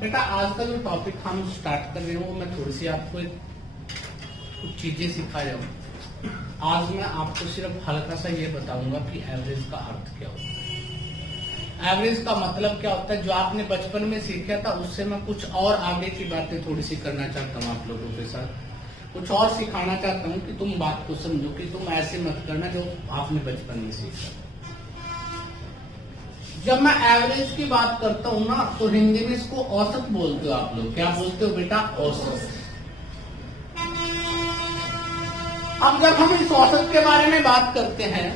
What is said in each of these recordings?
बेटा आज का जो टॉपिक हम स्टार्ट कर रहे हैं वो मैं थोड़ी सी आपको कुछ चीजें सिखा रहा हूँ। आज मैं आपको सिर्फ हल्का सा ये बताऊंगा कि एवरेज का अर्थ क्या होता है, एवरेज का मतलब क्या होता है। जो आपने बचपन में सीखा था उससे मैं कुछ और आगे की बातें थोड़ी सी करना चाहता हूँ, आप लोगों के साथ कुछ और सिखाना चाहता हूँ कि तुम बात को समझो, कि तुम ऐसे मत करना जो आपने बचपन में सीखा। जब मैं एवरेज की बात करता हूं ना तो हिंदी में इसको औसत बोलते हो आप लोग। क्या बोलते हो बेटा? औसत। अब जब हम इस औसत के बारे में बात करते हैं,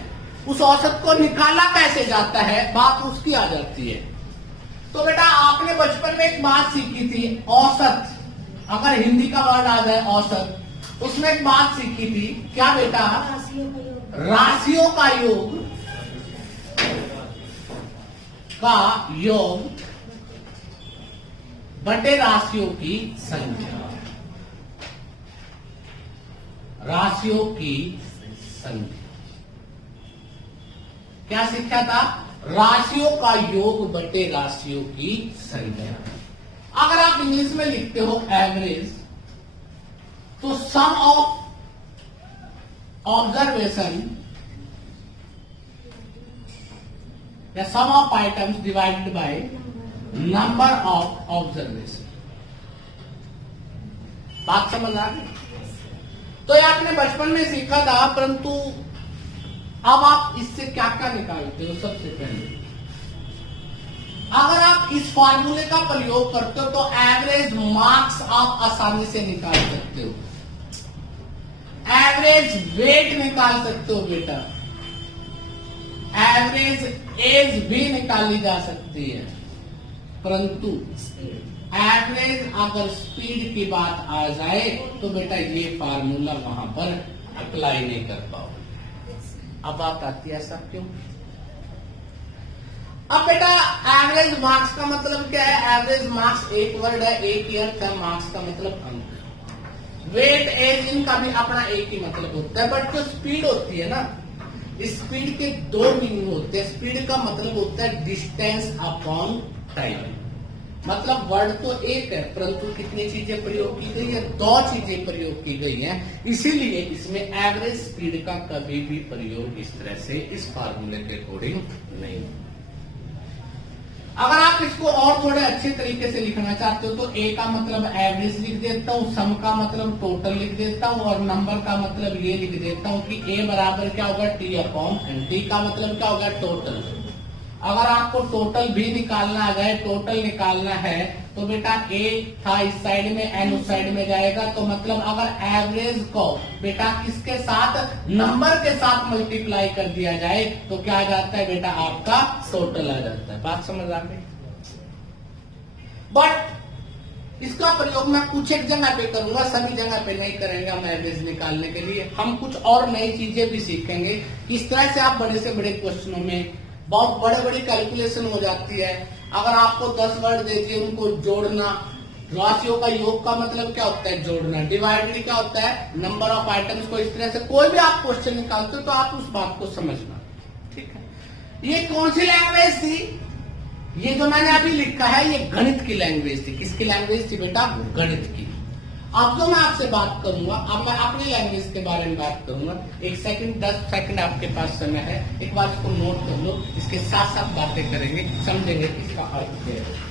उस औसत को निकाला कैसे जाता है, बात उसकी आ जाती है। तो बेटा आपने बचपन में एक बात सीखी थी, औसत। अगर हिंदी का वर्ड आ जाए औसत, उसमें एक बात सीखी थी, क्या बेटा? राशियों का योग बटे राशियों की संख्या। राशियों की संख्या क्या सीखा था? राशियों का योग बटे राशियों की संख्या। अगर आप इंग्लिश में लिखते हो एवरेज, तो सम ऑफ ऑब्जर्वेशन या sum of items divided by number of observation. बात समझ आ गई? तो ये आपने बचपन में सीखा था, परंतु अब आप इससे क्या क्या निकालते हो? सबसे पहले अगर आप इस फॉर्मूले का प्रयोग करते हो तो एवरेज मार्क्स आप आसानी से निकाल सकते हो, एवरेज वेट निकाल सकते हो बेटा, एवरेज एज भी निकाली जा सकती है। परंतु एवरेज अगर स्पीड की बात आ जाए तो बेटा ये फार्मूला वहां पर अप्लाई नहीं कर पाओगे। अब बात आती है ऐसा क्यों? अब बेटा एवरेज मार्क्स का मतलब क्या है? एवरेज मार्क्स एक वर्ड है, एक ही अर्थ है। मार्क्स का मतलब अंक। वेट एज इनका भी अपना एक ही मतलब होता है। बट जो स्पीड होती है ना, स्पीड के दो मीनिंग होते हैं। स्पीड का मतलब होता है डिस्टेंस अपॉन टाइम। मतलब वर्ड तो एक है, परंतु कितनी चीजें प्रयोग की गई है? दो चीजें प्रयोग की गई हैं। इसीलिए इसमें एवरेज स्पीड का कभी भी प्रयोग इस तरह से इस फार्मूले के अकॉर्डिंग नहीं। अगर आप इसको और थोड़े अच्छे तरीके से लिखना चाहते हो तो ए का मतलब एवरेज लिख देता हूँ, सम का मतलब टोटल लिख देता हूँ, और नंबर का मतलब ये लिख देता हूँ कि ए बराबर क्या होगा? T upon N. टी का मतलब क्या होगा? टोटल। अगर आपको टोटल भी निकालना आ जाए, टोटल निकालना है तो बेटा ए था इस साइड में, एन उस साइड में जाएगा। तो मतलब अगर एवरेज को बेटा किसके साथ? नंबर के साथ मल्टीप्लाई कर दिया जाए तो क्या आ जाता है बेटा? आपका टोटल आ जाता है। बात समझ आ गई? बट इसका प्रयोग मैं कुछ एक जगह पे करूंगा, सभी जगह पे नहीं करेंगे हम एवरेज निकालने के लिए। हम कुछ और नई चीजें भी सीखेंगे। इस तरह से आप बड़े से बड़े क्वेश्चनों में बहुत बड़े बड़ी कैलकुलेशन हो जाती है। अगर आपको 10 वर्ड दे दिए, उनको जोड़ना। राशियों का योग का मतलब क्या होता है? जोड़ना। डिवाइडेड क्या होता है? नंबर ऑफ आइटम्स को इस तरह से कोई भी आप क्वेश्चन निकालते हो तो आप उस बात को समझना। ठीक है? ये कौन सी लैंग्वेज थी? ये जो मैंने अभी लिखा है ये गणित की लैंग्वेज थी। किसकी लैंग्वेज थी बेटा? गणित की। अब जो मैं आपसे बात करूंगा, अब मैं अपनी लैंग्वेज के बारे में बात करूंगा। 1 सेकंड 10 सेकंड आपके पास समय है, एक बार इसको नोट कर लो। इसके साथ साथ बातें करेंगे, समझेंगे इसका अर्थ क्या है।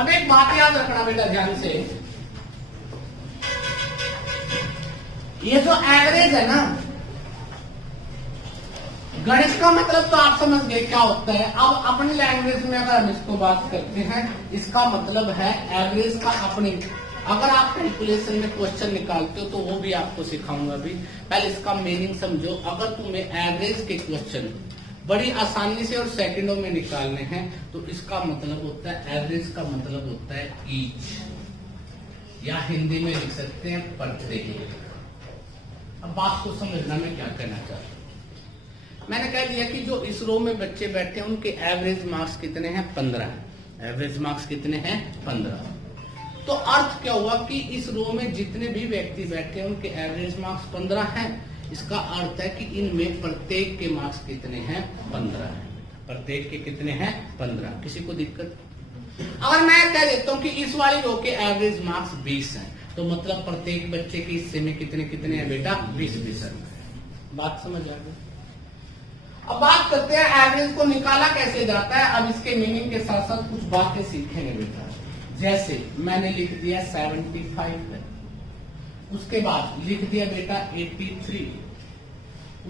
अब एक बात याद रखना बेटा ध्यान से, ये जो एवरेज है ना, गणित का मतलब तो आप समझ गए क्या होता है। अब अपनी लैंग्वेज में अगर हम इसको बात करते हैं, इसका मतलब है एवरेज का अपनी, अगर आप कैलकुलेशन में क्वेश्चन निकालते हो तो वो भी आपको सिखाऊंगा भी। पहले इसका मीनिंग समझो। अगर तुम्हें एवरेज के क्वेश्चन बड़ी आसानी से और सेकंडों में निकालने हैं तो इसका मतलब होता है, एवरेज का मतलब होता है ईच, या हिंदी में लिख सकते हैं प्रत्येक। अब बात को समझना मैं क्या कहना चाहता हूं। मैंने कह दिया कि जो इस रो में बच्चे बैठे हैं उनके एवरेज मार्क्स कितने हैं, 15। एवरेज मार्क्स कितने हैं, 15। तो अर्थ क्या हुआ कि इस रो में जितने भी व्यक्ति बैठे हैं उनके एवरेज मार्क्स 15 हैं। इसका अर्थ है कि इनमें प्रत्येक के मार्क्स कितने हैं, 15 हैं। प्रत्येक के कितने हैं, 15। किसी को दिक्कत? अगर मैं कह देता हूं कि इस वाली रो के एवरेज मार्क्स 20 हैं, तो मतलब प्रत्येक बच्चे के हिस्से में कितने कितने हैं बेटा, 20 है। बात समझ आ गई? अब बात करते हैं एवरेज को निकाला कैसे जाता है। अब इसके मीनिंग के साथ साथ कुछ बातें सीखेंगे बेटा। जैसे मैंने लिख दिया 75, उसके बाद लिख दिया बेटा 83,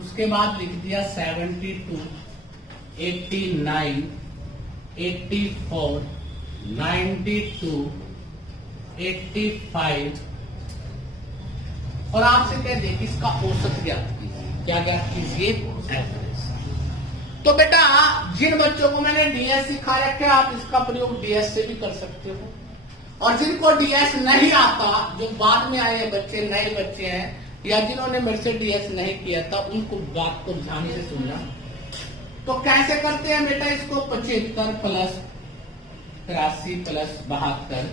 उसके बाद लिख दिया 72, 89, 84, 92, 85, और आपसे कह दे कि इसका औसत ज्ञात कीजिए। क्या ज्ञात कीजिए? एवरेज। तो बेटा जिन बच्चों को मैंने डीएस सिखा रखा है, आप इसका प्रयोग डीएस से भी कर सकते हो। और जिनको डीएस नहीं आता, जो बाद में आए हैं बच्चे, नए बच्चे हैं, या जिन्होंने मेरे से डीएस नहीं किया था, उनको बात को ध्यान से सुनना। तो कैसे करते हैं बेटा इसको? 75 plus 83 plus 72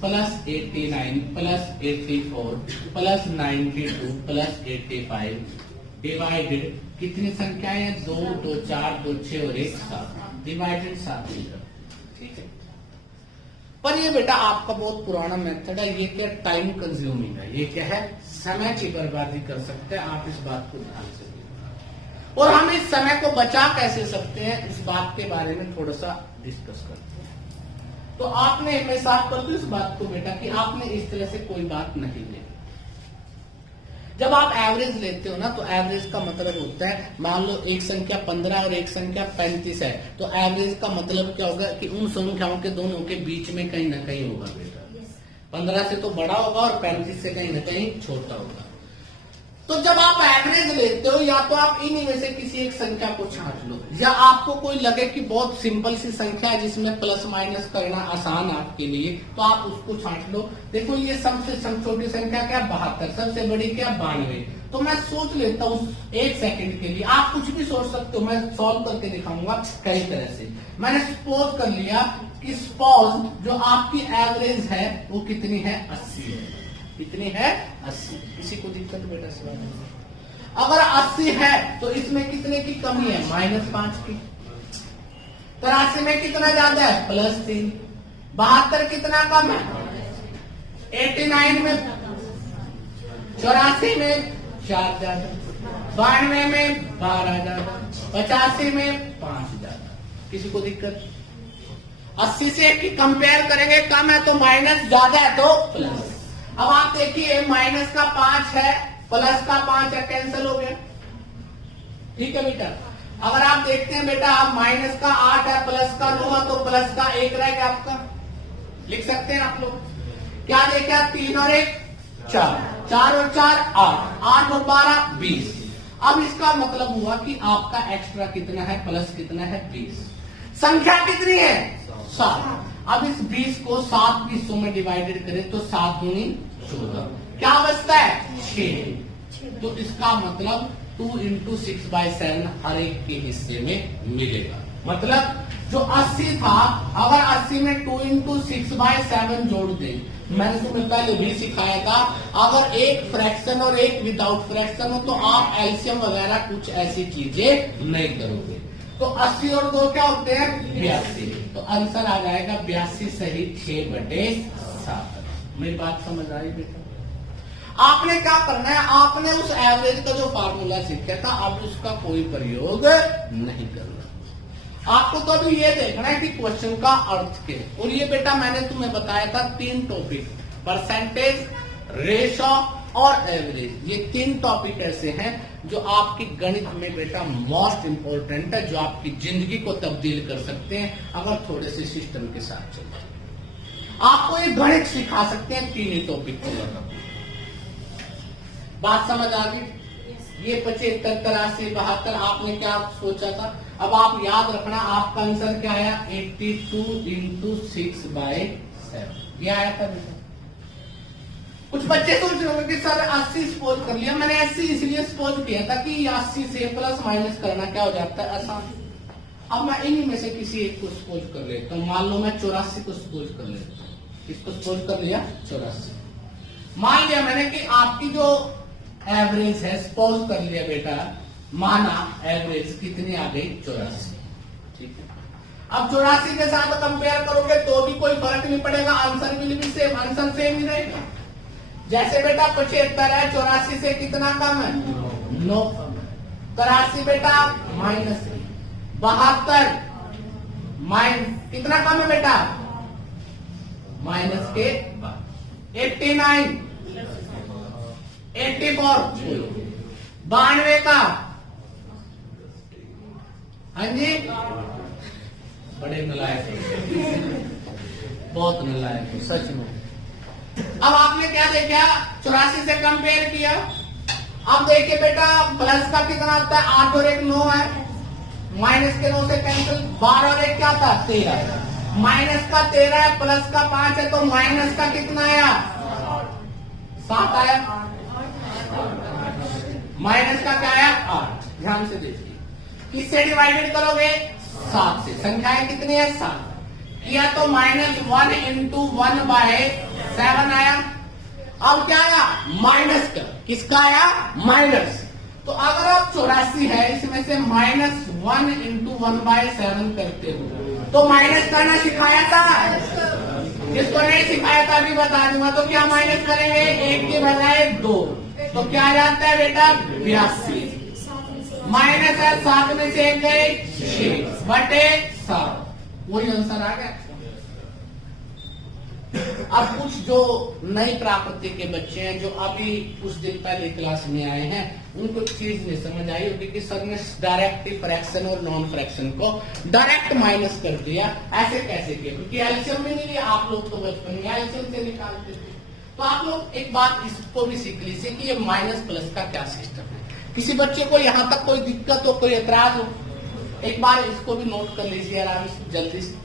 plus 89 plus 84 plus 92 plus 85 divided कितनी संख्याएं हैं? 2, 2, 4, 2, 6 और 1, 7 डिवाइडेड 7। ठीक है। पर ये बेटा आपका बहुत पुराना मेथड है। ये क्या टाइम कंज्यूमिंग है, ये क्या है, समय की बर्बादी कर सकते हैं। आप इस बात को ध्यान से देखिए। और हम इस समय को बचा कैसे सकते हैं, इस बात के बारे में थोड़ा सा डिस्कस करते हैं। तो आपने, मैं साफ कर दूं इस बात को बेटा कि आपने इस तरह से कोई बात नहीं लेनी। जब आप एवरेज लेते हो ना, तो एवरेज का मतलब होता है, मान लो एक संख्या 15 और एक संख्या 35 है, तो एवरेज का मतलब क्या होगा कि उन संख्याओं के दोनों के बीच में कहीं ना कहीं होगा बेटा। 15 से तो बड़ा होगा और 35 से कहीं ना कहीं छोटा होगा। तो जब आप एवरेज लेते हो, या तो आप इन्हीं में से किसी एक संख्या को छांट लो, या आपको कोई लगे कि बहुत सिंपल सी संख्या है जिसमें प्लस माइनस करना आसान आपके लिए, तो आप उसको छांट लो। देखो ये सबसे छोटी संख्या क्या, 72, सबसे बड़ी क्या, 92। तो मैं सोच लेता हूँ 1 सेकंड के लिए, आप कुछ भी सोच सकते हो, मैं सॉल्व करके दिखाऊंगा कई तरह से। मैंने सपोज कर लिया कि सपोज जो आपकी एवरेज है वो कितनी है, 80 है। कितनी है, 80। किसी को दिक्कत बेटा सवाल? अगर 80 है तो इसमें कितने की कमी है, -5 की। 83 में कितना ज्यादा है, +3। 72 कितना कम है, 89 में, 84 में 4 ज्यादा, 92 में 12 ज्यादा, 85 में 5 ज्यादा। किसी को दिक्कत? 80 से की कंपेयर करेंगे, कम है तो माइनस, ज्यादा है तो प्लस। अब आप देखिए माइनस का 5 है, प्लस का 5 है, कैंसिल हो गया। ठीक है बेटा। अगर आप देखते हैं बेटा, आप माइनस का 8 है, प्लस का 9 है, तो प्लस का 1 रहेगा आपका। लिख सकते हैं आप लोग। क्या देखा, 3 और 1 4, 4 और 4 8, 8 और 12 20। अब इसका मतलब हुआ कि आपका एक्स्ट्रा कितना है, प्लस कितना है, 20। संख्या कितनी है, 7। अब इस 20 को 7 हिस्सों में डिवाइडेड करें तो 7 दूनी 14, क्या बचता है, 6। तो इसका मतलब 2 × 6/7 हर एक के हिस्से में मिलेगा। मतलब जो 80 था, अगर 80 में 2 × 6/7 जोड़ दें, मैंने तुम्हें पहले भी सिखाया था, अगर एक फ्रैक्शन और एक विदाउट फ्रैक्शन हो तो आप एलसीएम वगैरह कुछ ऐसी चीजें नहीं करोगे। तो 80 और 2 क्या होते हैं, 82। तो आंसर आ जाएगा 82 सही 6/7। मेरी बात समझ आई बेटा? आपने क्या करना है, आपने उस एवरेज का जो फार्मूला सीखा था, अब उसका कोई प्रयोग नहीं करना। आपको तो अभी ये देखना है कि क्वेश्चन का अर्थ क्या है। और ये बेटा मैंने तुम्हें बताया था 3 टॉपिक, परसेंटेज, रेशो और एवरेज। ये 3 टॉपिक ऐसे हैं जो आपकी गणित में बेटा मोस्ट इंपॉर्टेंट है, जो आपकी जिंदगी को तब्दील कर सकते हैं अगर थोड़े से सिस्टम के साथ चलते हैं। आपको ये गणित सिखा सकते हैं 3 ही टॉपिक को लेकर। बात समझ आ गई? ये 75, 83, 72 आपने क्या सोचा था? अब आप याद रखना, आपका आंसर क्या आया? 82 इंटू 6/7 ये आया था बेटा। कुछ बच्चे सोच रहे होंगे कि सर 80 सपोज कर लिया। मैंने 80 इसलिए सपोज किया था कि 80 से प्लस माइनस करना क्या हो जाता है, आसान। अब मैं इन्हीं में से किसी एक को सपोज कर लेता हूं। मान लो मैं 84 को सपोज कर लेता हूं। किसको सपोज कर लिया? 84। मान लिया मैंने कि आपकी जो एवरेज है, सपोज कर लिया बेटा, माना एवरेज कितनी आ गई? 84। ठीक है। अब 84 के साथ कंपेयर करोगे तो भी कोई फर्क नहीं पड़ेगा, आंसर भी सेम, आंसर सेम ही रहेगा। जैसे बेटा 75 है, 84 से कितना कम है? 9 कम है। 83 बेटा माइनस 72 कितना कम है बेटा? माइनस के बाद 89 84 92 का, हाँ जी, बड़े नलायक, बहुत नलायक सच में। अब आपने क्या देखा? 84 से कंपेयर किया। अब देखिए बेटा प्लस का कितना आता है? 8 और 1 9 है, माइनस के 9 से कैंसिल, 12 और 1 क्या था? 13, माइनस का 13 है, प्लस का 5 है, तो माइनस का कितना आया? 7 आया। माइनस का क्या आया? 8। ध्यान से देखिए, किससे डिवाइडेड करोगे? 7 से। संख्याएं कितनी है? 7 किया तो -1 इंटू 1/7 आया। अब क्या आया? माइनस का, किसका आया? माइनस। तो अगर आप 84 है, इसमें से -1 इंटू 1/7 करते हो तो माइनस करना सिखाया था। जिसको नहीं सिखाया था अभी बता दूंगा। तो क्या माइनस करेंगे? 1 के बजाय 2, तो क्या आ जाता है बेटा? 82। माइनस है, 7 में से 1 गए 6/7, वही आंसर आ गया। अब कुछ जो नई प्राकृति के बच्चे हैं जो अभी कुछ दिन पहले क्लास में आए हैं, उनको चीज नहीं समझ आई होगी कि सर ने डायरेक्ट फ्रैक्शन और नॉन फ्रैक्शन को डायरेक्ट माइनस कर दिया। ऐसे कैसे किया? क्योंकि एल्शियम में नहीं लिया, आप लोग तो बचपन में एल्शियम से निकालते थे। तो आप लोग एक बात इसको भी सीख लीजिए कि ये माइनस प्लस का क्या सिस्टम है। किसी बच्चे को यहाँ तक कोई दिक्कत हो, कोई एतराज हो, एक बार इसको भी नोट कर लीजिए आराम से, जल्दी से।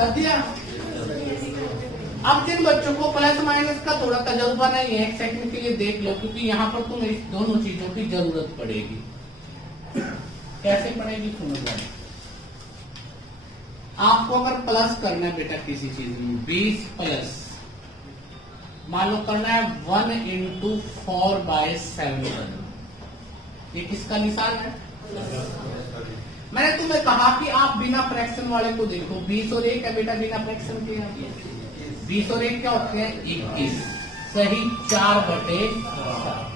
कर दिया। अब जिन बच्चों को प्लस माइनस का थोड़ा तजुर्बा नहीं है, एक सेकंड के लिए देख लो, क्योंकि यहाँ पर तुम्हें इस दोनों चीजों की जरूरत पड़ेगी। कैसे पड़ेगी सुनो जाए। आपको अगर प्लस करना है बेटा किसी चीज में 20 प्लस मान लो करना है 1 × 4/7 करना, ये किसका निशान है? मैंने तुम्हें कहा कि आप बिना फ्रैक्शन वाले को देखो। 20 और 1 है बेटा बिना फ्रैक्शन के। 20 और 1 क्या होते हैं? 21। सही 4/7।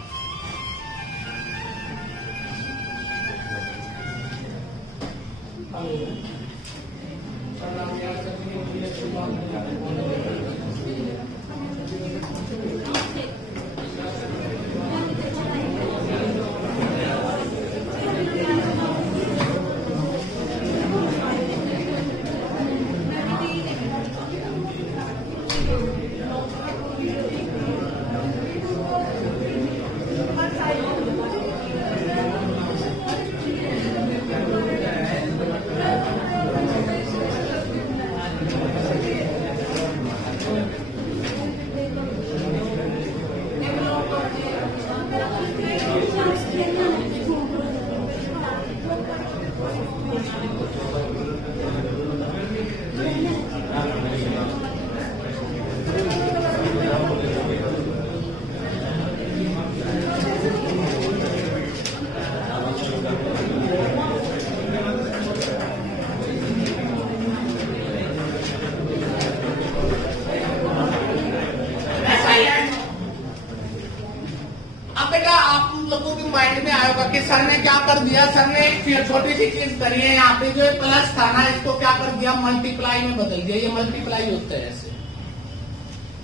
माइंड में आएगा कि सर ने क्या कर दिया, सर ने एक छोटी सी चीज करी है, यहाँ पे जो प्लस था ना इसको क्या कर दिया, मल्टीप्लाई में बदल दिया। ये मल्टीप्लाई होता है ऐसे।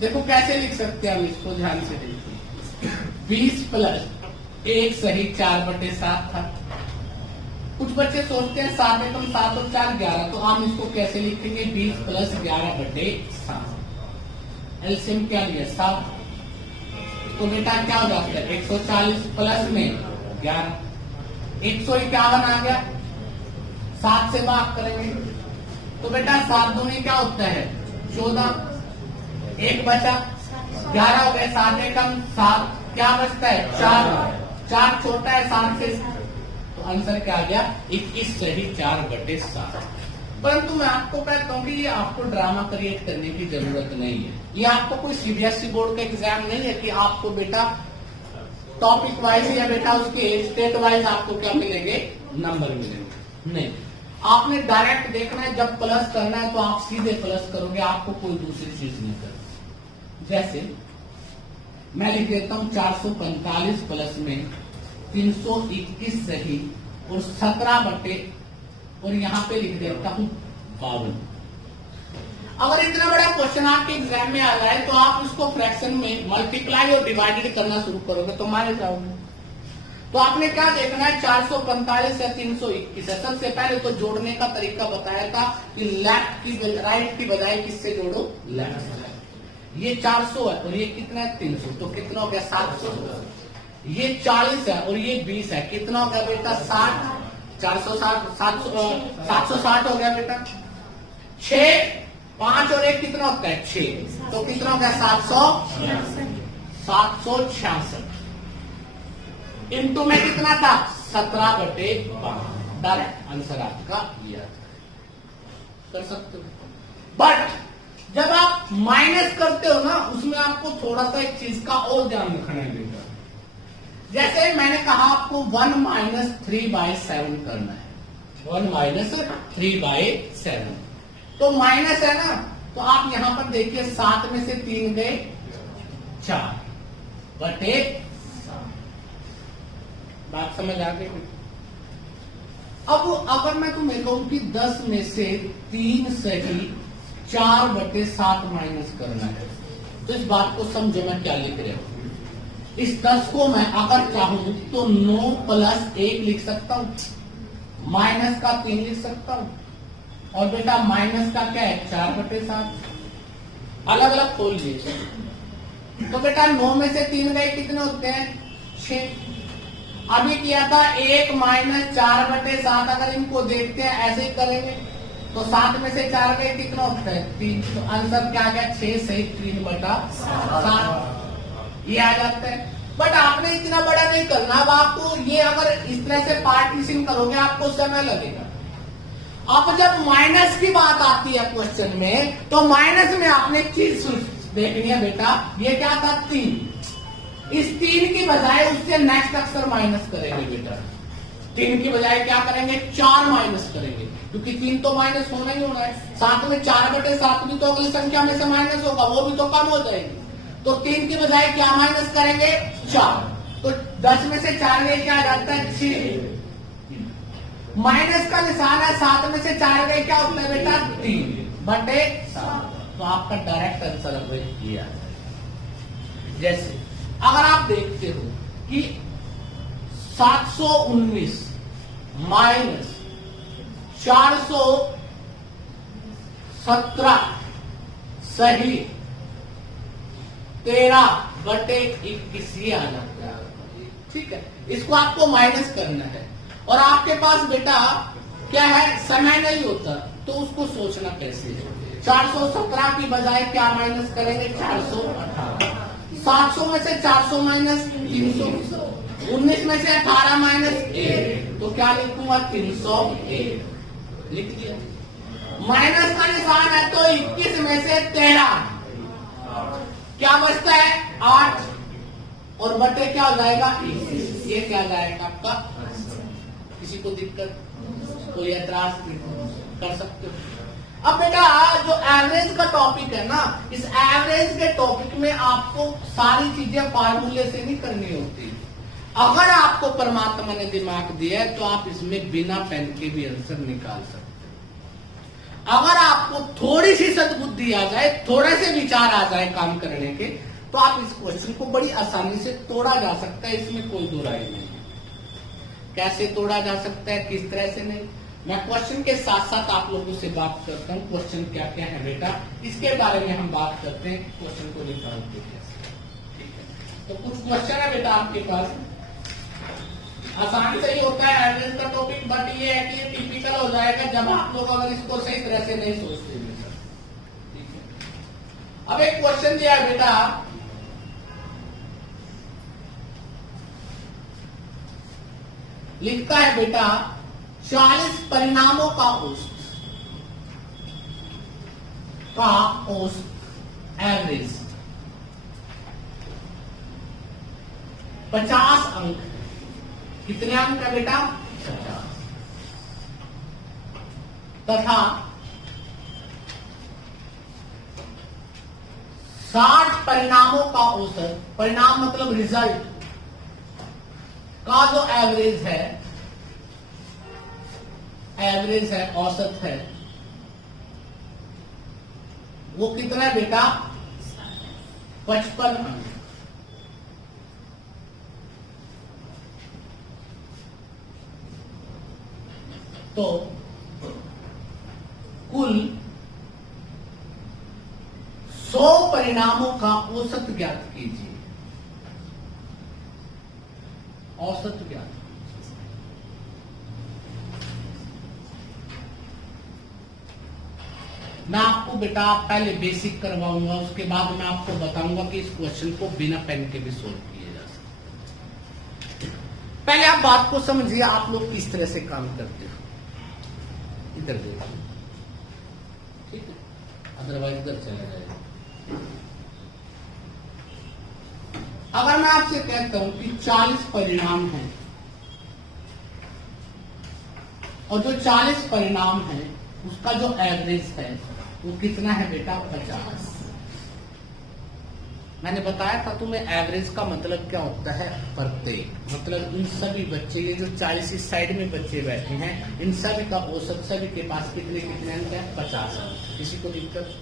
देखो कैसे लिख सकते हैं हम इसको, ध्यान से देखिए। 20 प्लस 1 सही 4/7 था। कुछ बच्चे सोचते हैं 7 एकम 7 और 4 11, तो हम इसको कैसे लिखेंगे? 20 प्लस 11/7। एलसीएम क्या लिया? 7। तो बेटा क्या हो जाता है? 140 प्लस में 11, 151 आ गया। 7 से भाग करेंगे तो बेटा 7 दूनी क्या होता है? 14। 1 बचा, 11 हो गए। 7 एकम 7, क्या बचता है? 4। 4 छोटा है 7 से, तो आंसर क्या आ गया? 21 सही 4/7। परंतु मैं आपको कहता हूँ कि ये आपको ड्रामा क्रिएट करने की जरूरत नहीं है। ये आपको कोई सीबीएसई बोर्ड का एग्जाम नहीं है कि आपको बेटा टॉपिक वाइज या बेटा उसके स्टेट वाइज आपको क्या मिलेंगे? नंबर मिलेंगे। नहीं, आपने डायरेक्ट देखना है। जब प्लस करना है तो आप सीधे प्लस करोगे, आपको कोई दूसरी चीज नहीं करनी। जैसे मैं लिख देता हूं 445 प्लस में 321 सही और 17 और यहाँ पे लिख देता हूं 52। अगर इतना बड़ा क्वेश्चन आपके एग्जाम में आ जाए तो आप उसको फ्रैक्शन में मल्टीप्लाई और डिवाइडेड करना शुरू करोगे तो मारे जाओगे। तो आपने क्या देखना है? 445 या 321 है। सबसे पहले तो जोड़ने का तरीका बताया था कि लेफ्ट की राइट की बजाय किससे जोड़ो? लेफ्ट। ये 400 है और ये कितना है? 300। तो कितना हो गया? 700। ये 40 है और ये 20 है। कितना हो गया बेटा? 60। 460 760 हो गया बेटा। 6 5 और 1 कितना होता है? 6। तो कितना हो गया? 766। इंटू में कितना था? 17/12। डायरेक्ट आंसर आपका यह कर सकते हो। बट जब आप माइनस करते हो ना, उसमें आपको थोड़ा सा एक चीज का और ध्यान रखना है बेटा। जैसे मैंने कहा आपको 1 - 3/7 करना है। 1 - 3/7 तो माइनस है ना, तो आप यहां पर देखिए 7 में से 3 गए 4/7। बात समझ आ गई? अब अगर मैं तुम्हें कहूं कि 10 में से 3 सही 4/7 माइनस करना है, तो इस बात को समझो मैं क्या लिख रहा हूं। इस 10 को मैं अगर चाहूं तो 9 + 1 लिख सकता हूं, माइनस का 3 लिख सकता हूं, और बेटा माइनस का क्या है? 4/7। अलग अलग खोल लीजिए। तो बेटा 9 में से 3 गए कितने होते हैं? 6। अभी किया था 1 - 4/7। अगर इनको देखते हैं ऐसे ही करेंगे तो 7 में से 4 गए कितना होता है 3, तो आंसर क्या आ गया 6 सही 3/7 ये आ जाता है। बट आपने इतना बड़ा नहीं करना, अब आपको ये अगर इस तरह से पार्टीशन करोगे आपको समय लगेगा। अब जब माइनस की बात आती है क्वेश्चन में, तो माइनस में आपने एक चीज देखनी है बेटा, ये क्या था 3, इस 3 की बजाय उससे नेक्स्ट अक्षर माइनस करेंगे बेटा। 3 की बजाय क्या करेंगे 4 माइनस करेंगे, क्योंकि 3 तो माइनस होना ही होना है। साथ में 4/7 भी तो अगली संख्या में से माइनस होगा, वो भी तो कम हो जाएगी। तो 3 की बजाय क्या माइनस करेंगे 4, तो 10 में से 4 गए क्या आ जाता है 6, माइनस का निशान है, 7 में से 4 गए क्या होता है बेटा 3/7, तो आपका डायरेक्ट आंसर अब ये आ जाएगा। जैसे अगर आप देखते हो कि 719 माइनस 417 सही 13/21 ये आ जाता है, ठीक है। इसको आपको माइनस करना है और आपके पास बेटा क्या है समय नहीं होता, तो उसको सोचना कैसे है। 417 की बजाय क्या माइनस करेंगे 418, 700 में से 400 माइनस 300, 19 में से 18 माइनस 1, तो क्या लिखूंगा 301, लिख दिया। माइनस का निशान है तो 21 में से 13 क्या बचता है 8 और बटे क्या हो जाएगा 21, ये क्या जाएगा आपका। किसी को दिक्कत कोई एतराज कर सकते हो। अब बेटा जो एवरेज का टॉपिक है ना, इस एवरेज के टॉपिक में आपको सारी चीजें फार्मूले से नहीं करनी होती। अगर आपको परमात्मा ने दिमाग दिया है तो आप इसमें बिना पेन के भी आंसर निकाल सकते हैं। अगर आपको थोड़ी सी सद्बुद्धि आ जाए, थोड़े से विचार आ जाए काम करने के, तो आप इस क्वेश्चन को बड़ी आसानी से तोड़ा जा सकता है, इसमें कोई दो राय नहीं है। कैसे तोड़ा जा सकता है, किस तरह से नहीं, मैं क्वेश्चन के साथ साथ आप लोगों से बात करता हूँ। क्वेश्चन क्या क्या है बेटा, इसके बारे में हम बात करते हैं, क्वेश्चन को निकालते हैं। ठीक है, तो कुछ क्वेश्चन है बेटा आपके पास, आसान से ही होता है एवरेज का टॉपिक, बट ये है कि ये टिपिकल हो जाएगा जब आप लोग अगर इसको सही तरह से नहीं सोचते। ठीक है, अब एक क्वेश्चन दिया है बेटा, लिखता है बेटा 40 परिणामों का औसत एवरेज 50 अंक, कितने अंक है बेटा 50, तथा 60 परिणामों का औसत, परिणाम मतलब रिजल्ट का जो एवरेज है औसत है, वो कितना है बेटा 55 अंक। तो कुल 100 परिणामों का औसत ज्ञात कीजिए, औसत ज्ञात। मैं आपको बेटा पहले बेसिक करवाऊंगा, उसके बाद मैं आपको बताऊंगा कि इस क्वेश्चन को बिना पेन के भी सोल्व किया जा सकता है। पहले आप बात को समझिए, आप लोग किस तरह से काम करते हो। इधर देखिए, ठीक है, अदरवाइज इधर चला जाएगा। अगर मैं आपसे कहता हूं कि 40 परिणाम हैं और जो 40 परिणाम है उसका जो एवरेज है वो कितना है बेटा 50। मैंने बताया था तुम्हें एवरेज का मतलब क्या होता है, प्रत्येक, मतलब इन सभी बच्चे, ये जो 40 इस साइड में बच्चे बैठे हैं, इन सभी का औसत, सभी के पास कितने कितने अंक है 50 अंक। किसी को दिक्कत?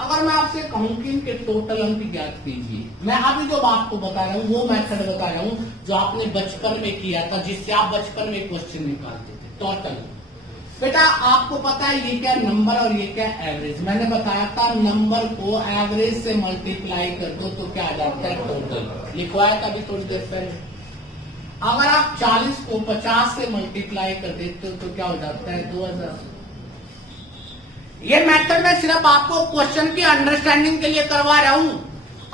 अगर मैं आपसे कहूं कि इनके टोटल अंक ज्ञात कीजिए, मैं अभी जो आपको बता रहा हूं वो मेथड बता रहा हूं जो आपने बचपन में किया था, जिससे आप बचपन में क्वेश्चन निकालते थे। टोटल बेटा आपको पता है ये क्या नंबर और ये क्या एवरेज। मैंने बताया था नंबर को एवरेज से मल्टीप्लाई कर दो तो क्या आ जाता है टोटल। लिखवाया था अभी थोड़ी देर पहले। अगर आप 40 को 50 से मल्टीप्लाई कर देते हो तो क्या हो जाता है 2000। ये मेथड मैं सिर्फ आपको क्वेश्चन की अंडरस्टैंडिंग के लिए करवा रहा हूं।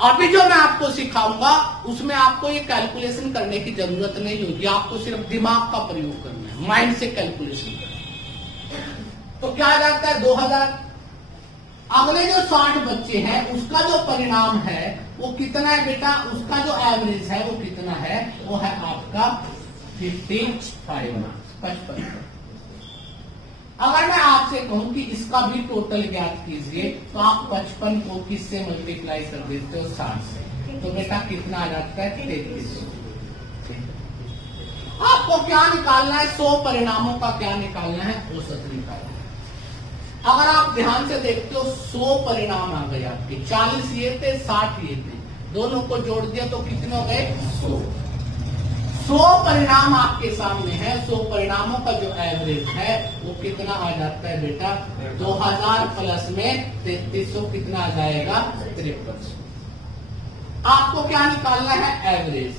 अभी जो मैं आपको सिखाऊंगा उसमें आपको ये कैलकुलेशन करने की जरूरत नहीं होगी, आपको सिर्फ दिमाग का प्रयोग करना है, माइंड से कैलकुलेशन करना है। तो क्या आ जाता है 2000। अगले जो 60 बच्चे हैं उसका जो परिणाम है वो कितना है बेटा, उसका जो एवरेज है वो कितना है, वो है आपका 55 मार्क्स, 55। अगर मैं आपसे कहूं कि इसका भी टोटल ज्ञात कीजिए तो आप 55 को किससे मल्टीप्लाई कर देते हो, 60 से, तो बेटा कितना आ जाता है 3300। आपको क्या निकालना है, 100 परिणामों का क्या निकालना है, औसत निकालना है। अगर आप ध्यान से देखते हो 100 परिणाम आ गए आपके, 40 ये थे 60 ये थे, दोनों को जोड़ दिया तो कितने हो गए 100 परिणाम आपके सामने है। 100 परिणामों का जो एवरेज है वो कितना आ जाता है बेटा, 2000 प्लस में 3300 कितना आ जाएगा 5300। आपको क्या निकालना है एवरेज,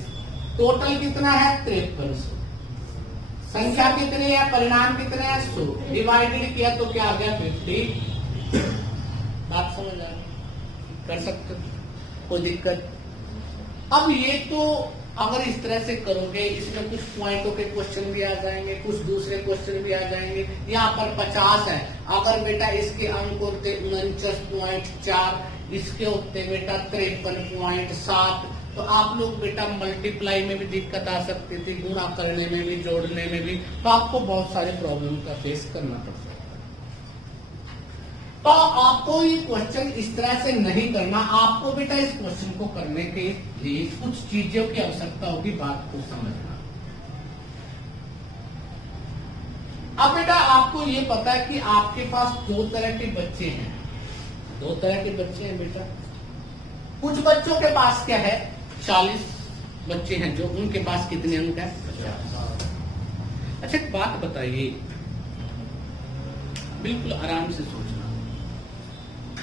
टोटल कितना है 5300, संख्या कितनी है, परिणाम कितने हैं 100, डिवाइडेड किया तो क्या आ गया 50। बात समझ आ रही, कर सकते हो, कोई दिक्कत। अब ये तो अगर इस तरह से करोगे इसमें कुछ पॉइंटों के क्वेश्चन भी आ जाएंगे, कुछ दूसरे क्वेश्चन भी आ जाएंगे। यहाँ पर 50 है, अगर बेटा इसके अंक होते 49.4, इसके होते बेटा 53.7, तो आप लोग बेटा मल्टीप्लाई में भी दिक्कत आ सकती थी, गुणा करने में भी, जोड़ने में भी, तो आपको बहुत सारे प्रॉब्लम का फेस करना पड़ सकता है। तो आपको ये क्वेश्चन इस तरह से नहीं करना, आपको बेटा इस क्वेश्चन को करने के लिए कुछ चीजों की आवश्यकता होगी, बात को समझना। अब बेटा आपको ये पता है कि आपके पास 2 तरह के बच्चे हैं, 2 तरह के बच्चे हैं बेटा। कुछ बच्चों के पास क्या है, 40 बच्चे हैं जो, उनके पास कितने अंक है 50। अच्छा एक बात बताइए, बिल्कुल आराम से सोचना,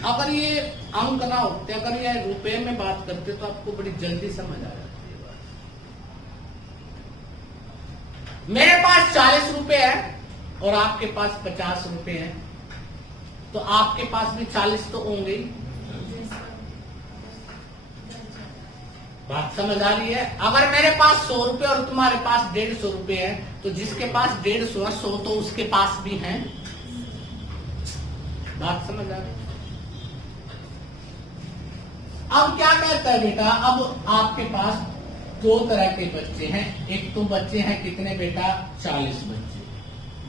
अगर ये अंक ना होते, अगर ये रुपए में बात करते तो आपको बड़ी जल्दी समझ आ जाती है बात। मेरे पास 40 रुपए है और आपके पास 50 रुपए हैं, तो आपके पास भी 40 तो होंगे ही। बात समझ आ रही है। अगर मेरे पास 100 रुपए और तुम्हारे पास 150 रुपए है, तो जिसके पास 150 है 100 तो उसके पास भी है। बात समझ आ रही है। अब क्या कहता है बेटा, अब आपके पास 2 तरह के बच्चे हैं। एक तो बच्चे हैं कितने बेटा, 40 बच्चे,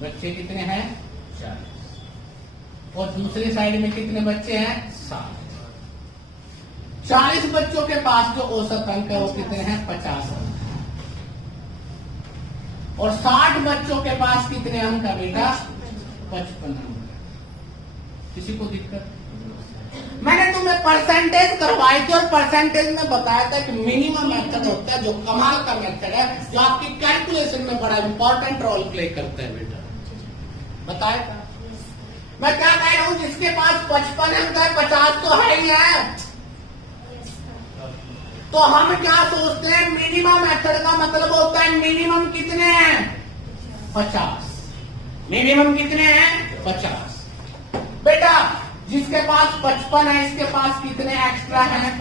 बच्चे कितने हैं 40, और दूसरी साइड में कितने बच्चे हैं 60। 40 बच्चों के पास जो औसत अंक है वो कितने हैं 50 अंक, और 60 बच्चों के पास कितने अंक है बेटा 55 अंक। किसी को दिक्कत? मैंने तुम्हें परसेंटेज करवाई थी और परसेंटेज में बताया था कि मिनिमम मेथड होता है जो कमाल का मेथड है, जो आपकी कैलकुलेशन में बड़ा इंपॉर्टेंट रोल प्ले करता है बेटा, बताया था। मैं क्या कह रहा हूं, जिसके पास 55 अंक है 50 तो है ही है, तो हम क्या सोचते हैं, मिनिमम मेथड का मतलब होता है मिनिमम कितने हैं 50, मिनिमम कितने हैं 50। बेटा जिसके पास 55 है इसके पास कितने एक्स्ट्रा हैं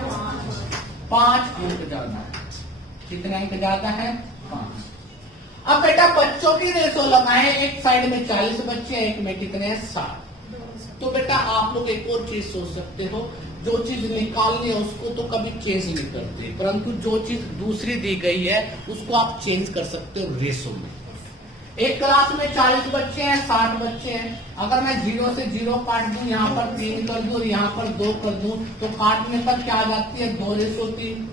5 अंक ज्यादा है। कितने अंक ज्यादा है 5। अब बेटा बच्चों की रेशो लगाएं, एक साइड में 40 बच्चे हैं, एक में कितने हैं 60। तो बेटा आप लोग एक और चीज सोच सकते हो, जो चीज निकालनी है उसको तो कभी चेंज नहीं करते, परंतु जो चीज दूसरी दी गई है उसको आप चेंज कर सकते हो रेशो में। एक क्लास में 40 बच्चे हैं, 60 बच्चे हैं, अगर मैं 0 से 0 काट दूं, यहाँ पर 3 कर दूं और यहाँ पर 2 कर दूं, तो काटने पर क्या आ जाती है 2:3।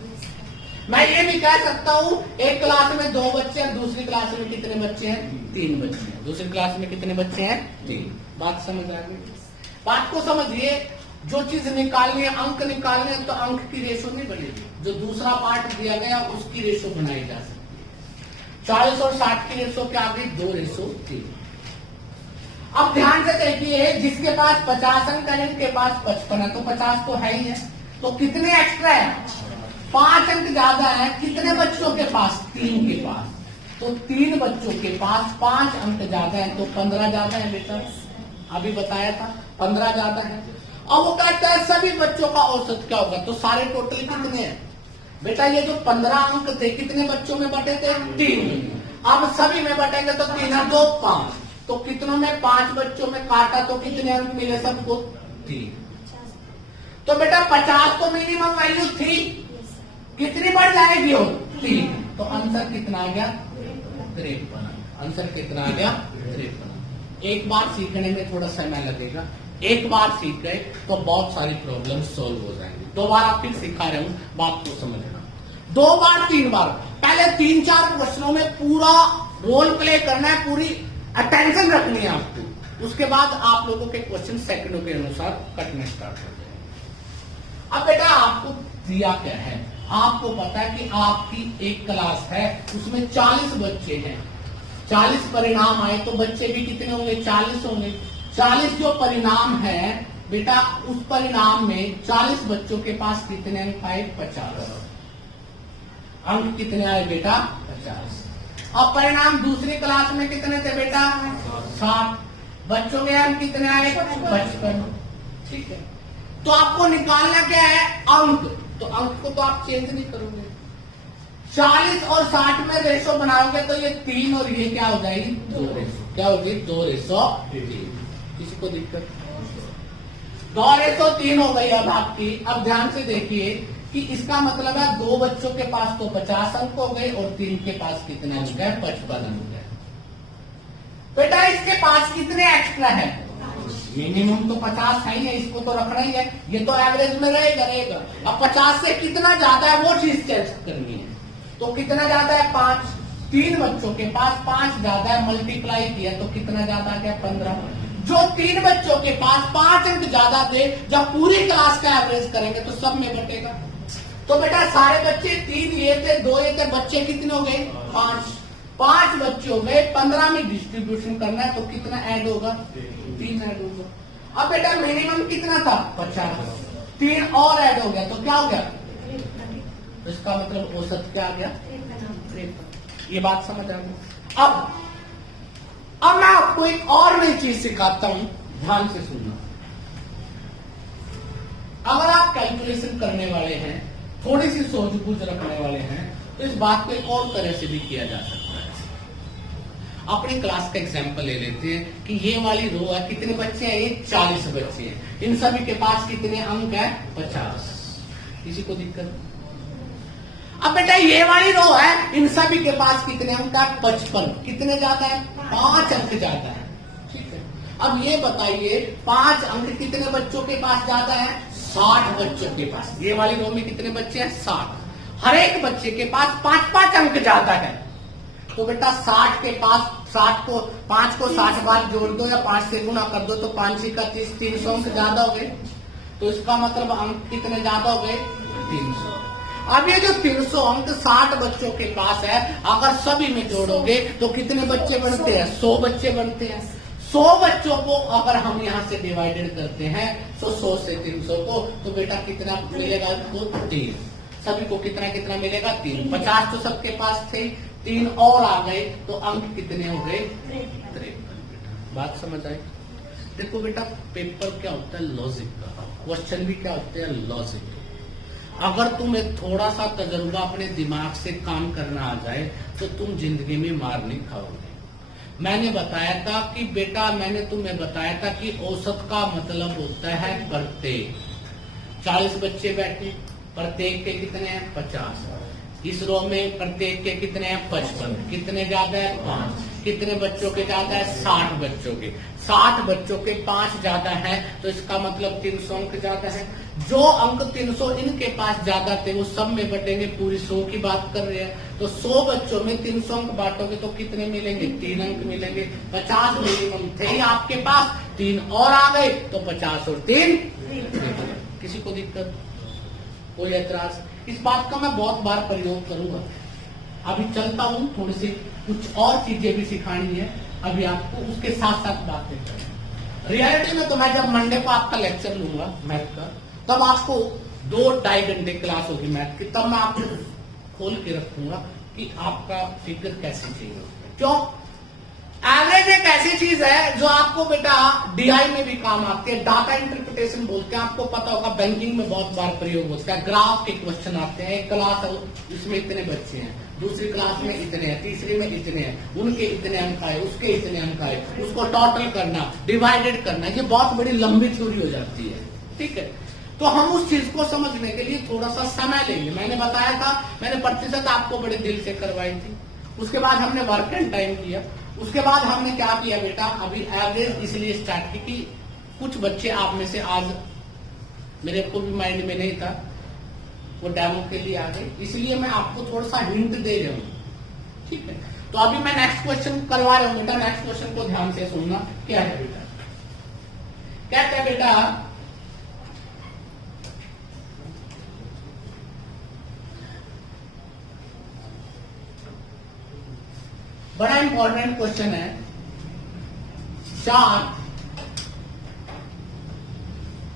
मैं ये भी कह सकता हूँ एक क्लास में 2 बच्चे हैं, दूसरी क्लास में कितने बच्चे हैं 3 बच्चे हैं, दूसरी क्लास में कितने बच्चे हैं 3। बात समझ आ गई? बात को समझिए, जो चीज निकालनी है, अंक निकालने हैं, तो अंक की रेशो नहीं बनेगी, जो दूसरा पार्ट दिया गया उसकी रेशो बनाई जा सकती है। 40 और 60 की रेशो क्या आ गई 2:3। अब ध्यान से देखिए, जिसके पास 50 अंक है इनके पास 55 है, तो 50 तो है ही है, तो कितने एक्स्ट्रा है 5 अंक ज्यादा है। कितने बच्चों के पास 3 के पास, तो 3 बच्चों के पास 5 अंक ज्यादा है, तो 15 ज्यादा है बेटा। अभी बताया था 15 ज्यादा है। अब वो कहता है सभी बच्चों का औसत क्या होगा, तो सारे टोटल कितने हैं बेटा, ये जो 15 अंक थे कितने बच्चों में बटे थे, 3। अब सभी में बटेंगे तो 3 2 5, तो कितनों में 5 बच्चों में काटा तो कितने अंक मिले सबको, 3। तो बेटा 50 तो मिनिमम वैल्यू थी, कितनी बढ़ जाएगी हो, 3। तो आंसर कितना आ गया, 53। आंसर कितना आ गया, 53। एक बार सीखने में थोड़ा समय लगेगा, एक बार सीख गए तो बहुत सारी प्रॉब्लम सोल्व हो जाएंगी। 2 बार आप फिर सिखा रहे हूं, बात को समझना। 2 बार 3 बार, पहले 3-4 क्वेश्चनों में पूरा रोल प्ले करना है, पूरी अटेंशन रखनी है आपको। उसके बाद आप लोगों के क्वेश्चन सेकंडों के अनुसार कटने स्टार्ट हो जाएंगे। अब बेटा आपको दिया क्या है, आपको पता है कि आपकी एक क्लास है, उसमें 40 बच्चे हैं, 40 परिणाम आए तो बच्चे भी कितने होंगे, 40 होंगे। 40 जो परिणाम है बेटा, उस परिणाम में 40 बच्चों के पास कितने अंक आए, 50 अंक कितने आए बेटा, 50। अब परिणाम दूसरी क्लास में कितने थे बेटा, 60 बच्चों के अंक कितने आए, 55। ठीक है, तो आपको निकालना क्या है, अंक। तो अंक को तो आप चेंज नहीं करोगे, 40 और 60 में रेशो बनाओगे तो ये 3 और ये क्या हो जाएगी, 2 रेशो। क्या होगी, 2 रेशो 3। किसी को दिक्कत, 2 रेशो 3 हो गई अब आपकी। अब ध्यान से देखिए कि इसका मतलब है 2 बच्चों के पास तो 50 अंक हो गए और 3 के पास कितने अंक है, 55 अंक है। बेटा इसके पास कितने एक्स्ट्रा है, मिनिमम तो 50 है ही है, इसको तो रखना ही है, ये तो एवरेज में रहेगा। अब 50 से कितना ज्यादा है वो चीज चेक करनी है, तो कितना ज्यादा है, 5। 3 बच्चों के पास 5 ज्यादा है, मल्टीप्लाई किया तो कितना ज्यादा आ गया, 15। जो 3 बच्चों के पास 5 अंक ज्यादा थे, जब पूरी क्लास का एवरेज करेंगे तो सब में बटेगा। तो बेटा सारे बच्चे 3 ये थे, 2 ये थे, बच्चे कितने हो गए, 5 बच्चे हो गए, 15 में डिस्ट्रीब्यूशन करना है तो कितना ऐड होगा, 3 ऐड होगा। अब बेटा मिनिमम कितना था, 50, 3 और ऐड हो गया तो क्या हो गया, तो इसका मतलब औसत क्या आ गया, 53। ये बात समझ आ गई। अब मैं आपको एक और नई चीज सिखाता हूं, ध्यान से सुनना। अगर आप कैलकुलेशन करने वाले हैं, थोड़ी सी सूझबूझ रखने वाले हैं, तो इस बात को एक और तरह से भी किया जा सकता है। अपनी क्लास का एग्जांपल ले लेते हैं कि ये वाली रो है, कितने बच्चे हैं, ये 40 बच्चे हैं, इन सभी के पास कितने अंक है, 50। किसी को दिक्कत? अब बेटा ये वाली रो है, इन सभी के पास कितने अंक है, 55। कितने ज्यादा है, 5 अंक ज्यादा है। ठीक है, अब ये बताइए 5 अंक कितने बच्चों के पास ज्यादा है, 60 बच्चों के पास। ये वाली रो में कितने बच्चे हैं, 60। हर एक बच्चे के पास 5-5 अंक ज्यादा है। तो बेटा 60 के पास 60 को 5 को 60 बार जोड़ दो या 5 से गुणा कर दो तो 5 का 30, 300 अंक ज्यादा हो गए। तो इसका मतलब अंक कितने ज्यादा हो गए, 300। अब ये जो 300 अंक 60 बच्चों के पास है, अगर सभी में जोड़ोगे तो कितने बच्चे बनते हैं, 100 बच्चे बनते हैं। 100 बच्चों को अगर हम यहाँ से डिवाइडेड करते हैं तो 100 से 300 को, तो बेटा कितना मिलेगा, तो 3। सभी को कितना कितना मिलेगा, 3। 50 तो सबके पास थे, 3 और आ गए तो अंक कितने हो गए, 53। बात समझ आई? देखो बेटा पेपर क्या होता है, लॉजिक का। क्वेश्चन भी क्या होते हैं, लॉजिक। अगर तुम्हें थोड़ा सा तजुर्बा अपने दिमाग से काम करना आ जाए तो तुम जिंदगी में मार नहीं खाओगे। मैंने बताया था कि बेटा, मैंने तुम्हें बताया था कि औसत का मतलब होता है प्रत्येक। 40 बच्चे बैठे, प्रत्येक के कितने हैं, 50। इस रो में प्रत्येक के कितने हैं, 55। कितने ज्यादा है, 5। कितने बच्चों के ज्यादा है, 60 बच्चों के। 60 बच्चों के 5 ज्यादा है, तो इसका मतलब 300 अंक ज्यादा है। जो अंक 300 इनके पास ज्यादा थे वो सब में बटेंगे, पूरी 100 की बात कर रहे हैं। तो 100 बच्चों में 300 अंक बांटोगे तो कितने मिलेंगे, 3 अंक मिलेंगे। 50 मिनिमम थे ही आपके पास, 3 और आ गए तो 50 और 3। किसी को दिक्कत, कोई ऐतराज? इस बात का मैं बहुत बार प्रयोग करूंगा। अभी चलता हूं, थोड़ी सी कुछ और चीजें भी सिखानी है अभी आपको, उसके साथ साथ बातें करें। रियलिटी में तो मैं जब मंडे को आपका लेक्चर लूंगा मैथ का, तब आपको 2-2.5 घंटे क्लास होगी मैथ की, तब मैं आपको खोल के रखूंगा कि आपका फिगर कैसे चाहिए। क्यों? एवरेज एक ऐसी चीज है जो आपको बेटा डीआई में भी काम आती है, डाटा इंटरप्रिटेशन बोलते हैं, आपको पता होगा बैंकिंग में बहुत बार प्रयोग होता है। ग्राफ के क्वेश्चन आते हैं, एक क्लास इसमें इतने बच्चे हैं, दूसरी क्लास में इतने हैं, तीसरी में इतने हैं, उनके इतने अंक आए, उसके इतने अंक आए, उसको टोटल करना, डिवाइडेड करना, ये बहुत बड़ी लंबी थ्योरी हो जाती है। ठीक है, तो हम उस चीज को समझने के लिए थोड़ा सा समय लेंगे। मैंने बताया था, मैंने प्रतिशत आपको बड़े दिल से करवाई थी, उसके बाद हमने वर्क एंड टाइम किया, उसके बाद हमने क्या किया बेटा, अभी एवरेज इसलिए स्टार्ट की कि कुछ बच्चे आप में से आज मेरे को भी माइंड में नहीं था, वो डेमो के लिए आ गए, इसलिए मैं आपको थोड़ा सा हिंट दे रहा हूं। ठीक है, तो अभी मैं नेक्स्ट क्वेश्चन करवा रहा हूं बेटा, नेक्स्ट क्वेश्चन को ध्यान से सुनना। क्या है बेटा, कहते हैं बेटा बड़ा इंपॉर्टेंट क्वेश्चन है, 4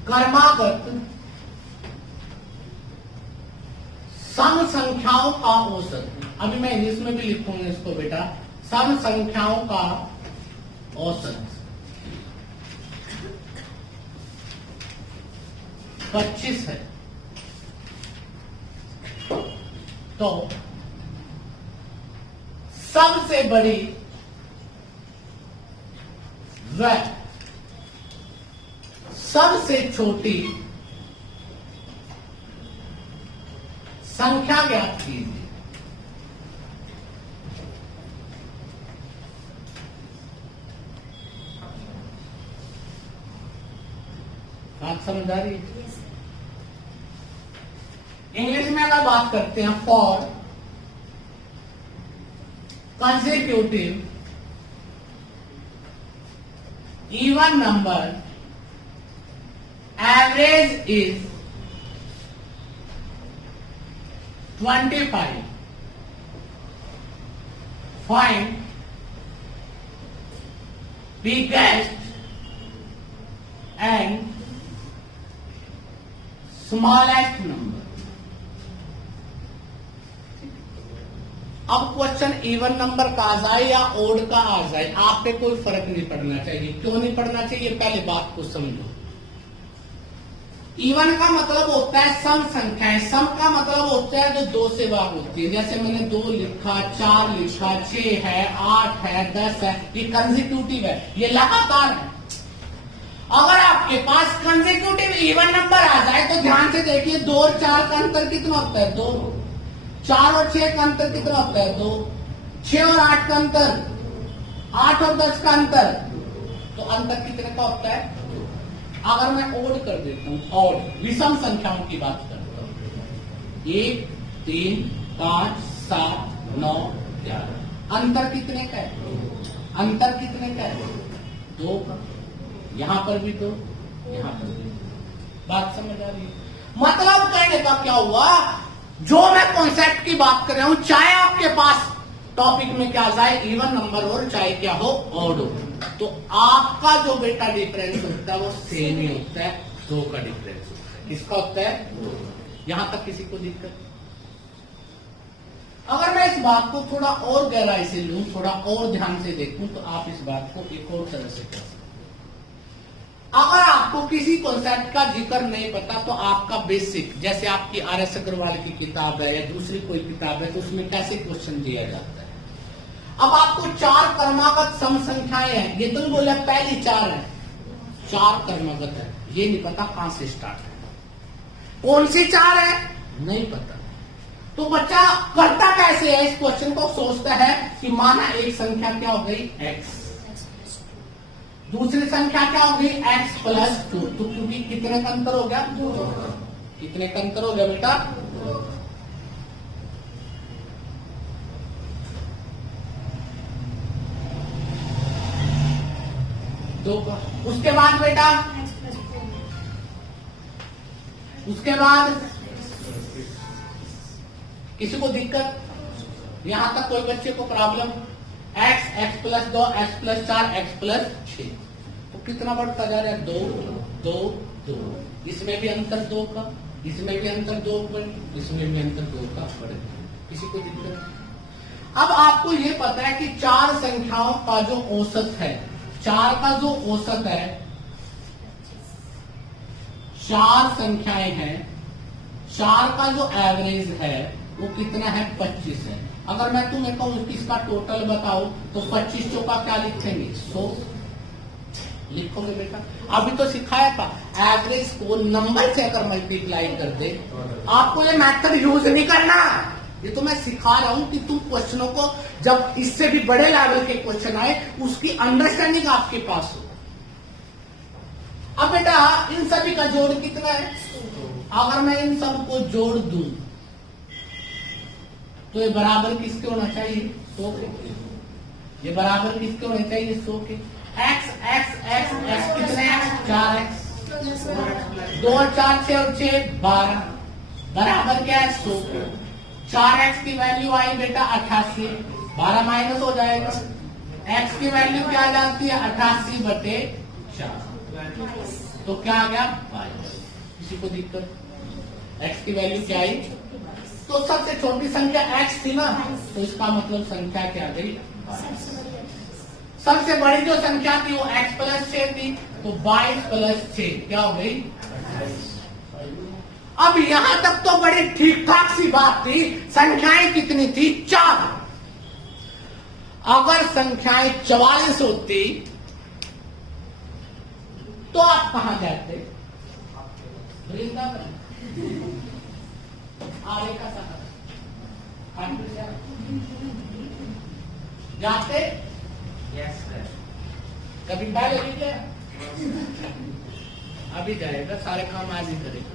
क्रमागत सम संख्याओं का औसत। अभी मैं इंग्लिश में भी लिखूंगा इसको बेटा, सम संख्याओं का औसत 25 है। तो सबसे बड़ी व सबसे छोटी संख्या ज्ञात कीजिए। बात समझ आ रही है? इंग्लिश में अगर बात करते हैं, for consecutive even number average is 25. Find biggest and smallest number. अब क्वेश्चन इवन नंबर का आ जाए या ओड का आ जाए, आप पे कोई फर्क नहीं पड़ना चाहिए। क्यों नहीं पड़ना चाहिए, पहले बात को समझो। इवन का मतलब होता है सम संख्याएं, सम का मतलब होता है जो 2 से भाग होती है। जैसे मैंने 2 लिखा, 4 लिखा, 6 है, 8 है, 10 है, ये कंसेक्यूटिव है, ये लगातार है। अगर आपके पास कंसेक्यूटिव इवन नंबर आ जाए तो ध्यान से देखिए, 2 और 4 का अंतर कितना होता है, 2। 4 और 6 का अंतर कितना होता है, 2। 6 और 8 का अंतर, 8 और 10 का अंतर, तो अंतर कितने का होता है। अगर मैं ओड कर देता हूं, ओड विषम संख्याओं की बात करता हूं, 1, 3, 5, 7, 9, 11, अंतर कितने का है, अंतर कितने का है, 2 का। यहां पर भी 2, यहां पर भी। बात समझ आ रही है? मतलब कहने का क्या हुआ, जो मैं कॉन्सेप्ट की बात कर रहा हूं, चाहे आपके पास टॉपिक में क्या जाए, इवन नंबर हो, चाहे क्या हो, ऑड हो, तो आपका जो बेटा डिफरेंस होता है वो सेम ही होता है, 2 का डिफरेंस होता है। किसका होता है, 2। यहां तक किसी को दिक्कत? अगर मैं इस बात को थोड़ा और गहराई से लूं, थोड़ा और ध्यान से देखूं, तो आप इस बात को एक और तरह से कर सकते। अगर आपको किसी कॉन्सेप्ट का जिक्र नहीं पता, तो आपका बेसिक, जैसे आपकी आर.एस. अग्रवाल की किताब है या दूसरी कोई किताब है, तो उसमें कैसे क्वेश्चन दिया जाता है। अब आपको 4 क्रमागत सम संख्याएं हैं, ये तो बोला पहली 4 है, 4 क्रमागत है, ये नहीं पता कहां से स्टार्ट है, कौन सी 4 है नहीं पता। तो बच्चा करता कैसे है, इस क्वेश्चन को सोचता है कि माना एक संख्या क्या हो गई, x, दूसरी संख्या क्या हो गई, x+2, तो क्योंकि कितने का अंतर हो गया, 2। कितने का अंतर हो गया बेटा, 2 का। उसके बाद बेटा, उसके बाद किसी को दिक्कत, यहां तक कोई बच्चे को problem, x, x+2, x+4, x+6, तो कितना बढ़ता जा रहा है, 2, 2, 2। इसमें भी अंतर 2 का, इसमें भी अंतर 2 का, इसमें भी अंतर 2 का बढ़ेगा। किसी को दिक्कत? अब आपको ये पता है कि चार संख्याओं का जो औसत है, चार का जो औसत है, चार संख्याएं हैं, चार का जो एवरेज है वो कितना है, 25 है। अगर मैं तुम्हें कहूं कि इसका टोटल बताओ तो 25 चौका क्या लिखेंगे, 100 लिखोगे बेटा। अभी तो सिखाया था एवरेज को नंबर से अगर मल्टीप्लाई कर दे, आपको ये मेथड यूज नहीं करना। ये तो मैं सिखा रहा हूं कि तुम क्वेश्चनों को जब इससे भी बड़े लेवल के क्वेश्चन आए उसकी अंडरस्टैंडिंग आपके पास हो। अब बेटा इन सभी का जोड़ कितना है, अगर मैं इन सब को जोड़ दूं तो ये बराबर किसके होना चाहिए, 100 के। ये बराबर किसके होने चाहिए, 100 के। x x x x कितने x, 4x, 2 और 4 6 और 6 12 बराबर क्या है, 100 के। 4x की वैल्यू आई बेटा 88, 12 माइनस हो जाएगा। x की वैल्यू क्या जाती है, 88/4, तो क्या आ गया, 22। किसी को दिक्कत, x की वैल्यू क्या आई, तो सबसे छोटी संख्या x थी ना, तो इसका मतलब संख्या क्या आ गई, 22। सबसे बड़ी जो संख्या थी वो x + 6 थी, तो 22 + 6 क्या हो गई, 28। अब यहां तक तो बड़ी ठीक ठाक सी बात थी। संख्याएं कितनी थी, 4। अगर संख्याएं 44 होती तो आप कहां जाते, वृंदावन, आगे का सफर जाते, यस सर। कभी पहले नहीं गया, अभी जाएगा, सारे काम आज ही करेगा।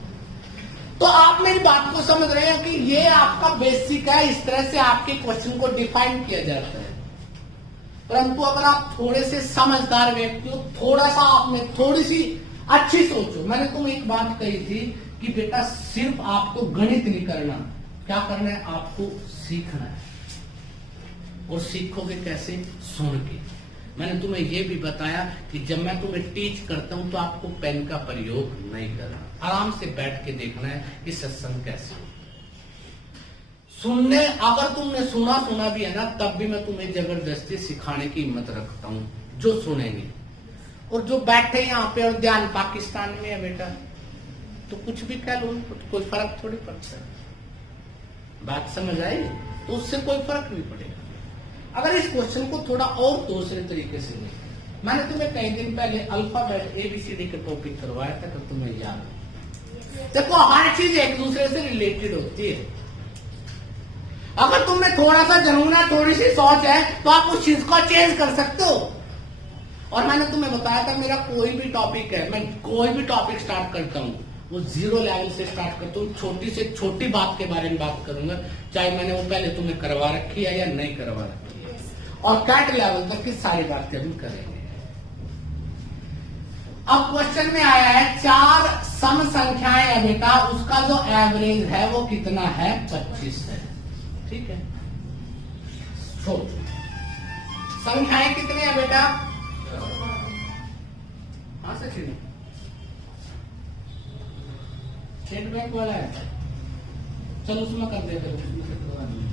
तो आप मेरी बात को समझ रहे हैं कि ये आपका बेसिक है, इस तरह से आपके क्वेश्चन को डिफाइन किया जाता है। परंतु अगर आप थोड़े से समझदार व्यक्ति हो, थोड़ा सा आपने थोड़ी सी अच्छी सोचो। मैंने तुम्हें एक बात कही थी कि बेटा सिर्फ आपको गणित नहीं करना, क्या करना है, आपको सीखना है। और सीखोगे कैसे, सुन के। मैंने तुम्हें यह भी बताया कि जब मैं तुम्हें टीच करता हूं तो आपको पेन का प्रयोग नहीं करना, आराम से बैठ के देखना है कि सत्संग कैसे हो। सुनने, अगर तुमने सुना भी है ना, तब भी मैं तुम्हें जबरदस्ती सिखाने की हिम्मत रखता हूं, जो सुनेंगे। और जो बैठे यहाँ पे और ध्यान पाकिस्तान में है बेटा, तो कुछ भी कह लो, कोई फर्क थोड़ी पड़ता है। बात समझ आई, तो उससे कोई फर्क नहीं पड़ेगा। अगर इस क्वेश्चन को थोड़ा और दूसरे तरीके से देखें, मैंने तुम्हें कई दिन पहले अल्फाबेट ABCD के टॉपिक करवाया था, तो तुम्हें याद है। देखो हर चीज एक दूसरे से रिलेटेड होती है। अगर तुमने थोड़ा सा जुनून है, थोड़ी सी सोच है, तो आप उस चीज को चेंज कर सकते हो। और मैंने तुम्हें बताया था मेरा कोई भी टॉपिक है, मैं कोई भी टॉपिक स्टार्ट करता हूँ वो 0 लेवल से स्टार्ट करता हूँ। छोटी से छोटी बात के बारे में बात करूंगा, चाहे मैंने वो पहले तुम्हें करवा रखी है या नहीं करवा रखी है। और कैट लेवल तक की सारी बातें हम करेंगे। अब क्वेश्चन में आया है 4 सम संख्याएं है बेटा, उसका जो एवरेज है वो कितना है, 25 है। ठीक है, संख्याएं कितने हैं बेटा, हाँ सचिन, स्टेट बैंक वाला है, चलो उसमें कर देते, उसमें से करवा देंगे।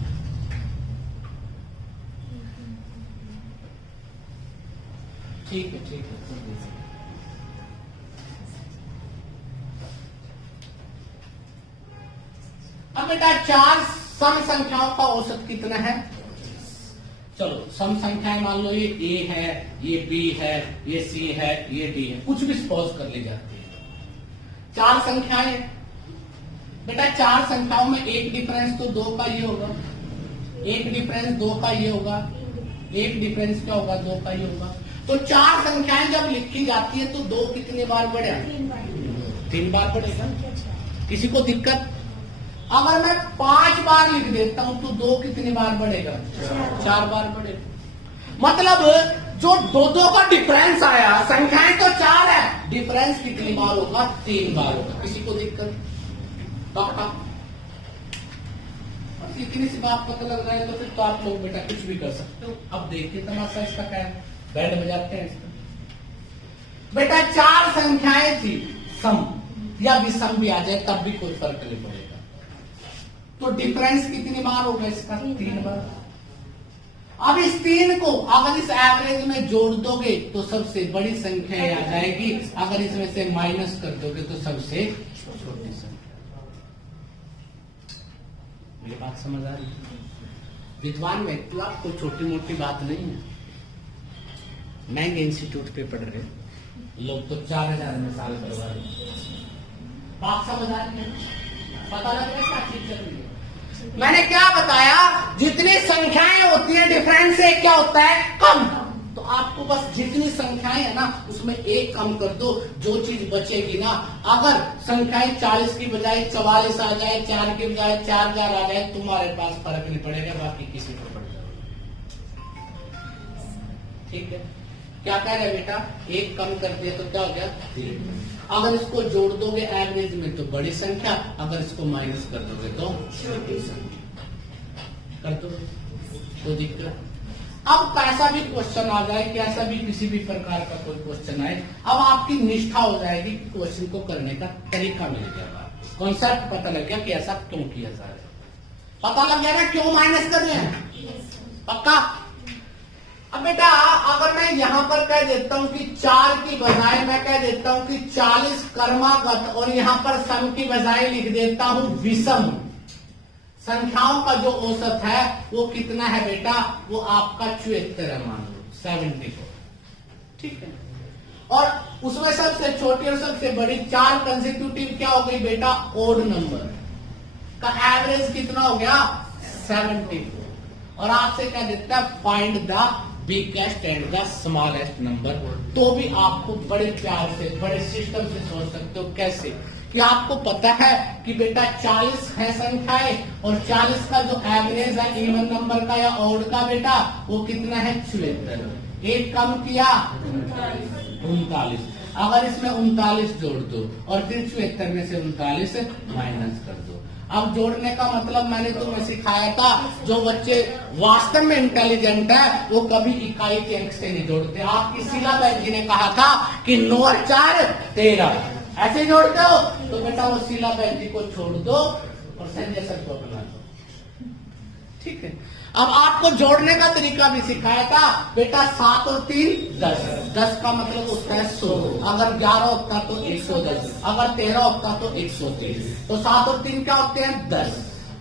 ठीक है, ठीक है। अब बेटा 4 सम संख्याओं का औसत कितना है, चलो सम संख्याएं मान लो ये A है, ये B है, ये C है, ये D है, कुछ भी सपोज कर ली जाती है। 4 संख्याएं बेटा, 4 संख्याओं में एक डिफरेंस तो 2 का ये होगा, एक डिफरेंस 2 का ये होगा, एक डिफरेंस क्या होगा, 2 का ये होगा। तो 4 संख्याएं जब लिखी जाती है तो 2 कितने बार बढ़ेगा, 3 बार बढ़ेगा। किसी को दिक्कत, अगर मैं 5 बार लिख देता हूं तो 2 कितनी बार बढ़ेगा, 4 बार बढ़ेगा। मतलब जो 2 का डिफरेंस आया, संख्याएं तो 4 है, डिफरेंस कितनी बार होगा, 3 बार होगा। किसी को दिक्कत, पक्का। इतनी सी बात पता लग रहा है तो फिर तो आप लोग बेटा कुछ भी कर सकते हो। अब देखिए तमाशा इसका क्या है, बैंड बजाते हैं इसका। बेटा 4 संख्याएं थी, सम या विषम भी आ जाए तब भी कोई फर्क नहीं पड़ेगा। तो डिफरेंस कितनी बार होगा इसका, 3 बार। अब इस 3 को अगर इस एवरेज में जोड़ दोगे तो सबसे बड़ी संख्या आ जाएगी, अगर इसमें से माइनस कर दोगे तो सबसे छोटी संख्या। ये बात समझ आ रही है? विद्वान व्यक्ति आपको छोटी मोटी बात नहीं है। महंगे इंस्टीट्यूट पे पढ़ रहे लोग तो 4000 में साल करवा रहे। बात समझ आ रही है? पता लग रहा है क्या चीज चल रही है? मैंने क्या बताया, जितनी संख्याएं होती है डिफरेंस से क्या होता है, कम। तो आपको बस जितनी संख्याएं है ना उसमें एक कम कर दो, जो चीज बचेगी ना, अगर संख्याएं 40 की बजाय 44 आ जाए, 4 की बजाय 4000 आ जाए, तुम्हारे पास फर्क नहीं पड़ेगा, बाकी किसी को पड़ जाएगा। ठीक है, क्या कह रहे बेटा, एक कम कर दिया तो क्या हो गया, 3। अगर इसको जोड़ दोगे एवरेज में तो बड़ी संख्या, अगर इसको माइनस कर दोगे तो छोटी संख्या। कर दो, कोई दिक्कत। अब कैसा भी क्वेश्चन आ जाए, कैसा भी किसी भी प्रकार का कोई क्वेश्चन आए, अब आपकी निष्ठा हो जाएगी कि क्वेश्चन को करने का तरीका मिल गया, कॉन्सेप्ट पता लग गया कि ऐसा क्यों किया जा रहा है। पता लग गया ना क्यों माइनस कर रहे हैं, पक्का। अब बेटा अगर मैं यहां पर कह देता हूं कि 4 की बजाय मैं कह देता हूं कि 40 कर्मागत, और यहां पर सम की बजाय लिख देता हूं विषम, संख्याओं का जो औसत है वो कितना है बेटा, वो आपका 74 है, मान लो 74। ठीक है, और उसमें सबसे छोटी और सबसे बड़ी 4 कंसेक्यूटिव क्या हो गई बेटा, ओड नंबर का एवरेज कितना हो गया, 74। और आपसे क्या देता है, find the biggest and the smallest number. तो भी आपको बड़े प्यार से, बड़े सिस्टम से सोच सकते हो। कैसे कि आपको पता है कि बेटा 40 है संख्याएं, और 40 का जो एवरेज है इवन नंबर का या ऑड का बेटा, वो कितना है, 74। एक कम किया 39। अगर इसमें 39 जोड़ दो और फिर 74 में से 39 माइनस कर दो। अब जोड़ने का मतलब मैंने तुम्हें सिखाया था, जो बच्चे वास्तव में इंटेलिजेंट है वो कभी इकाई के अंक से नहीं जोड़ते। आपकी शीला बहन जी ने कहा था कि 9 और 4 13, ऐसे जोड़ते हो, तो बेटा वो शीला बहन जी को छोड़ दो और संजय सर को बना दो। ठीक है, अब आपको जोड़ने का तरीका भी सिखाया था बेटा, 7 और 3 10, 10 का मतलब होता है 100। अगर 11 होता तो 110, अगर 13 होता तो 130। तो 7 और 3 क्या होते हैं, 10,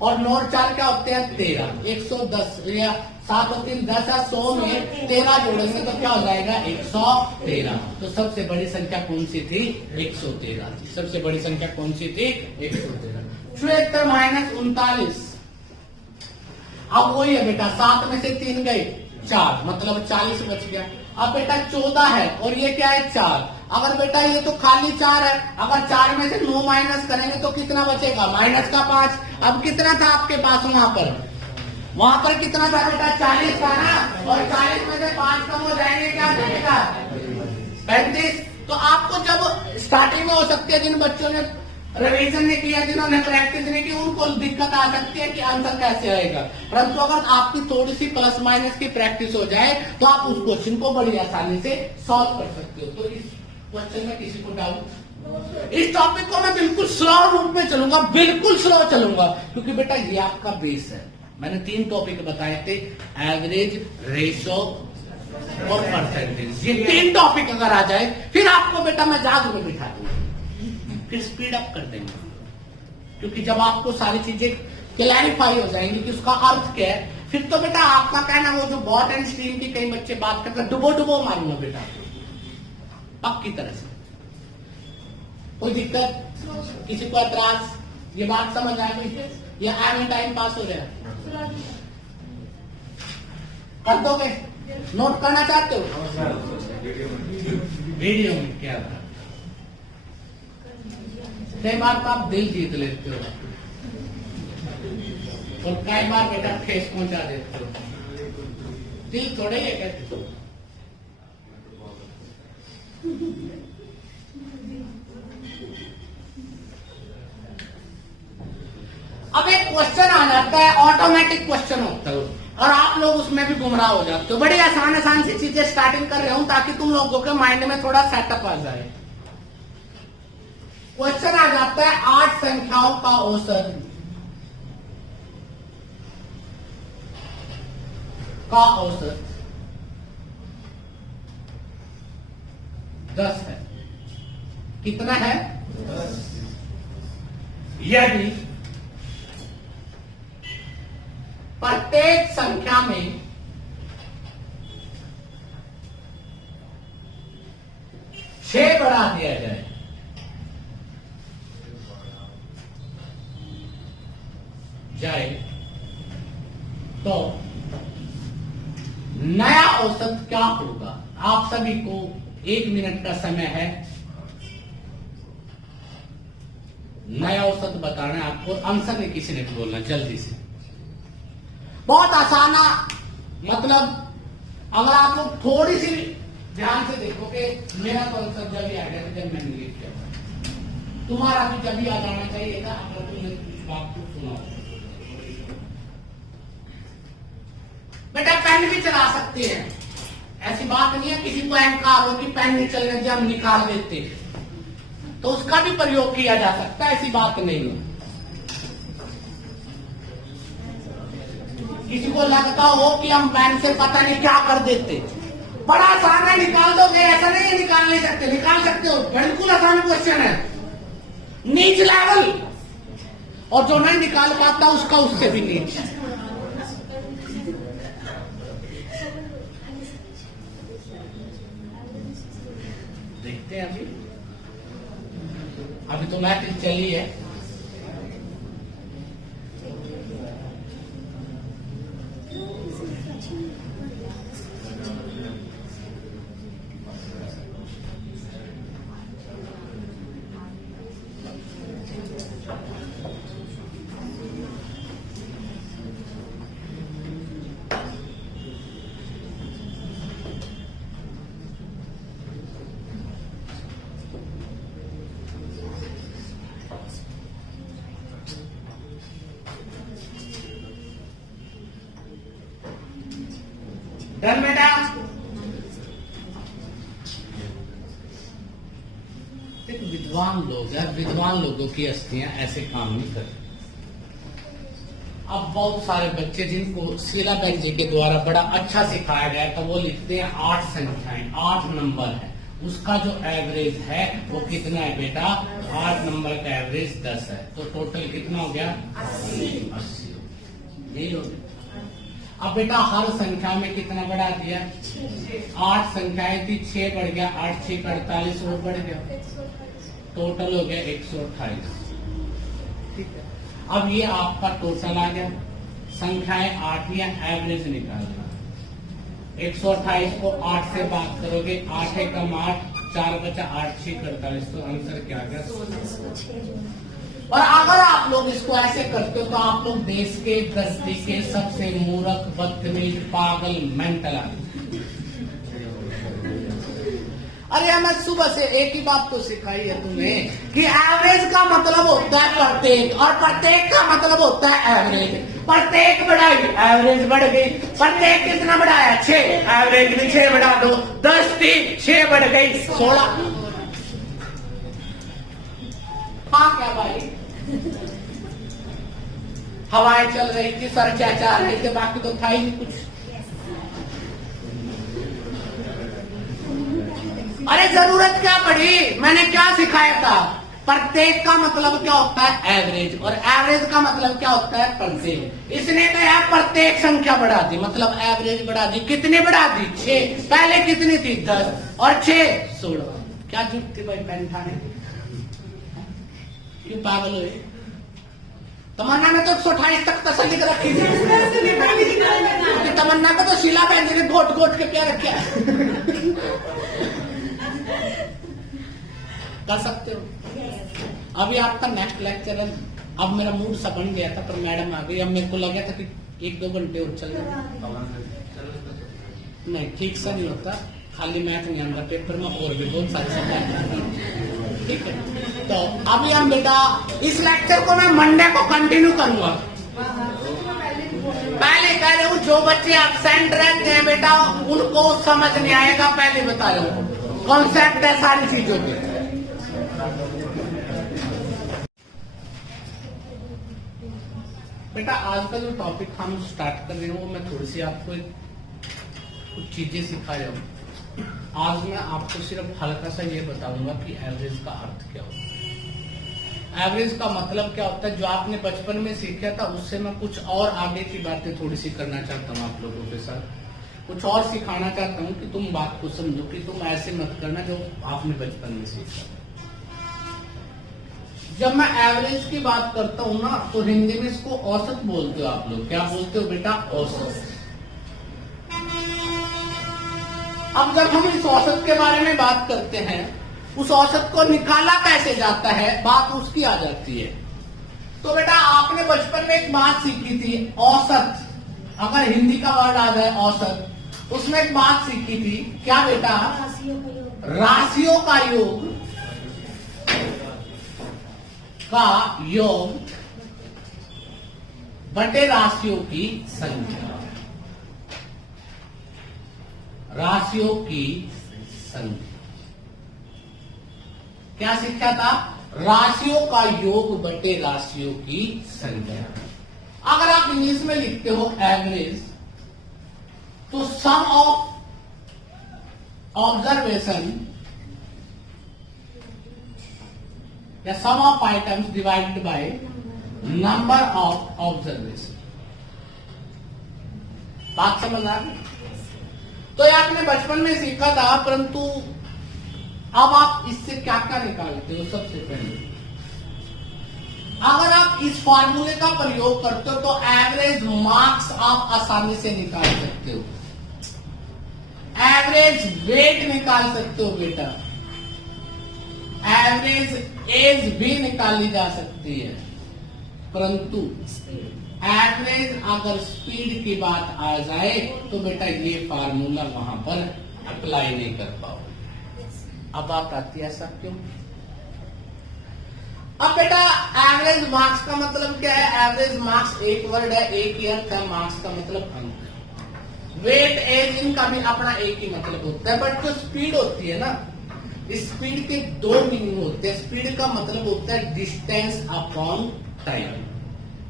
और 9 और 4 क्या होते हैं, 13। 110 या 7 और 3 10 है, 100 में 13 जोड़ेंगे तो क्या हो जाएगा, 113। तो सबसे बड़ी संख्या कौन सी थी, 113 थी। सबसे बड़ी संख्या कौन सी थी, 113। 74 माइनस 39, अब वही है बेटा, 7 में से 3 गए 4, मतलब 40 बच गया। अब बेटा 14 है और ये क्या है, 4। अगर बेटा ये तो खाली 4 है, अगर 4 में से 9 माइनस करेंगे तो कितना बचेगा, माइनस का 5। अब कितना था आपके पास वहां पर कितना था बेटा, 40 था ना, और 40 में से 5 कम हो जाएंगे, क्या बचेगा, 35। तो आपको जब स्टार्टिंग में हो सकती है, जिन बच्चों ने रिवीजन नहीं किया, जिन्होंने प्रैक्टिस नहीं की, उनको दिक्कत आ सकती है कि आंसर कैसे आएगा। परंतु अगर आपकी थोड़ी सी प्लस माइनस की प्रैक्टिस हो जाए तो आप उस क्वेश्चन को बड़ी आसानी से सॉल्व कर सकते हो। तो इस क्वेश्चन में किसी को डाउट, इस टॉपिक को मैं बिल्कुल स्लो रूप में चलूंगा, बिल्कुल स्लो चलूंगा, क्योंकि बेटा ये आपका बेस है। मैंने 3 टॉपिक बताए थे, एवरेज, रेशो और परसेंटेज। ये 3 टॉपिक अगर आ जाए फिर आपको बेटा मैं जाग में बिठा दूंगा, फिर स्पीड अप कर देंगे। क्योंकि जब आपको सारी चीजें क्लैरिफाई हो जाएंगी कि उसका अर्थ क्या है, फिर तो बेटा आपका कहना, वो जो बॉट एंड स्ट्रीम की कई बच्चे बात करते हैं, डुबो मारूंगा बेटा पक्की तरह से। कोई दिक्कत, किसी को एतराज, ये बात समझ आए कोई, या एम टाइम पास हो रहा है, कर दोगे, नोट करना चाहते हो, वीडियो में क्या था, कई बार तो आप दिल जीत लेते हो और कई बार बेटा ठेस पहुंचा देते हो। दिल थोड़े ही कहते हो। अब एक क्वेश्चन आ जाता है, ऑटोमेटिक क्वेश्चन होता है, और आप लोग उसमें भी गुमराह हो जाते हो। बड़ी आसान सी चीजें स्टार्टिंग कर रहा हूं ताकि तुम लोगों के माइंड में थोड़ा सेटअप आ जाए। क्वेश्चन आ जाता है 8 संख्याओं का औसत। का औसत 10 है। कितना है? 10। यदि प्रत्येक संख्या में छह बढ़ा दिया जाए तो नया औसत क्या होगा? आप सभी को 1 मिनट का समय है। नया औसत बताना है आपको। आंसर नहीं किसी ने बोलना, जल्दी से। बहुत आसान है। मतलब अगर आप लोग थोड़ी सी ध्यान से देखोगे, मेरा कॉन्सेप्ट जब भी आ गया था जब मैंने लिख किया, तुम्हारा भी जब भी याद आना चाहिए था अगर तुमने कुछ बात को सुना। बेटा पेन भी चला सकते हैं, ऐसी बात नहीं है। किसी को अहंकार हो कि पेन नहीं चलने दिया हम निकाल देते, तो उसका भी प्रयोग किया जा सकता है, ऐसी बात नहीं है। किसी को लगता हो कि हम पेन से पता नहीं क्या कर देते, बड़ा आसान है, निकाल दोगे। ऐसा नहीं है निकाल नहीं सकते, निकाल सकते हो, बिल्कुल आसान क्वेश्चन है, नीच लेवल। और जो नहीं निकाल पाता उसका उससे भी नीच। देखते हैं अभी तो मैथ चली है। डन बेटा? विद्वान लोग हैं, विद्वान लोगों की हस्तियां ऐसे काम नहीं करती। अब बहुत सारे बच्चे जिनको शीला बहन जी के द्वारा बड़ा अच्छा सिखाया गया तो वो लिखते हैं 8 संख्याएं, 8 नंबर है, उसका जो एवरेज है वो कितना है बेटा? 8 नंबर का एवरेज 10 है, तो टोटल कितना हो गया? 80। यही हो गया। अब बेटा हर संख्या में कितना बढ़ा दिया? 8 संख्याएं थी, 6 बढ़ गया, 8 6 48 और बढ़ गया, टोटल हो गया 128। ठीक है, अब ये आपका टोटल आ गया। संख्याएं 8 या एवरेज निकालना। 128 को 8 से बात करोगे, 8 है कम 8, 4 बचा 8 6 48, तो आंसर क्या आ गया? और अगर आप लोग इसको ऐसे करते हो तो आप लोग देश के 10वीं के सबसे मूर्ख, बदतमीज, पागल, मेंटल आदमी। अरे मैं सुबह से एक ही बात तो सिखाई है तुम्हें कि एवरेज का मतलब होता है प्रत्येक, और प्रत्येक का मतलब होता है एवरेज। प्रत्येक बढ़ाई, एवरेज बढ़ गई। प्रत्येक कितना बढ़ाया? 6, एवरेज भी 6 बढ़ा दो, 10 थी, 6 बढ़ गई 16। हाँ क्या भाई? हवाएं चल रही थी, सर चाचा रहे थे, बाकी तो था ही नहीं कुछ। अरे जरूरत क्या पड़ी? मैंने क्या सिखाया था? प्रत्येक का मतलब क्या होता है? एवरेज, और एवरेज का मतलब क्या होता है? प्रत्येक। इसने तो यार प्रत्येक संख्या बढ़ा दी, मतलब एवरेज बढ़ा दी। कितने बढ़ा दी? 6। पहले कितनी थी? 10, और 6 16। क्या झूठ थी भाई पेन ठाने? क्यों पागल हुए? तमन्ना ने तो 128 तक तसल्ली कर रखी थी। तमन्ना को तो शीला बहन जी ने घोट घोट के क्या रखा? कर सकते हो। अभी आपका नेक्स्ट लेक्चर है। अब मेरा मूड सा बन गया था पर मैडम आ गई। अब मेरे को लगा था कि 1-2 घंटे और चल जाए। नहीं, ठीक सा नहीं होता, खाली मैथ नहीं आता पेपर में, और भी बहुत सारी। ठीक है, तो अभी हम बेटा इस लेक्चर को मैं मंडे को कंटिन्यू करूंगा। पहले कह रहे हूँ जो बच्चे एब्सेंट रहते हैं बेटा उनको समझ नहीं आएगा, पहले बता रहा हूँ। कॉन्सेप्ट है सारी चीजों के। बेटा आज का जो टॉपिक हम स्टार्ट कर रहे हैं वो मैं थोड़ी सी आपको कुछ चीजें सिखा रहा हूँ। आज मैं आपको सिर्फ हल्का सा ये बताऊंगा कि एवरेज का अर्थ क्या होता है, एवरेज का मतलब क्या होता है। जो आपने बचपन में सीखा था उससे मैं कुछ और आगे की बातें थोड़ी सी करना चाहता हूँ आप लोगों के साथ, कुछ और सिखाना चाहता हूँ कि तुम बात को समझो कि तुम ऐसे मत करना जो आपने बचपन में सीखा। जब मैं एवरेज की बात करता हूँ ना तो हिंदी में इसको औसत बोलते हो आप लोग। क्या बोलते हो बेटा? औसत। अब जब हम इस औसत के बारे में बात करते हैं, उस औसत को निकाला कैसे जाता है, बात उसकी आ जाती है। तो बेटा आपने बचपन में एक बात सीखी थी, औसत। अगर हिंदी का वर्ड आ जाए औसत, उसमें एक बात सीखी थी, क्या बेटा? राशियों का योग बटे राशियों की संख्या। राशियों की संख्या क्या सीखा था? राशियों का योग बटे राशियों की संख्या। अगर आप इंग्लिश में लिखते हो एवरेज, तो सम ऑफ ऑब्जर्वेशन या sum of items divided by number of observation. बात समझ आ गई? तो ये आपने बचपन में सीखा था, परंतु अब आप इससे क्या क्या निकालते हो? सबसे पहले अगर आप इस फॉर्मूले का प्रयोग करते हो तो एवरेज मार्क्स आप आसानी से निकाल सकते हो, एवरेज वेट निकाल सकते हो बेटा, एवरेज एज भी निकाली जा सकती है, परंतु एवरेज अगर स्पीड की बात आ जाए तो बेटा ये फार्मूला वहां पर अप्लाई नहीं कर पाओ। अब बात आती है ऐसा क्यों? अब बेटा एवरेज मार्क्स का मतलब क्या है? एवरेज मार्क्स एक वर्ड है, एक ही अर्थ है, मार्क्स का मतलब अंक। वेट एज इनका भी अपना एक ही मतलब होता है, बट जो स्पीड होती है ना, स्पीड के दो मीनिंग होते हैं। स्पीड का मतलब होता है डिस्टेंस अपॉन टाइम।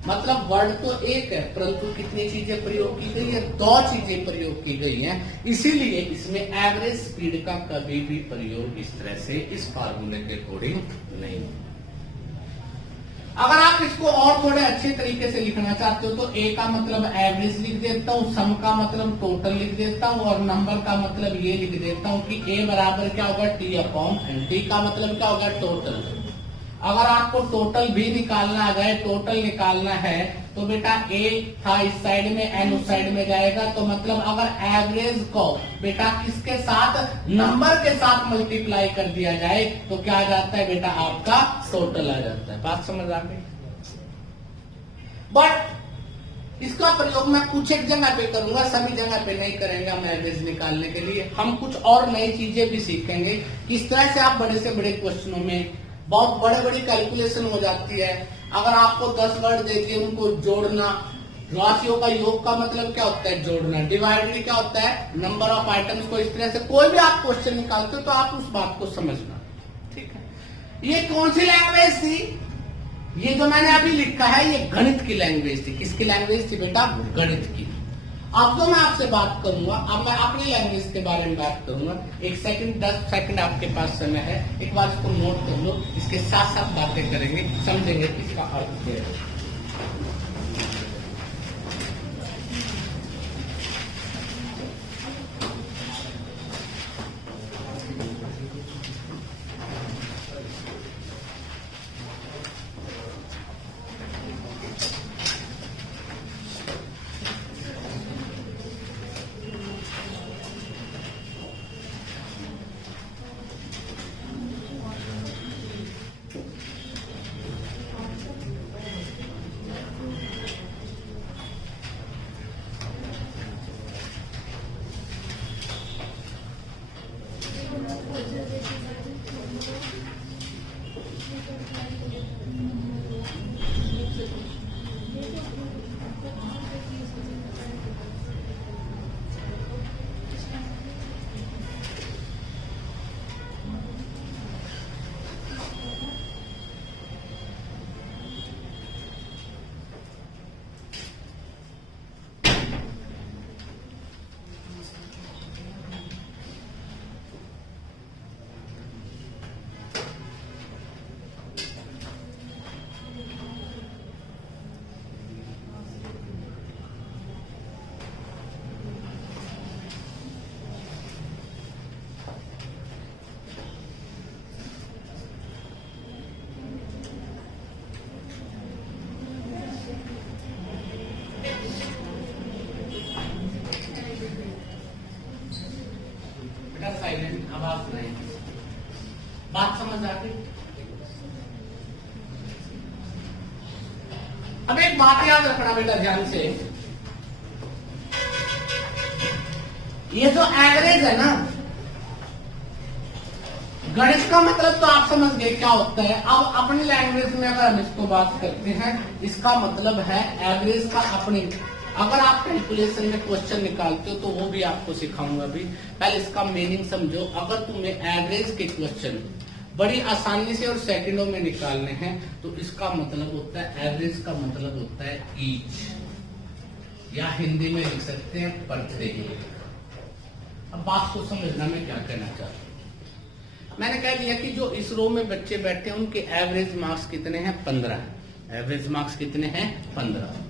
मतलब वर्ड तो एक है, परंतु कितनी चीजें प्रयोग की गई है? दो चीजें प्रयोग की गई हैं। इसीलिए इसमें एवरेज स्पीड का कभी भी प्रयोग इस तरह से इस फार्मूले के अकॉर्डिंग नहीं। अगर आप इसको और थोड़े अच्छे तरीके से लिखना चाहते हो तो ए का मतलब एवरेज लिख देता हूँ, सम का मतलब टोटल लिख देता हूँ, और नंबर का मतलब ये लिख देता हूँ कि ए बराबर क्या होगा? T upon N. टी का मतलब क्या होगा? टोटल। अगर आपको टोटल भी निकालना आ जाए, टोटल निकालना है, तो बेटा ए था इस साइड में, एन उस साइड में जाएगा, तो मतलब अगर एवरेज को बेटा किसके साथ? नंबर के साथ मल्टीप्लाई कर दिया जाए तो क्या आ जाता है बेटा? आपका टोटल आ जाता है। बात समझ आ गई? बट इसका प्रयोग मैं कुछ एक जगह पे करूंगा, सभी जगह पे नहीं करेंगे हम एवरेज निकालने के लिए। हम कुछ और नई चीजें भी सीखेंगे, किस तरह से आप बड़े से बड़े क्वेश्चनों में बहुत बड़े बड़ी कैलकुलेशन हो जाती है। अगर आपको 10 वर्ड दे दिए, उनको जोड़ना। राशियों का योग का मतलब क्या होता है? जोड़ना। डिवाइडेड क्या होता है? नंबर ऑफ आइटम्स को। इस तरह से कोई भी आप क्वेश्चन निकालते हो तो आप उस बात को समझना, ठीक है। ये कौन सी लैंग्वेज थी? ये जो मैंने अभी लिखा है ये गणित की लैंग्वेज थी। किसकी लैंग्वेज थी बेटा? गणित की। अब तो मैं आपसे बात करूंगा, अब मैं अपनी लैंग्वेज के बारे में बात करूंगा। 1 सेकंड 10 सेकंड आपके पास समय है, एक बार इसको नोट कर लो, इसके साथ साथ बातें करेंगे, समझेंगे इसका अर्थ क्या है। अब एक बात याद रखना बेटा ध्यान से, ये जो एवरेज है ना, गणित का मतलब तो आप समझ गए क्या होता है। अब अपनी लैंग्वेज में अगर हम इसको बात करते हैं, इसका मतलब है एवरेज का अपने, अगर आप कैलकुलेशन में क्वेश्चन निकालते हो तो वो भी आपको सिखाऊंगा भी। पहले इसका मीनिंग समझो। अगर तुम्हें एवरेज के क्वेश्चन बड़ी आसानी से और सेकंडों में निकालने हैं तो इसका मतलब होता है, एवरेज का मतलब होता है ईच, या हिंदी में लिख सकते हैं प्रत्येक। अब बात को समझना मैं क्या कहना चाहता हूं। मैंने कह दिया कि जो इस रो में बच्चे बैठे हैं उनके एवरेज मार्क्स कितने हैं, 15। एवरेज मार्क्स कितने हैं, 15।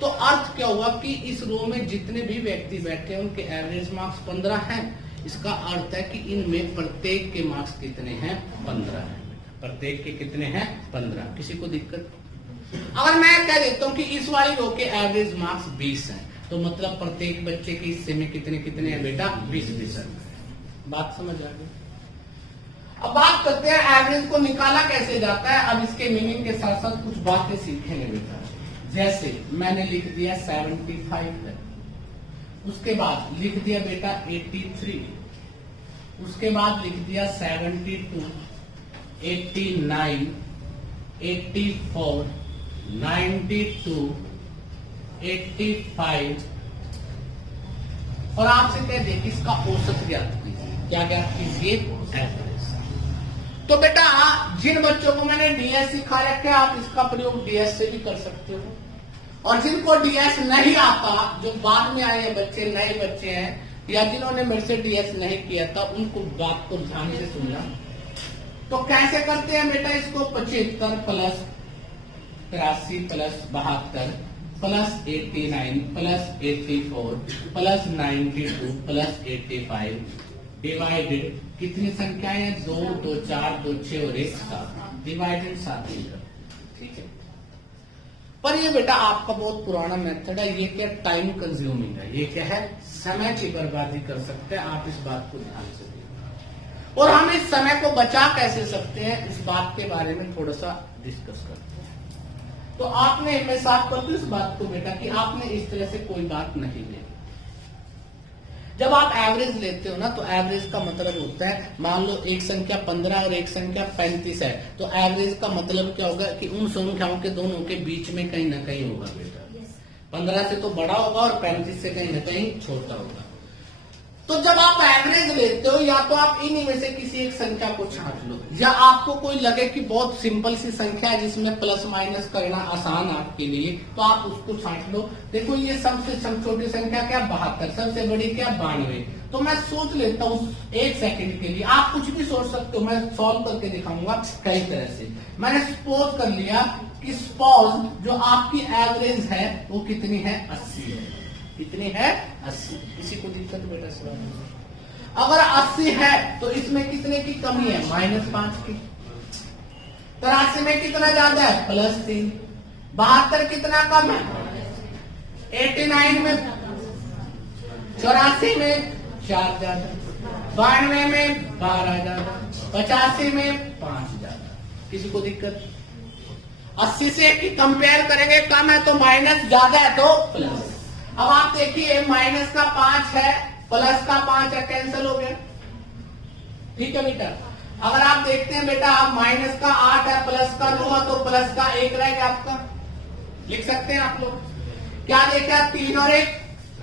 तो अर्थ क्या हुआ कि इस रो में जितने भी व्यक्ति बैठे हैं उनके एवरेज मार्क्स 15 हैं। इसका अर्थ है कि इनमें प्रत्येक के मार्क्स कितने हैं, 15 हैं। प्रत्येक के कितने हैं, 15। किसी को दिक्कत? अगर मैं कह देता हूं कि इस वाली रो के एवरेज मार्क्स 20 हैं, तो मतलब प्रत्येक बच्चे के हिस्से में कितने कितने हैं बेटा, 20 है। बात समझ आ गई? अब बात करते हैं एवरेज को निकाला कैसे जाता है। अब इसके मीनिंग के साथ साथ कुछ बातें सीखेंगे बेटा। जैसे मैंने लिख दिया 75 है, उसके बाद लिख दिया बेटा 83, उसके बाद लिख दिया 72, 89, 84, 92, 85, और आपसे कह दे कि इसका औसत ज्ञात कीजिए। क्या ज्ञात कीजिए? एवरेज। तो बेटा जिन बच्चों को मैंने डीएस सिखा रखा है, आप इसका प्रयोग डीएस से भी कर सकते हो। और जिनको डीएस नहीं आता, जो बाद में आए बच्चे, नए बच्चे हैं, या जिन्होंने मेरे से डीएस नहीं किया था, उनको बात को ध्यान से सुनना। तो कैसे करते हैं बेटा इसको? 75 plus 83 plus 72 plus 89 plus 84 plus 92 plus 85 divided कितनी संख्याएं हैं? 2, 2, 4, 2, 6 और 1 7, डिवाइडेड 7। ठीक है। पर ये बेटा आपका बहुत पुराना मेथड है। ये क्या टाइम कंज्यूमिंग है, ये क्या है, समय की बर्बादी कर सकते हैं। आप इस बात को ध्यान से देखिए। और हम इस समय को बचा कैसे सकते हैं, इस बात के बारे में थोड़ा सा डिस्कस करते हैं। तो आपने, मैं साफ कर दूं इस बात को बेटा कि आपने इस तरह से कोई बात नहीं ली। जब आप एवरेज लेते हो ना, तो एवरेज का मतलब होता है, मान लो एक संख्या 15 और एक संख्या 35 है, तो एवरेज का मतलब क्या होगा कि उन संख्याओं के दोनों के बीच में कहीं ना कहीं होगा बेटा। 15 से तो बड़ा होगा और 35 से कहीं ना कहीं छोटा होगा। तो जब आप एवरेज लेते हो, या तो आप इन्हीं में से किसी एक संख्या को छांट लो, या आपको कोई लगे कि बहुत सिंपल सी संख्या है जिसमें प्लस माइनस करना आसान आपके लिए, तो आप उसको छांट लो। देखो ये सबसे छोटी संख्या क्या, 72, सबसे बड़ी क्या, 92। तो मैं सोच लेता हूँ 1 सेकंड के लिए, आप कुछ भी सोच सकते हो, मैं सॉल्व करके दिखाऊंगा कई तरह से। मैंने सपोज कर लिया कि सपोज जो आपकी एवरेज है वो कितनी है, 80 है। कितनी है, 80। किसी को दिक्कत बेटा सवाल? अगर 80 है तो इसमें कितने की कमी है, -5 की। 83 में कितना ज्यादा है, +3। 72 कितना कम है, 89 में, 84 में 4 ज्यादा, 92 में 12 ज्यादा, 85 में 5 ज्यादा। किसी को दिक्कत? 80 से की कंपेयर करेंगे, कम है तो माइनस, ज्यादा है तो प्लस। अब आप देखिए माइनस का 5 है, प्लस का 5 है, कैंसिल हो गया। ठीक है बेटा। अगर आप देखते हैं बेटा, आप माइनस का 8 है, प्लस का 9 है, तो प्लस का 1 रह गया आपका। लिख सकते हैं आप लोग। क्या देखा, 3 और 1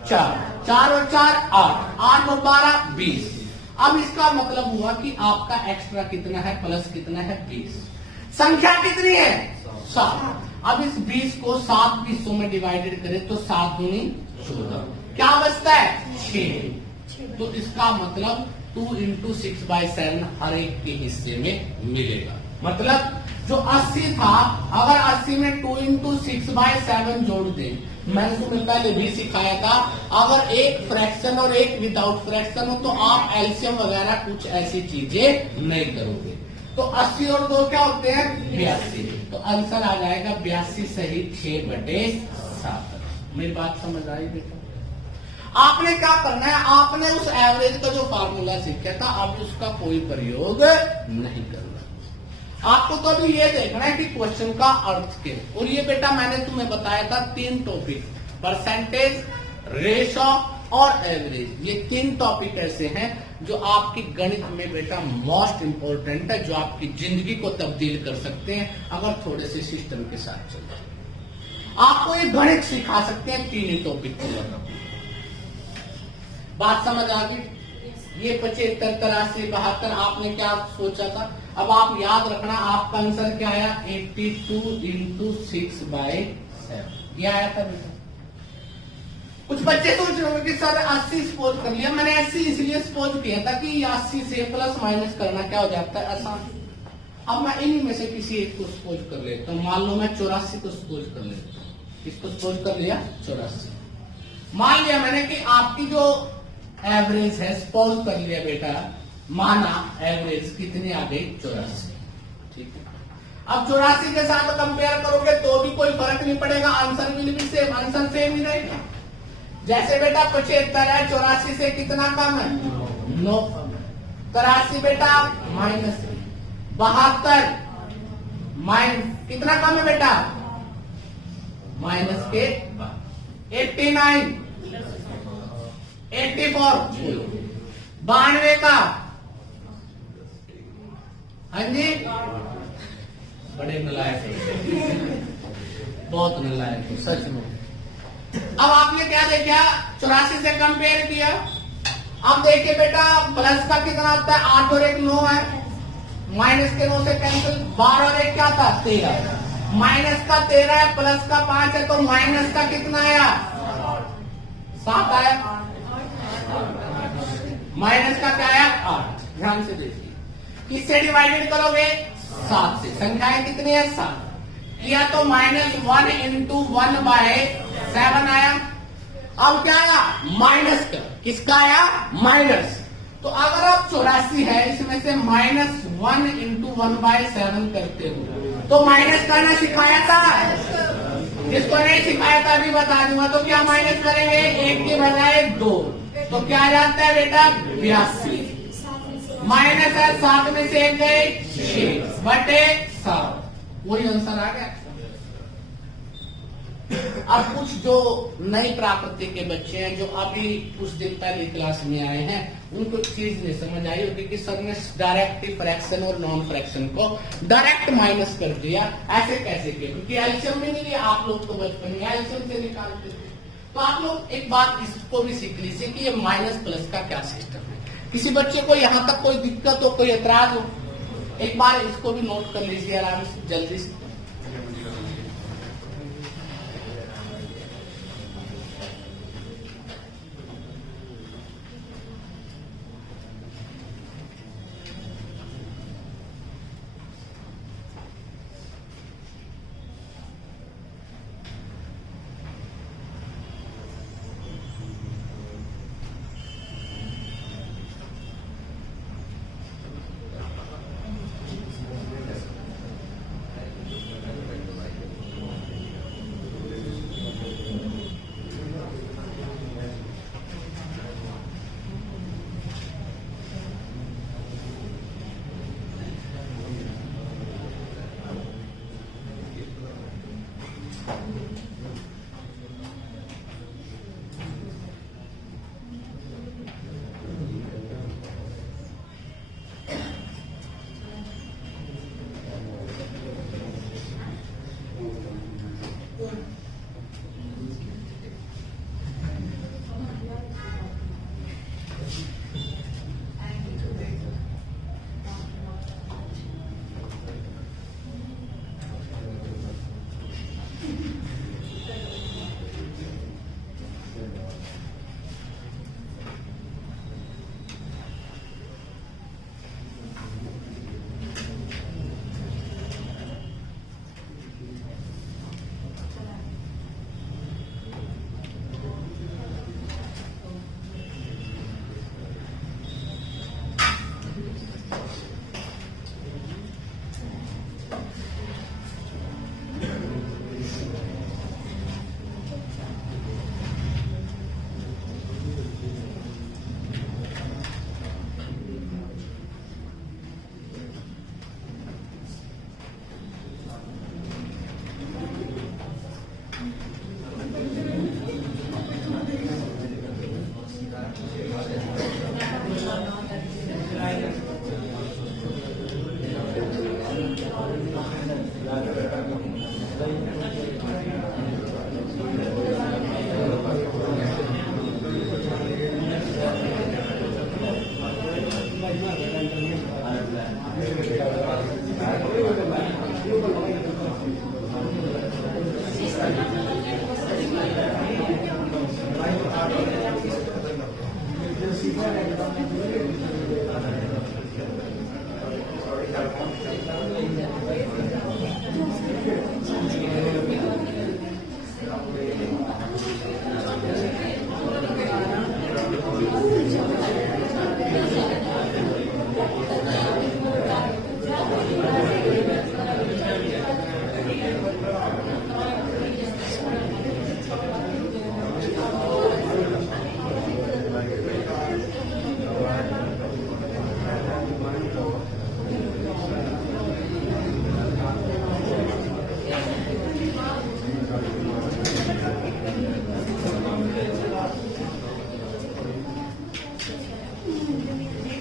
4, 4 और 4 8, 8 और 12 20। अब इसका मतलब हुआ कि आपका एक्स्ट्रा कितना है, प्लस कितना है, 20। संख्या कितनी है, 7। अब इस 20 को 7 हिस्सों में डिवाइडेड करें तो 7 दूनी 14, क्या बचता है, 6। तो इसका मतलब 2 × 6/7 हर एक के हिस्से में मिलेगा। मतलब जो 80 था, अगर 80 में 2 × 6/7 जोड़ दें, मैंने तुम्हें पहले भी सिखाया था, अगर एक फ्रैक्शन और एक विदाउट फ्रैक्शन हो तो आप एलसीएम वगैरह कुछ ऐसी चीजें नहीं करोगे। तो 80 और 2 क्या होते हैं, 82। तो आंसर आ जाएगा 82 सही 6/7। मेरी बात समझ आई बेटा? आपने क्या करना है, आपने उस एवरेज का जो फार्मूला सीखा था, अब उसका कोई प्रयोग नहीं करना। आपको तो अभी ये देखना है कि क्वेश्चन का अर्थ क्या है। और ये बेटा मैंने तुम्हें बताया था 3 टॉपिक, परसेंटेज, रेशो और एवरेज। ये 3 टॉपिक ऐसे हैं जो आपकी गणित में बेटा मोस्ट इंपॉर्टेंट है, जो आपकी जिंदगी को तब्दील कर सकते हैं अगर थोड़े से सिस्टम के साथ चलते हैं। आपको ये गणित सिखा सकते हैं 3 ही टॉपिक को। बात समझ आ गई? ये 75, 83, 72 आपने क्या सोचा था? अब आप याद रखना, आपका आंसर क्या आया? 82 इंटू 6/7 ये आया था बेटा। कुछ बच्चे सोच रहे होंगे कि सर 80 सपोज कर लिया। मैंने 80 इसलिए सपोज किया था कि 80 से प्लस माइनस करना क्या हो जाता है, आसान। अब मैं इन्हीं में से किसी एक को सपोज कर लेता हूं। मान लो मैं 84 को सपोज कर लेता हूँ। किसको सपोज कर लिया? 84। मान लिया मैंने कि आपकी जो एवरेज है, सपोज कर लिया बेटा, माना एवरेज कितनी आ गई? 84। ठीक है। अब 84 के साथ कंपेयर करोगे तो भी कोई फर्क नहीं पड़ेगा, answer will be same, answer same ही रहेगा। जैसे बेटा 75 है, 84 से कितना कम है? 9। 83 बेटा माइनस, 72 माइनस कितना कम है बेटा? माइनस के 89, 84, 92 का, हाँ जी, बड़े नलायक, बहुत नलायक हो सच में। अब आपने क्या देखा? 84 से कंपेयर किया। अब देखिए बेटा प्लस का कितना आता है? 8 और 1 9 है, माइनस के 9 से कैंसिल, 12 और 1 क्या था? 13, माइनस का 13 है, प्लस का 5 है, तो माइनस का कितना आया? 7 आया। माइनस का क्या आया? 8। ध्यान से देखिए, किससे डिवाइडेड करोगे? 7 से। संख्याएं कितनी है? 7 किया तो -1 इंटू 1/7 आया। अब क्या आया? माइनस का, किसका आया? माइनस। तो अगर आप 84 है, इसमें से -1 इंटू 1/7 करते हो तो माइनस करना सिखाया था? जिसको नहीं सिखाया था अभी बता दूंगा। तो क्या माइनस करेंगे? 1 के बजाय 2, तो क्या आ जाता है बेटा? 82। माइनस है, 7 में से 1 गए 6/7, वही आंसर आ गया। अब कुछ जो नई प्राकृति के बच्चे हैं, जो अभी कुछ दिन पहले क्लास में आए हैं, उनको चीज नहीं समझ आई होगी कि सर ने डायरेक्ट फ्रैक्शन और नॉन फ्रैक्शन को डायरेक्ट माइनस कर दिया। ऐसे कैसे किया? क्योंकि एल्शियम में नहीं, आप लोग तो बचपन में एल्शियम से निकालते थे। तो आप लोग एक बात इसको भी सीख लीजिए कि ये माइनस प्लस का क्या सिस्टम है। किसी बच्चे को यहाँ तक कोई दिक्कत हो, कोई एतराज हो, एक बार इसको भी नोट कर लीजिए आराम से, जल्दी से।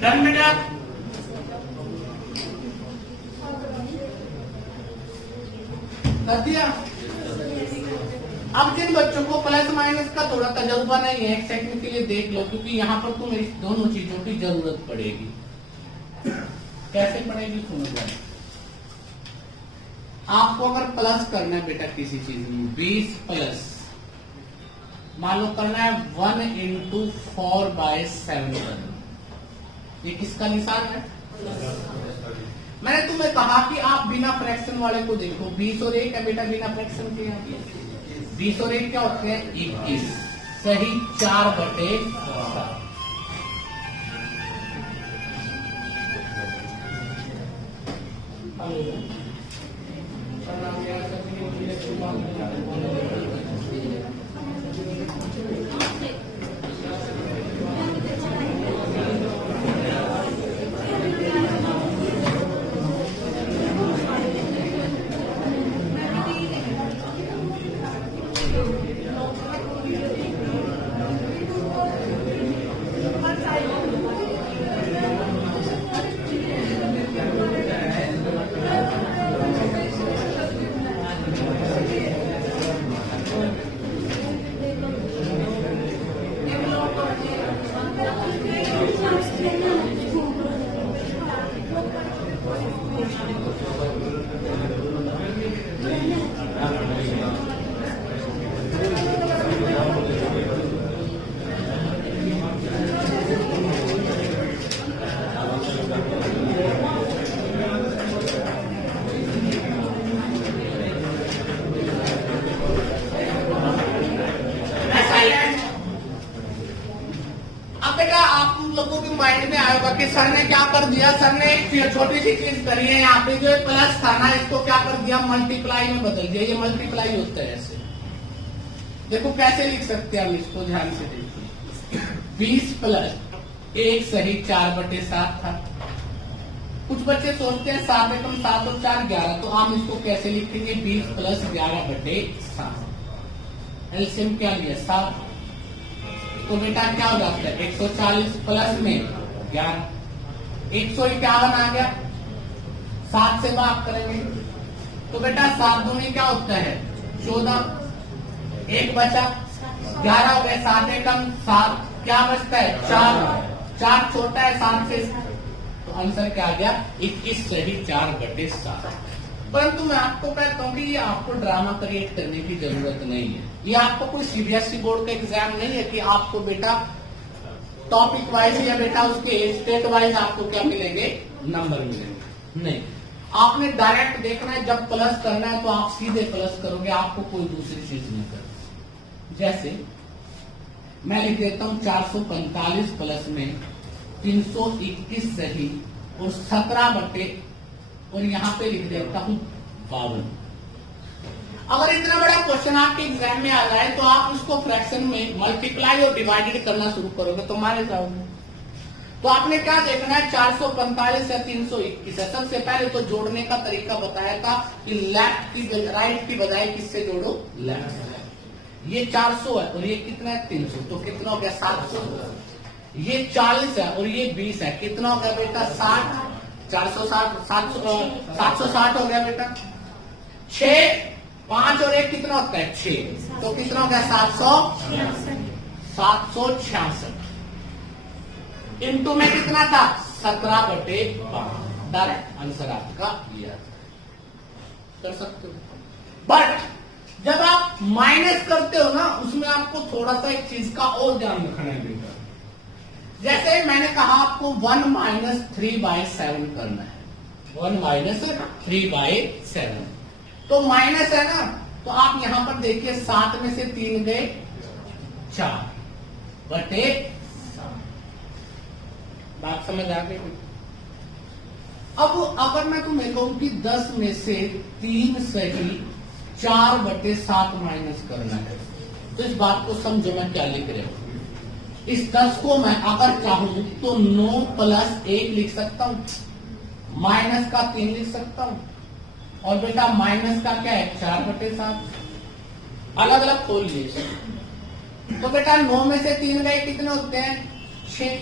डन बेटा। कर दिया। अब जिन बच्चों को प्लस माइनस का थोड़ा तजुर्बा नहीं है, एक सेकंड के लिए देख लो, क्योंकि यहाँ पर तुम्हें इस दोनों चीजों की जरूरत पड़ेगी। कैसे पड़ेगी सुनो जरा। आपको अगर प्लस करना है बेटा किसी चीज में 20 प्लस मान लो करना है 1 इंटू 4/7 करना, ये किसका निशान है? मैंने तुम्हें कहा कि आप बिना फ्रैक्शन वाले को देखो। 20 और 1 है बेटा बिना फ्रैक्शन के। यहाँ 20 और 1 क्या होते हैं? 21। सही 4/7। कि सर ने क्या कर दिया, सर ने एक छोटी सी चीज करी है, यहाँ पे जो प्लस था ना इसको क्या कर दिया, मल्टीप्लाई में बदल दिया। ये मल्टीप्लाई होता है ऐसे। देखो कैसे लिख सकते हैं हम इसको, ध्यान से देखिए। 20 प्लस 1 सही 4/7 था। कुछ बच्चे सोचते हैं 7 एकम 7 और 4 11, तो हम इसको कैसे लिखेंगे? 20 प्लस 11/7। एलसीएम क्या लिया? 7। तो बेटा क्या हो जाता है? 140 प्लस में 11, 151 आ गया। 7 से भाग करेंगे तो बेटा 7 दूनी क्या होता है? 14। 1 बचा, 11 हो गए। 7 एकम 7, क्या बचता है? 4। 4 छोटा है 7 से, तो आंसर क्या आ गया? 21 सही 4/7। परंतु मैं आपको कहता हूँ कि ये आपको ड्रामा क्रिएट करने की जरूरत नहीं है। ये आपको कोई सीबीएसई बोर्ड का एग्जाम नहीं है कि आपको बेटा टॉपिक वाइज या बेटा उसके स्टेट वाइज आपको क्या मिलेंगे? नंबर मिलेंगे। नहीं, आपने डायरेक्ट देखना है। जब प्लस करना है तो आप सीधे प्लस करोगे, आपको कोई दूसरी चीज नहीं करनी। जैसे मैं लिख देता हूं 445 प्लस में 321 सही और 17 और यहाँ पे लिख देता हूं 52। अगर इतना बड़ा क्वेश्चन आपके एग्जाम में आ जाए तो आप उसको फ्रैक्शन में मल्टीप्लाई और डिवाइडेड करना शुरू करोगे तो मारे जाओगे। तो आपने क्या देखना है? 445 या 321 है। सबसे पहले तो जोड़ने का तरीका बताया था कि लेफ्ट की राइट की बजाय किससे जोड़ो? लेफ्ट। ये 400 है और ये कितना है? 300, तो कितना हो गया? 700। ये 40 है और ये 20 है, कितना हो गया बेटा? 60। 460 760 हो गया बेटा। 6 5 और 1 कितना होता है? 6, तो कितना हो गया? 766। इंटू में कितना था? 17/12। डायरेक्ट आंसर आपका लिया कर सकते हो। बट जब आप माइनस करते हो ना, उसमें आपको थोड़ा सा एक चीज का और ध्यान रखना है बेटा। जैसे मैंने कहा आपको 1 - 3/7 करना है। 1 - 3/7 तो माइनस है ना, तो आप यहां पर देखिए 7 में से 3 गए 4/7। बात समझ आ गई? अब अगर मैं तुम्हें कहूं कि 10 में से 3 सही 4/7 माइनस करना है, तो इस बात को समझो मैं क्या लिख रहा हूं। इस 10 को मैं अगर चाहूं तो 9 + 1 लिख सकता हूं, माइनस का 3 लिख सकता हूं, और बेटा माइनस का क्या है? 4/7। अलग अलग खोल लीजिए। तो बेटा 9 में से 3 गए कितने होते हैं? 6।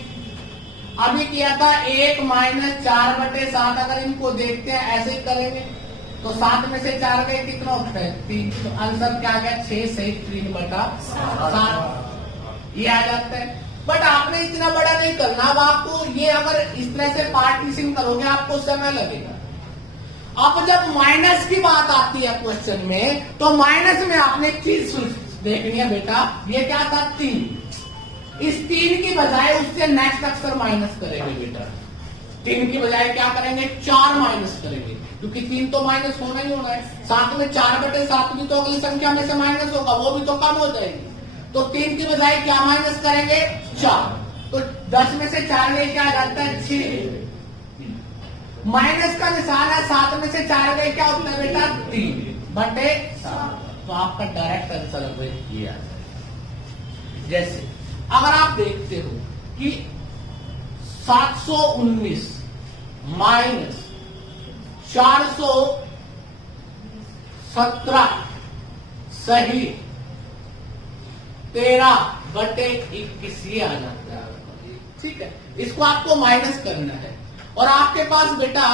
अभी किया था 1 - 4/7। अगर इनको देखते हैं ऐसे ही करेंगे तो 7 में से 4 गए कितना होता है 3। तो आंसर क्या आ गया 6 सही 3/7 ये आ जाता है। बट आपने इतना बड़ा नहीं करना। अब आपको ये अगर इस तरह से पार्टीशन करोगे आपको समय लगेगा। अब जब माइनस की बात आती है क्वेश्चन में तो माइनस में आपने एक चीज देखनी है बेटा। ये क्या था 3। इस 3 की बजाय उससे नेक्स्ट अक्षर माइनस करेंगे बेटा। 3 की बजाय क्या करेंगे 4 माइनस करेंगे क्योंकि 3 तो माइनस होना ही होना है। साथ में 4/7 भी तो अगली संख्या में से माइनस होगा वो भी तो कम हो जाएगी। तो 3 की बजाय क्या माइनस करेंगे 4। तो 10 में से 4 गए क्या आ जाता है 6। माइनस का निशान है 7 में से 4 गए क्या होता है बेटा 3/7। तो आपका डायरेक्ट आंसर ये आ जाएगा। जैसे अगर आप देखते हो कि 719 माइनस 417 सही 13/21 ये आ जाता है। ठीक है, इसको आपको माइनस करना है और आपके पास बेटा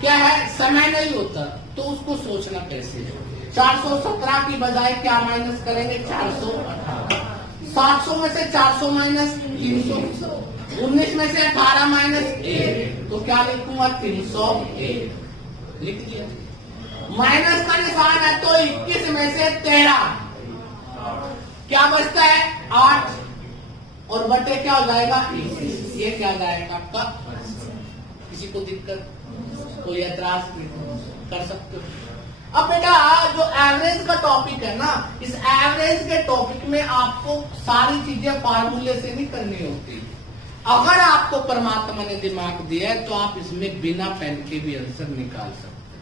क्या है समय नहीं होता तो उसको सोचना कैसे है। 417 की बजाय क्या माइनस करेंगे 418। 700 में से 400 माइनस 300। 19 में से 18 माइनस 1 तो क्या लिखूंगा 301 लिख दिया। माइनस का निशान है तो 21 में से 13 क्या बचता है 8 और बटे क्या हो जाएगा 21। ये क्या जाएगा आपका। किसी को दिक्कत कोई ऐतराज कर सकते हो। अब बेटा जो एवरेज का टॉपिक है ना इस एवरेज के टॉपिक में आपको सारी चीजें फार्मूले से नहीं करनी होती। अगर आपको परमात्मा ने दिमाग दिया है तो आप इसमें बिना पेन के भी आंसर निकाल सकते हैं।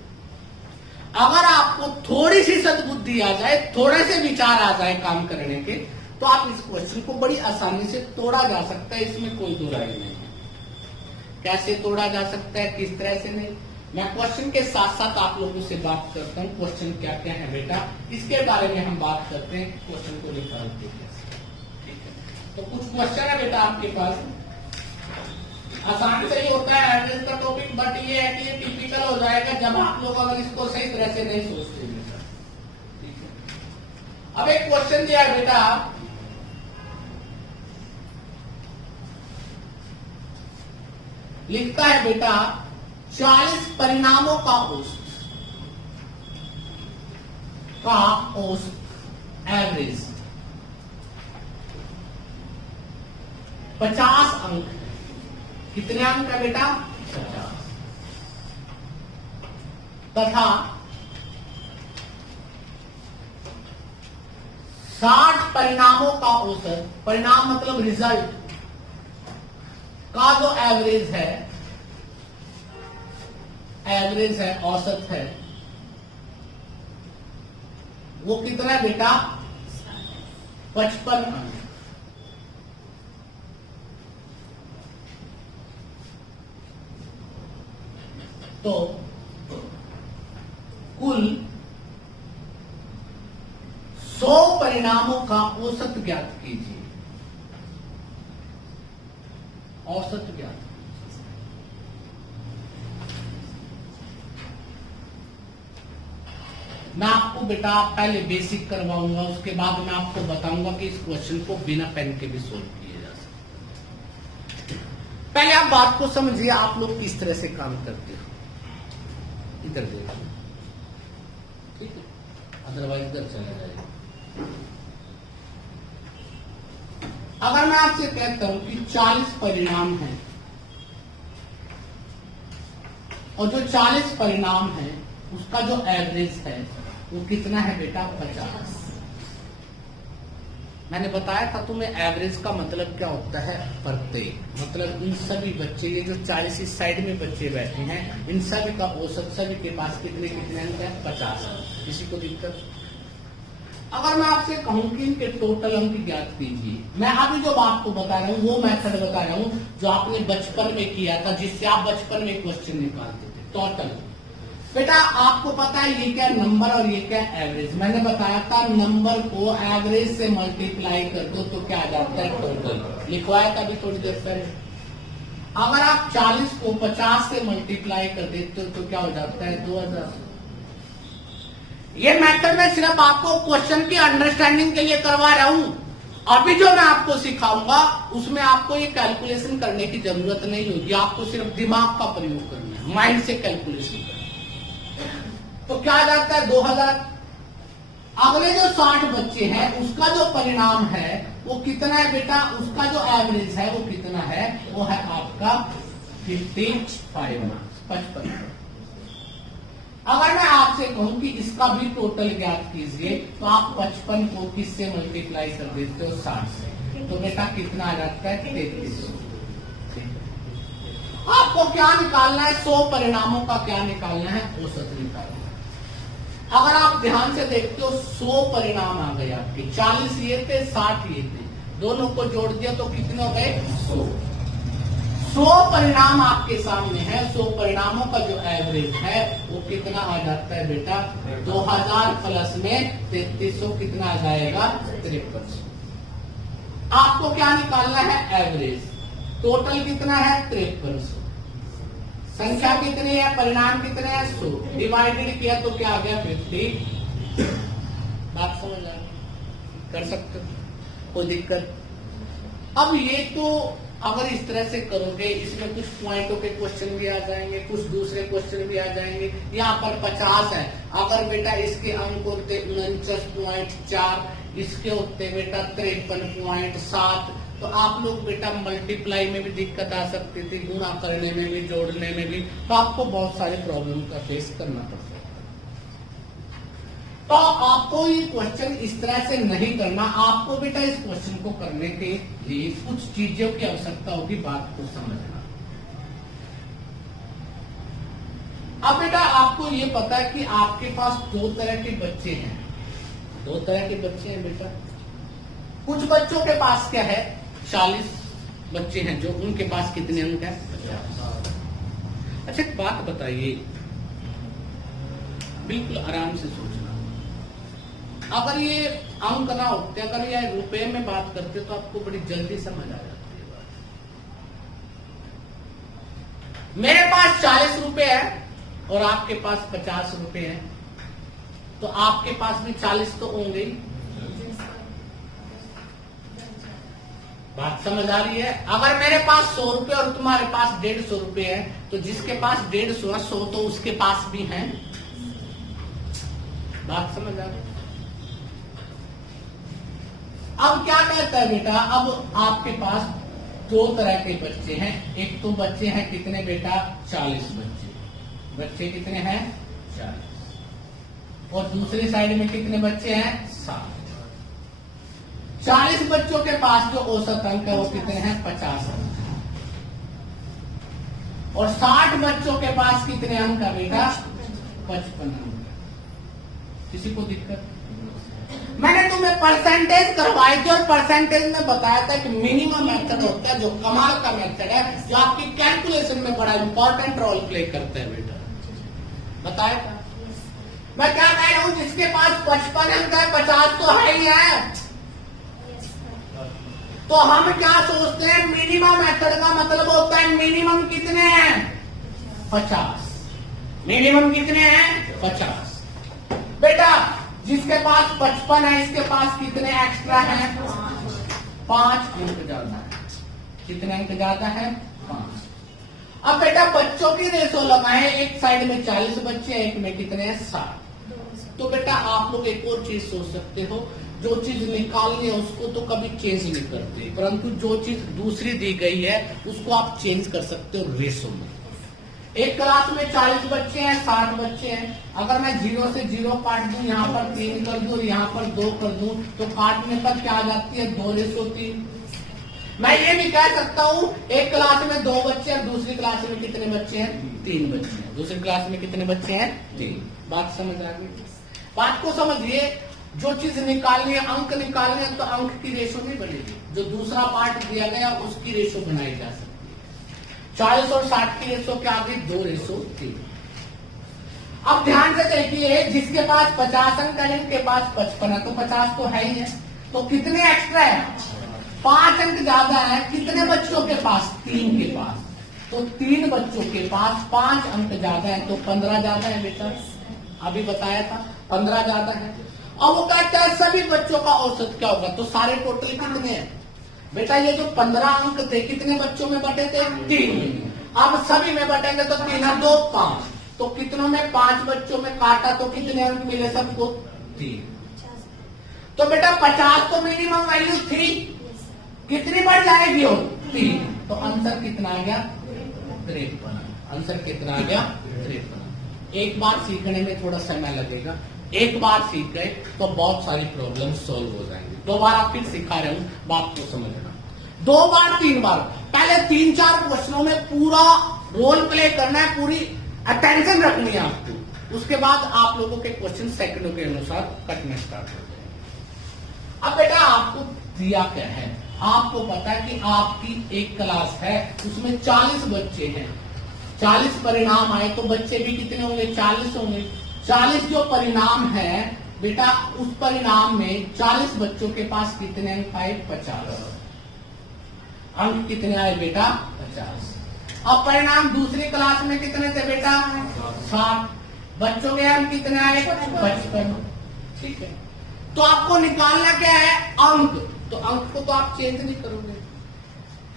अगर आपको थोड़ी सी सद्बुद्धि आ जाए थोड़े से विचार आ जाए काम करने के तो आप इस क्वेश्चन को बड़ी आसानी से तोड़ा जा सकता है। इसमें कोई दो राय नहीं है। कैसे तोड़ा जा सकता है किस तरह से नहीं मैं क्वेश्चन के साथ साथ आप लोगों से बात करता हूँ। क्वेश्चन क्या क्या है बेटा इसके बारे में हम बात करते हैं। क्वेश्चन को निकालते हैं। ठीक है, तो कुछ क्वेश्चन है बेटा आपके पास। आसान से ही होता है एवरेज का टॉपिक बट ये है कि ये टिपिकल हो जाएगा जब आप लोग अगर इसको सही तरह से नहीं सोचते बेटा। ठीक है, अब एक क्वेश्चन दिया है बेटा लिखता है बेटा 40 परिणामों का औसत एवरेज 50 अंक। कितने अंक है बेटा 50 तथा 60 परिणामों का औसत। परिणाम मतलब रिजल्ट का जो एवरेज है औसत है वो कितना है बेटा 55 अंक। तो कुल 100 परिणामों का औसत ज्ञात कीजिए। औसत ज्ञात मैं आपको बेटा पहले बेसिक करवाऊंगा उसके बाद मैं आपको बताऊंगा कि इस क्वेश्चन को बिना पेन के भी सोल्व किया जा सकता है। पहले आप बात को समझिए आप लोग किस तरह से काम करते हो। इधर देखिए ठीक है अदरवाइज इधर चला जाएगा। अगर मैं आपसे कहता हूं कि 40 परिणाम हैं और जो 40 परिणाम है उसका जो एवरेज है वो कितना है बेटा 50। मैंने बताया था तुम्हें एवरेज का मतलब क्या होता है प्रत्येक। मतलब इन सभी बच्चे ये जो 40 इस साइड में बच्चे बैठे हैं इन सभी का औसत सभी के पास कितने कितने अंक है 50। किसी को दिक्कत। अगर मैं आपसे कहूं कि इनके टोटल अंक ज्ञात कीजिए मैं अभी जो आपको बता रहा हूं वो मेथड बता रहा हूं जो आपने बचपन में किया था जिससे आप बचपन में क्वेश्चन निकालते थे। टोटल बेटा आपको पता है ये क्या नंबर और ये क्या एवरेज। मैंने बताया था नंबर को एवरेज से मल्टीप्लाई कर दो तो क्या आ जाता है टोटल। लिखवाया था अभी थोड़ी देर पहले। अगर आप 40 को 50 से मल्टीप्लाई कर देते हो तो क्या हो जाता है 2000। ये मेथड मैं सिर्फ आपको क्वेश्चन की अंडरस्टैंडिंग के लिए करवा रहा हूं। अभी जो मैं आपको सिखाऊंगा उसमें आपको ये कैलकुलेशन करने की जरूरत नहीं होगी, आपको सिर्फ दिमाग का प्रयोग करना है, माइंड से कैलकुलेशन करना है। तो क्या आ जाता है 2000। अगले जो 60 बच्चे हैं उसका जो परिणाम है वो कितना है बेटा, उसका जो एवरेज है वो कितना है, वो है आपका 55 मार्क्स, 55। अगर मैं आपसे कहूं कि इसका भी टोटल ज्ञात कीजिए तो आप 55 को किससे मल्टीप्लाई कर देते हो 60 से, तो बेटा कितना आ जाता है 3300। आपको क्या निकालना है, 100 परिणामों का क्या निकालना है, औसत निकालना है। अगर आप ध्यान से देखते हो 100 परिणाम आ गए आपके, 40 ये थे 60 ये थे, दोनों को जोड़ दिया तो कितने हो गए 100। 100 परिणाम आपके सामने है, 100 परिणामों का जो एवरेज है वो कितना आ जाता है बेटा 2000 प्लस में 3300 कितना आ जाएगा 5300। आपको क्या निकालना है एवरेज, टोटल कितना है 5300, संख्या कितनी है, परिणाम कितने हैं 100, डिवाइडेड किया तो क्या आ गया 50। बात समझ आ गई, कर सकते हो, कोई दिक्कत। अब ये तो अगर इस तरह से करोगे इसमें कुछ पॉइंटों के क्वेश्चन भी आ जाएंगे, कुछ दूसरे क्वेश्चन भी आ जाएंगे। यहाँ पर 50 है, अगर बेटा इसके अंक होते 49.4, इसके होते बेटा 53.7, तो आप लोग बेटा मल्टीप्लाई में भी दिक्कत आ सकती थी, गुणा करने में भी, जोड़ने में भी, तो आपको बहुत सारे प्रॉब्लम का फेस करना पड़ता है। तो आपको ये क्वेश्चन इस तरह से नहीं करना, आपको बेटा इस क्वेश्चन को करने के लिए कुछ चीजों की आवश्यकता होगी, बात को समझना। अब बेटा आपको ये पता है कि आपके पास 2 तरह के बच्चे हैं, 2 तरह के बच्चे हैं बेटा। कुछ बच्चों के पास क्या है 40 बच्चे हैं जो उनके पास कितने अंक है 50। अच्छा एक बात बताइए, बिल्कुल आराम से सोचना, अगर ये अंक ना होते, अगर ये रुपए में बात करते तो आपको बड़ी जल्दी समझ आ जाती है बात। मेरे पास 40 रुपए है और आपके पास 50 रुपए है, तो आपके पास भी 40 तो होंगे ही। बात समझ आ रही है। अगर मेरे पास 100 रुपए और तुम्हारे पास 150 रुपए है, तो जिसके पास 150 है 100 तो उसके पास भी है। बात समझ आ रही है। अब क्या कहता है बेटा, अब आपके पास 2 तरह के बच्चे हैं। एक तो बच्चे हैं कितने बेटा 40 बच्चे कितने हैं 40, और दूसरी साइड में कितने बच्चे हैं 60। 40 बच्चों के पास जो औसत अंक है वो कितने हैं 50 अंक, और 60 बच्चों के पास कितने अंक है बेटा 55 अंक। किसी को दिक्कत? मैंने तुम्हें परसेंटेज करवाई थी और परसेंटेज में बताया था कि मिनिमम मेथड होता है जो कमाल का मेथड है, जो आपकी कैलकुलेशन में बड़ा इंपॉर्टेंट रोल प्ले करता है बेटा, बताया था। मैं क्या कह रहा हूं, जिसके पास 55 अंक है 50 तो है ही है। तो हम क्या सोचते हैं, मिनिमम मेथड का मतलब होता है मिनिमम कितने हैं 50, मिनिमम कितने हैं 50। बेटा जिसके पास 55 है इसके पास कितने एक्स्ट्रा हैं 5 अंक ज्यादा है। कितने अंक ज्यादा है 5। अब बेटा बच्चों की रेशो लगाए, एक साइड में 40 बच्चे, एक में कितने हैं 60। तो बेटा आप लोग एक और चीज सोच सकते हो, जो चीज निकालनी है उसको तो कभी चेंज नहीं करते, परंतु जो चीज दूसरी दी गई है उसको आप चेंज कर सकते हो रेशो में। एक क्लास में 40 बच्चे हैं 60 बच्चे हैं, अगर मैं 0 से 0 काट दूं, यहाँ पर 3 कर दूं और यहाँ पर 2 कर दूं, तो काटने पर क्या आ जाती है 2:3। मैं ये भी कह सकता हूँ एक क्लास में 2 बच्चे हैं, दूसरी क्लास में कितने बच्चे हैं 3 बच्चे हैं, दूसरी क्लास में कितने बच्चे हैं 3। बात समझ आ गई? बात को समझिए, जो चीज निकालनी है, अंक निकालने हैं, तो अंक की रेशो नहीं बनेगी, जो दूसरा पार्ट दिया गया उसकी रेशो बनाई जा सकती है। 40 और 60 की रेशो क्या आ गई 2:3। अब ध्यान से देखिए, जिसके पास 50 अंक है इनके पास 55 है, तो 50 तो है ही है, तो कितने एक्स्ट्रा है 5 अंक ज्यादा है। कितने बच्चों के पास 3 के पास, तो 3 बच्चों के पास 5 अंक ज्यादा है तो 15 ज्यादा है बेटा, अभी बताया था 15 ज्यादा है। अब वो कहता है सभी बच्चों का औसत क्या होगा, तो सारे टोटल कितने हैं बेटा, ये जो 15 अंक थे कितने बच्चों में बटे थे, 3। अब सभी में बटेंगे तो 3 और 2 5, तो कितनों में 5 बच्चों में काटा तो कितने अंक मिले सबको, 3। तो बेटा 50 तो मिनिमम वैल्यू थी, कितनी बढ़ जाएगी हो, 3। तो आंसर कितना आ गया, 53। आंसर कितना आ गया, 53। एक बार सीखने में थोड़ा समय लगेगा, एक बार सीख गए तो बहुत सारी प्रॉब्लम सॉल्व हो जाएंगी। 2 बार आप फिर सिखा रहे हूं, बात को समझना। 2 बार 3 बार, पहले 3-4 क्वेश्चनों में पूरा रोल प्ले करना है, पूरी अटेंशन रखनी है आपको। उसके बाद आप लोगों के क्वेश्चन सेकंडों के अनुसार कटने स्टार्ट हो जाएंगे। अब बेटा आपको दिया क्या है, आपको पता है कि आपकी एक क्लास है, उसमें 40 बच्चे हैं, 40 परिणाम आए तो बच्चे भी कितने होंगे, 40 होंगे। 40 जो परिणाम है बेटा, उस परिणाम में 40 बच्चों के पास कितने अंक आए, 50 अंक कितने आए बेटा, 50। अब परिणाम दूसरी क्लास में कितने थे बेटा, 60 बच्चों के अंक कितने आए, 55। ठीक है, तो आपको निकालना क्या है, अंक। तो अंक को तो आप चेंज नहीं करोगे,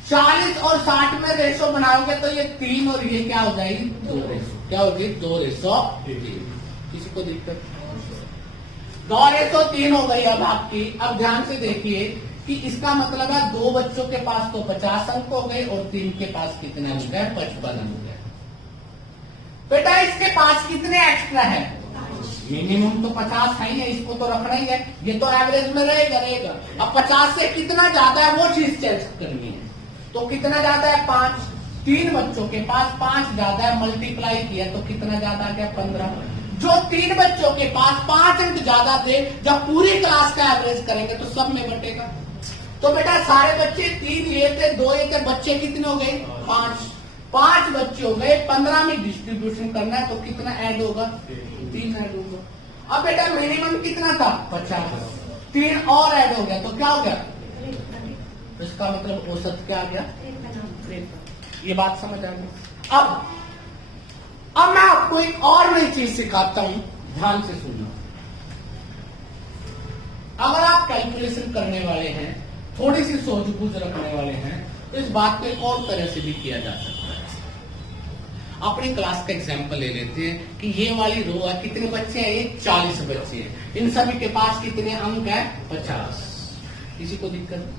40 और 60 में रेशो बनाओगे तो ये 3 और ये क्या हो जाएगी, 2 रेशो, क्या होगी, 2:3। किसी को दिक्कत, 2:3 हो गई अब आपकी। अब ध्यान से देखिए कि इसका मतलब है 2 बच्चों के पास तो 50 अंक हो गए और 3 के पास कितने अंक है, 55 अंक है। बेटा इसके पास कितने एक्स्ट्रा है, मिनिमम तो 50 है ही है, इसको तो रखना ही है, ये तो एवरेज में रहेगा। अब 50 से कितना ज्यादा है वो चीज चेक करनी है, तो कितना ज्यादा है, 5। 3 बच्चों के पास 5 ज्यादा है, मल्टीप्लाई किया तो कितना ज्यादा आ गया, 15। जो 3 बच्चों के पास 5 अंक ज्यादा थे, जब पूरी क्लास का एवरेज करेंगे तो सब में बटेगा। तो बेटा सारे बच्चे 3 ये थे, 2 ये थे, बच्चे कितने हो गए, 5 बच्चे हो गए, 15 में डिस्ट्रीब्यूशन करना है तो कितना ऐड होगा, 3 ऐड होगा। अब बेटा मिनिमम कितना था, 50, 3 और ऐड हो गया तो क्या हो गया, इसका मतलब औसत क्या आ गया, 53। ये बात समझ आ गई। अब मैं आपको एक और नई चीज सिखाता हूं, ध्यान से सुनना। अगर आप कैलकुलेशन करने वाले हैं, थोड़ी सी सूझबूझ रखने वाले हैं, तो इस बात को एक और तरह से भी किया जा सकता है। अपनी क्लास का एग्जांपल ले लेते हैं कि ये वाली रो है, कितने बच्चे हैं, ये 40 बच्चे हैं, इन सभी के पास कितने अंक है, 50। किसी को दिक्कत।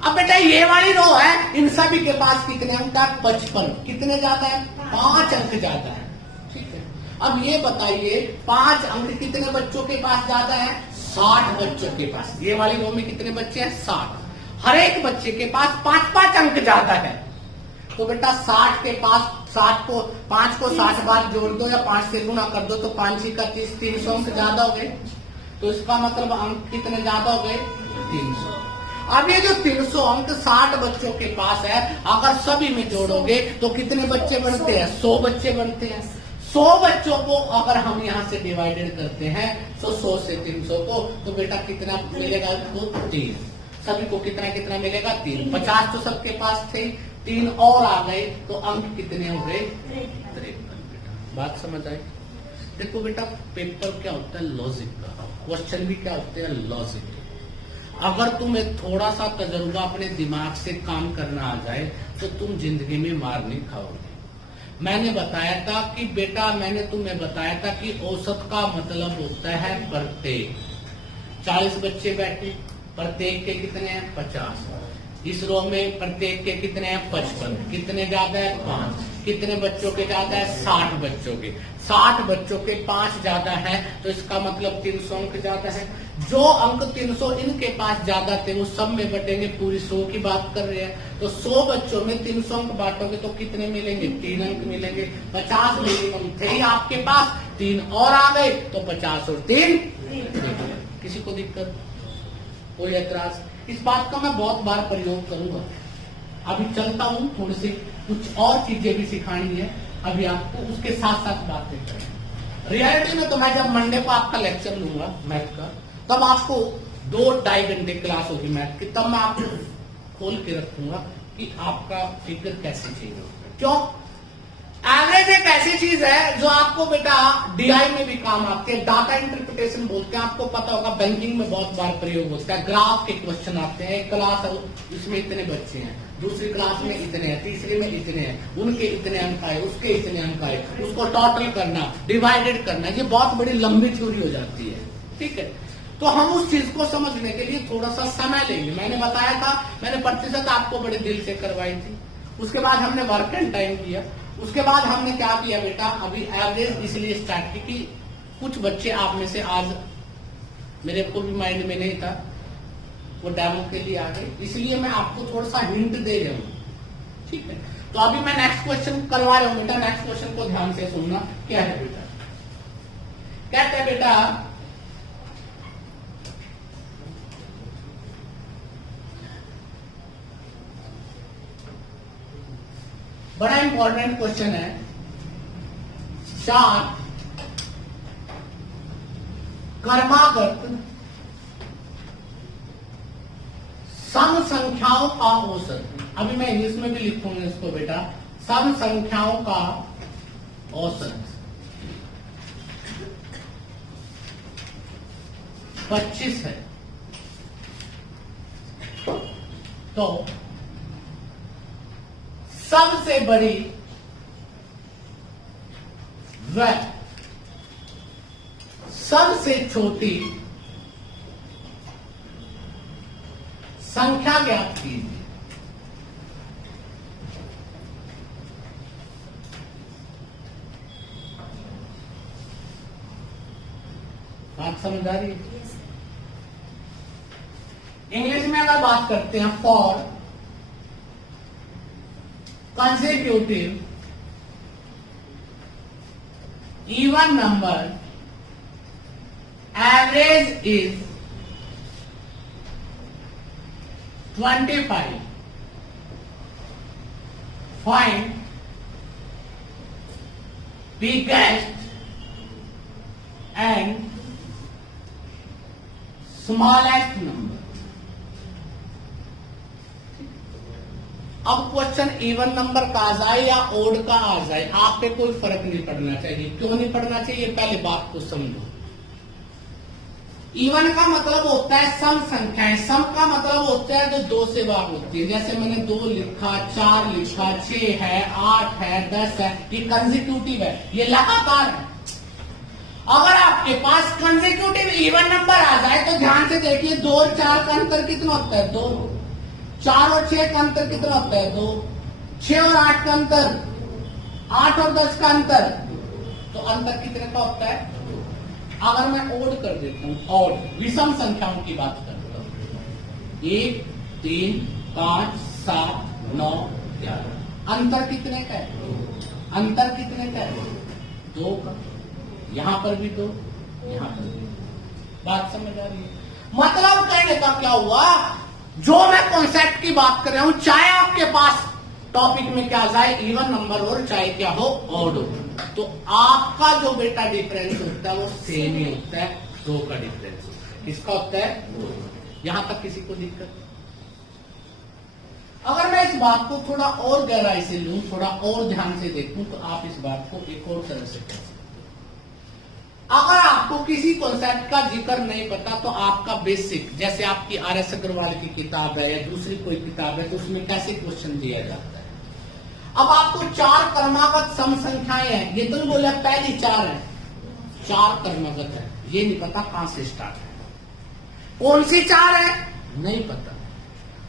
अब बेटा ये वाली रो है, इन सभी के पास कितने अंक है, 55, कितने ज्यादा है, 5 अंक ज्यादा है। ठीक है, अब ये बताइए 5 अंक कितने बच्चों के पास ज्यादा है, 60 बच्चों के पास। ये वाली रो में कितने बच्चे हैं, 60। हर एक बच्चे के पास 5-5 अंक ज्यादा है। तो बेटा 60 के पास 60 को 5 को 60 बार जोड़ दो या 5 से गुणा कर दो तो 5 का 30, 300 अंक ज्यादा हो गए। तो इसका मतलब अंक कितने ज्यादा हो गए, 300। अब ये जो 300 अंक 60 बच्चों के पास है, अगर सभी में जोड़ोगे तो कितने बच्चे बनते हैं, 100 बच्चे बनते हैं। 100 बच्चों को अगर हम यहाँ से डिवाइडेड करते हैं तो 100 से 300 को, तो बेटा कितना मिलेगा, तो 3। सभी को कितना कितना मिलेगा, 3। 50 तो सबके पास थे, 3 और आ गए तो अंक कितने हो गए, 53। बेटा बात समझ आई। देखो बेटा पेपर क्या होता है, लॉजिक का, क्वेश्चन भी क्या होते हैं, लॉजिक। अगर तुम्हें थोड़ा सा तजुर्बा अपने दिमाग से काम करना आ जाए तो तुम जिंदगी में मार नहीं खाओगे। मैंने बताया था कि बेटा, मैंने तुम्हें बताया था कि औसत का मतलब होता है प्रत्येक। 40 बच्चे बैठे, प्रत्येक के कितने हैं, 50। इस रो में प्रत्येक के कितने हैं, 55। कितने ज्यादा है, 5। कितने बच्चों के ज्यादा है, 60 बच्चों के। 60 बच्चों के 5 ज्यादा है तो इसका मतलब 300 अंक ज्यादा है। जो अंक 300 इनके पास ज्यादा थे वो सब में बटेंगे, पूरी 100 की बात कर रहे हैं। तो 100 बच्चों में 300 अंक बांटोगे तो कितने मिलेंगे, 3 अंक मिलेंगे। 50 मिनिमम थे ही आपके पास, 3 और आ गए तो 50 और 3। किसी को दिक्कत, कोई एतराज? इस बात का मैं बहुत बार प्रयोग करूंगा। अभी चलता हूं, थोड़ी सी कुछ और चीजें भी सिखानी है अभी आपको, उसके साथ साथ बातें करें। रियलिटी में तो मैं जब मंडे को आपका लेक्चर लूंगा मैथ का, तब आपको 2-2.5 घंटे क्लास होगी मैथ की, तब मैं आपको खोल के रखूंगा कि आपका फिगर कैसे चेंज होगा। क्यों? एवरेज एक ऐसी चीज है जो आपको बेटा डीआई में भी काम आती है, डाटा इंटरप्रिटेशन बोलते हैं, आपको पता होगा बैंकिंग में बहुत बार प्रयोग होता है। ग्राफ के क्वेश्चन आते हैं, क्लास इसमें इतने बच्चे हैं, दूसरी क्लास में इतने हैं, तीसरी में इतने हैं, उनके इतने अंक आए, उसके इतने अंक आए, उसको टोटल करना, डिवाइडेड करना, ये बहुत बड़ी लंबी थ्योरी हो जाती है। ठीक है, तो हम उस चीज को समझने के लिए थोड़ा सा समय लेंगे। मैंने बताया था, मैंने प्रतिशत आपको बड़े दिल से करवाई थी, उसके बाद हमने वर्क एंड टाइम किया, उसके बाद हमने क्या किया बेटा, अभी एवरेज इसलिए स्टार्ट की कि कुछ बच्चे आप में से आज मेरे को भी माइंड में नहीं था, वो डेमो के लिए आ गए, इसलिए मैं आपको थोड़ा सा हिंट दे रहा हूं। ठीक है, तो अभी मैं नेक्स्ट क्वेश्चन करवा रहा हूं बेटा, नेक्स्ट क्वेश्चन को ध्यान से सुनना। क्या है बेटा? कहते हैं बेटा बड़ा इंपॉर्टेंट क्वेश्चन है, 4 क्रमागत सम संख्याओं का औसत। अभी मैं इंग्लिश में भी लिखूंगा इसको बेटा, सम संख्याओं का औसत 25 है। तो सबसे बड़ी व सबसे छोटी संख्या ज्ञात कीजिए। बात समझ आ रही है? इंग्लिश में अगर बात करते हैं, for consecutive even number average is 25. Find biggest and smallest number. अब क्वेश्चन इवन नंबर का आ जाए या ओड का आ जाए, आप पे कोई फर्क नहीं पड़ना चाहिए। क्यों नहीं पड़ना चाहिए? पहले बात को समझो। इवन का मतलब होता है सम संख्याएं, सम का मतलब होता है जो 2 से भाग होती है। जैसे मैंने 2 लिखा, 4 लिखा, 6 है, 8 है, 10 है, ये कंसेक्यूटिव है, ये लगातार है। अगर आपके पास कंसेक्यूटिव इवन नंबर आ जाए तो ध्यान से देखिए, 2 और 4 का अंतर कितना होता है? 2। 4 और 6 का अंतर कितना होता है? 2। 6 और 8 का अंतर, 8 और 10 का अंतर, तो अंतर कितने का होता है? अगर मैं ओड कर देता हूं, ओड विषम संख्याओं की बात करता हूं, 1, 3, 5, 7, 9, 11, अंतर कितने का है? अंतर कितने का है? 2 का। यहां पर भी 2, यहां पर भी। बात समझ आ रही है? मतलब कहने का क्या हुआ, जो मैं कॉन्सेप्ट की बात कर रहा हूं, चाहे आपके पास टॉपिक में क्या जाए, इवन नंबर और चाहे क्या हो, ऑड हो, तो आपका जो बेटा डिफरेंस होता है वो सेम ही होता है, 2 का डिफरेंस होता है। किसका होता है? 2। यहां तक किसी को दिक्कत? अगर मैं इस बात को थोड़ा और गहराई से लूं, थोड़ा और ध्यान से देखूं, तो आप इस बात को एक और तरह से कह सकते हैं। अगर आपको किसी कॉन्सेप्ट का जिक्र नहीं पता, तो आपका बेसिक, जैसे आपकी आर.एस. अग्रवाल की किताब है या दूसरी कोई किताब है, तो उसमें कैसे क्वेश्चन दिया जाता है। अब आपको 4 क्रमागत सम संख्याएं हैं, ये तो बोला पहली 4 है, 4 क्रमागत है, ये नहीं पता कहां से स्टार्ट है, कौन सी 4 है नहीं पता,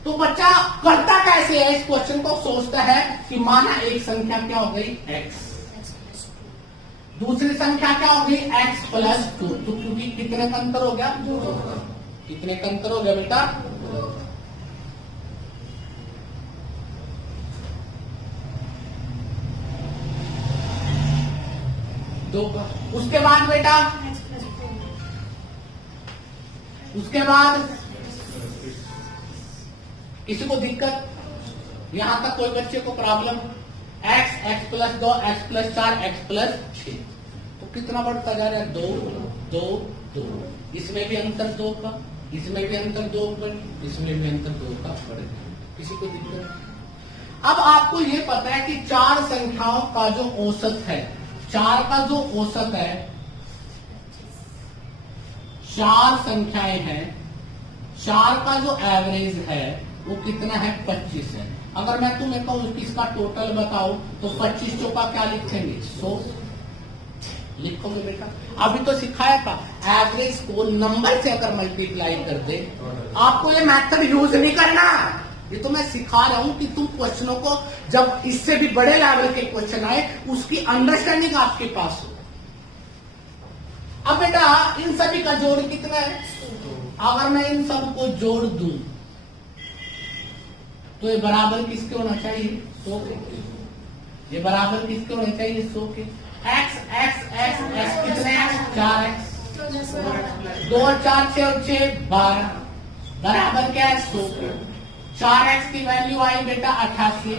तो बच्चा करता कैसे है? इस क्वेश्चन को सोचता है कि माना एक संख्या क्या हो गई, x, दूसरी संख्या क्या हो गई, x प्लस 2, तो क्योंकि कितने का अंतर हो गया? 2। कितने का अंतर हो गया बेटा? 2 का। उसके बाद बेटा, उसके बाद किसी को दिक्कत? यहां तक कोई बच्चे को problem? x plus 2, x plus 4, x plus 6, तो कितना बढ़ता जा रहा है? 2, 2, 2। इसमें भी अंतर 2 का, इसमें भी अंतर 2 का, इसमें भी अंतर 2 का बढ़ गया। किसी को दिक्कत? अब आपको ये पता है कि चार संख्याओं का जो औसत है, चार का जो औसत है, चार संख्याएं हैं, चार का जो एवरेज है वो कितना है, 25 है। अगर मैं तुम्हें कहूं कि इसका टोटल बताओ तो 25 चौका क्या लिखेंगे, 100 लिखोगे बेटा। अभी तो सिखाया था एवरेज को नंबर से अगर मल्टीप्लाई कर दे, आपको ये मेथड यूज नहीं करना। ये तो मैं सिखा रहा हूं कि तुम क्वेश्चनों को जब इससे भी बड़े लेवल के क्वेश्चन आए उसकी अंडरस्टैंडिंग आपके पास हो। अब बेटा इन सभी का जोड़ कितना है, अगर मैं इन सब को जोड़ दूं तो ये बराबर किसके होना चाहिए, 100 के। ये बराबर किसके होने चाहिए, 100 के। x x x x कितने हैं, 4x, 2 और 4 6 और 6 12 बराबर क्या है, 100 के। 4x की वैल्यू आई बेटा 88,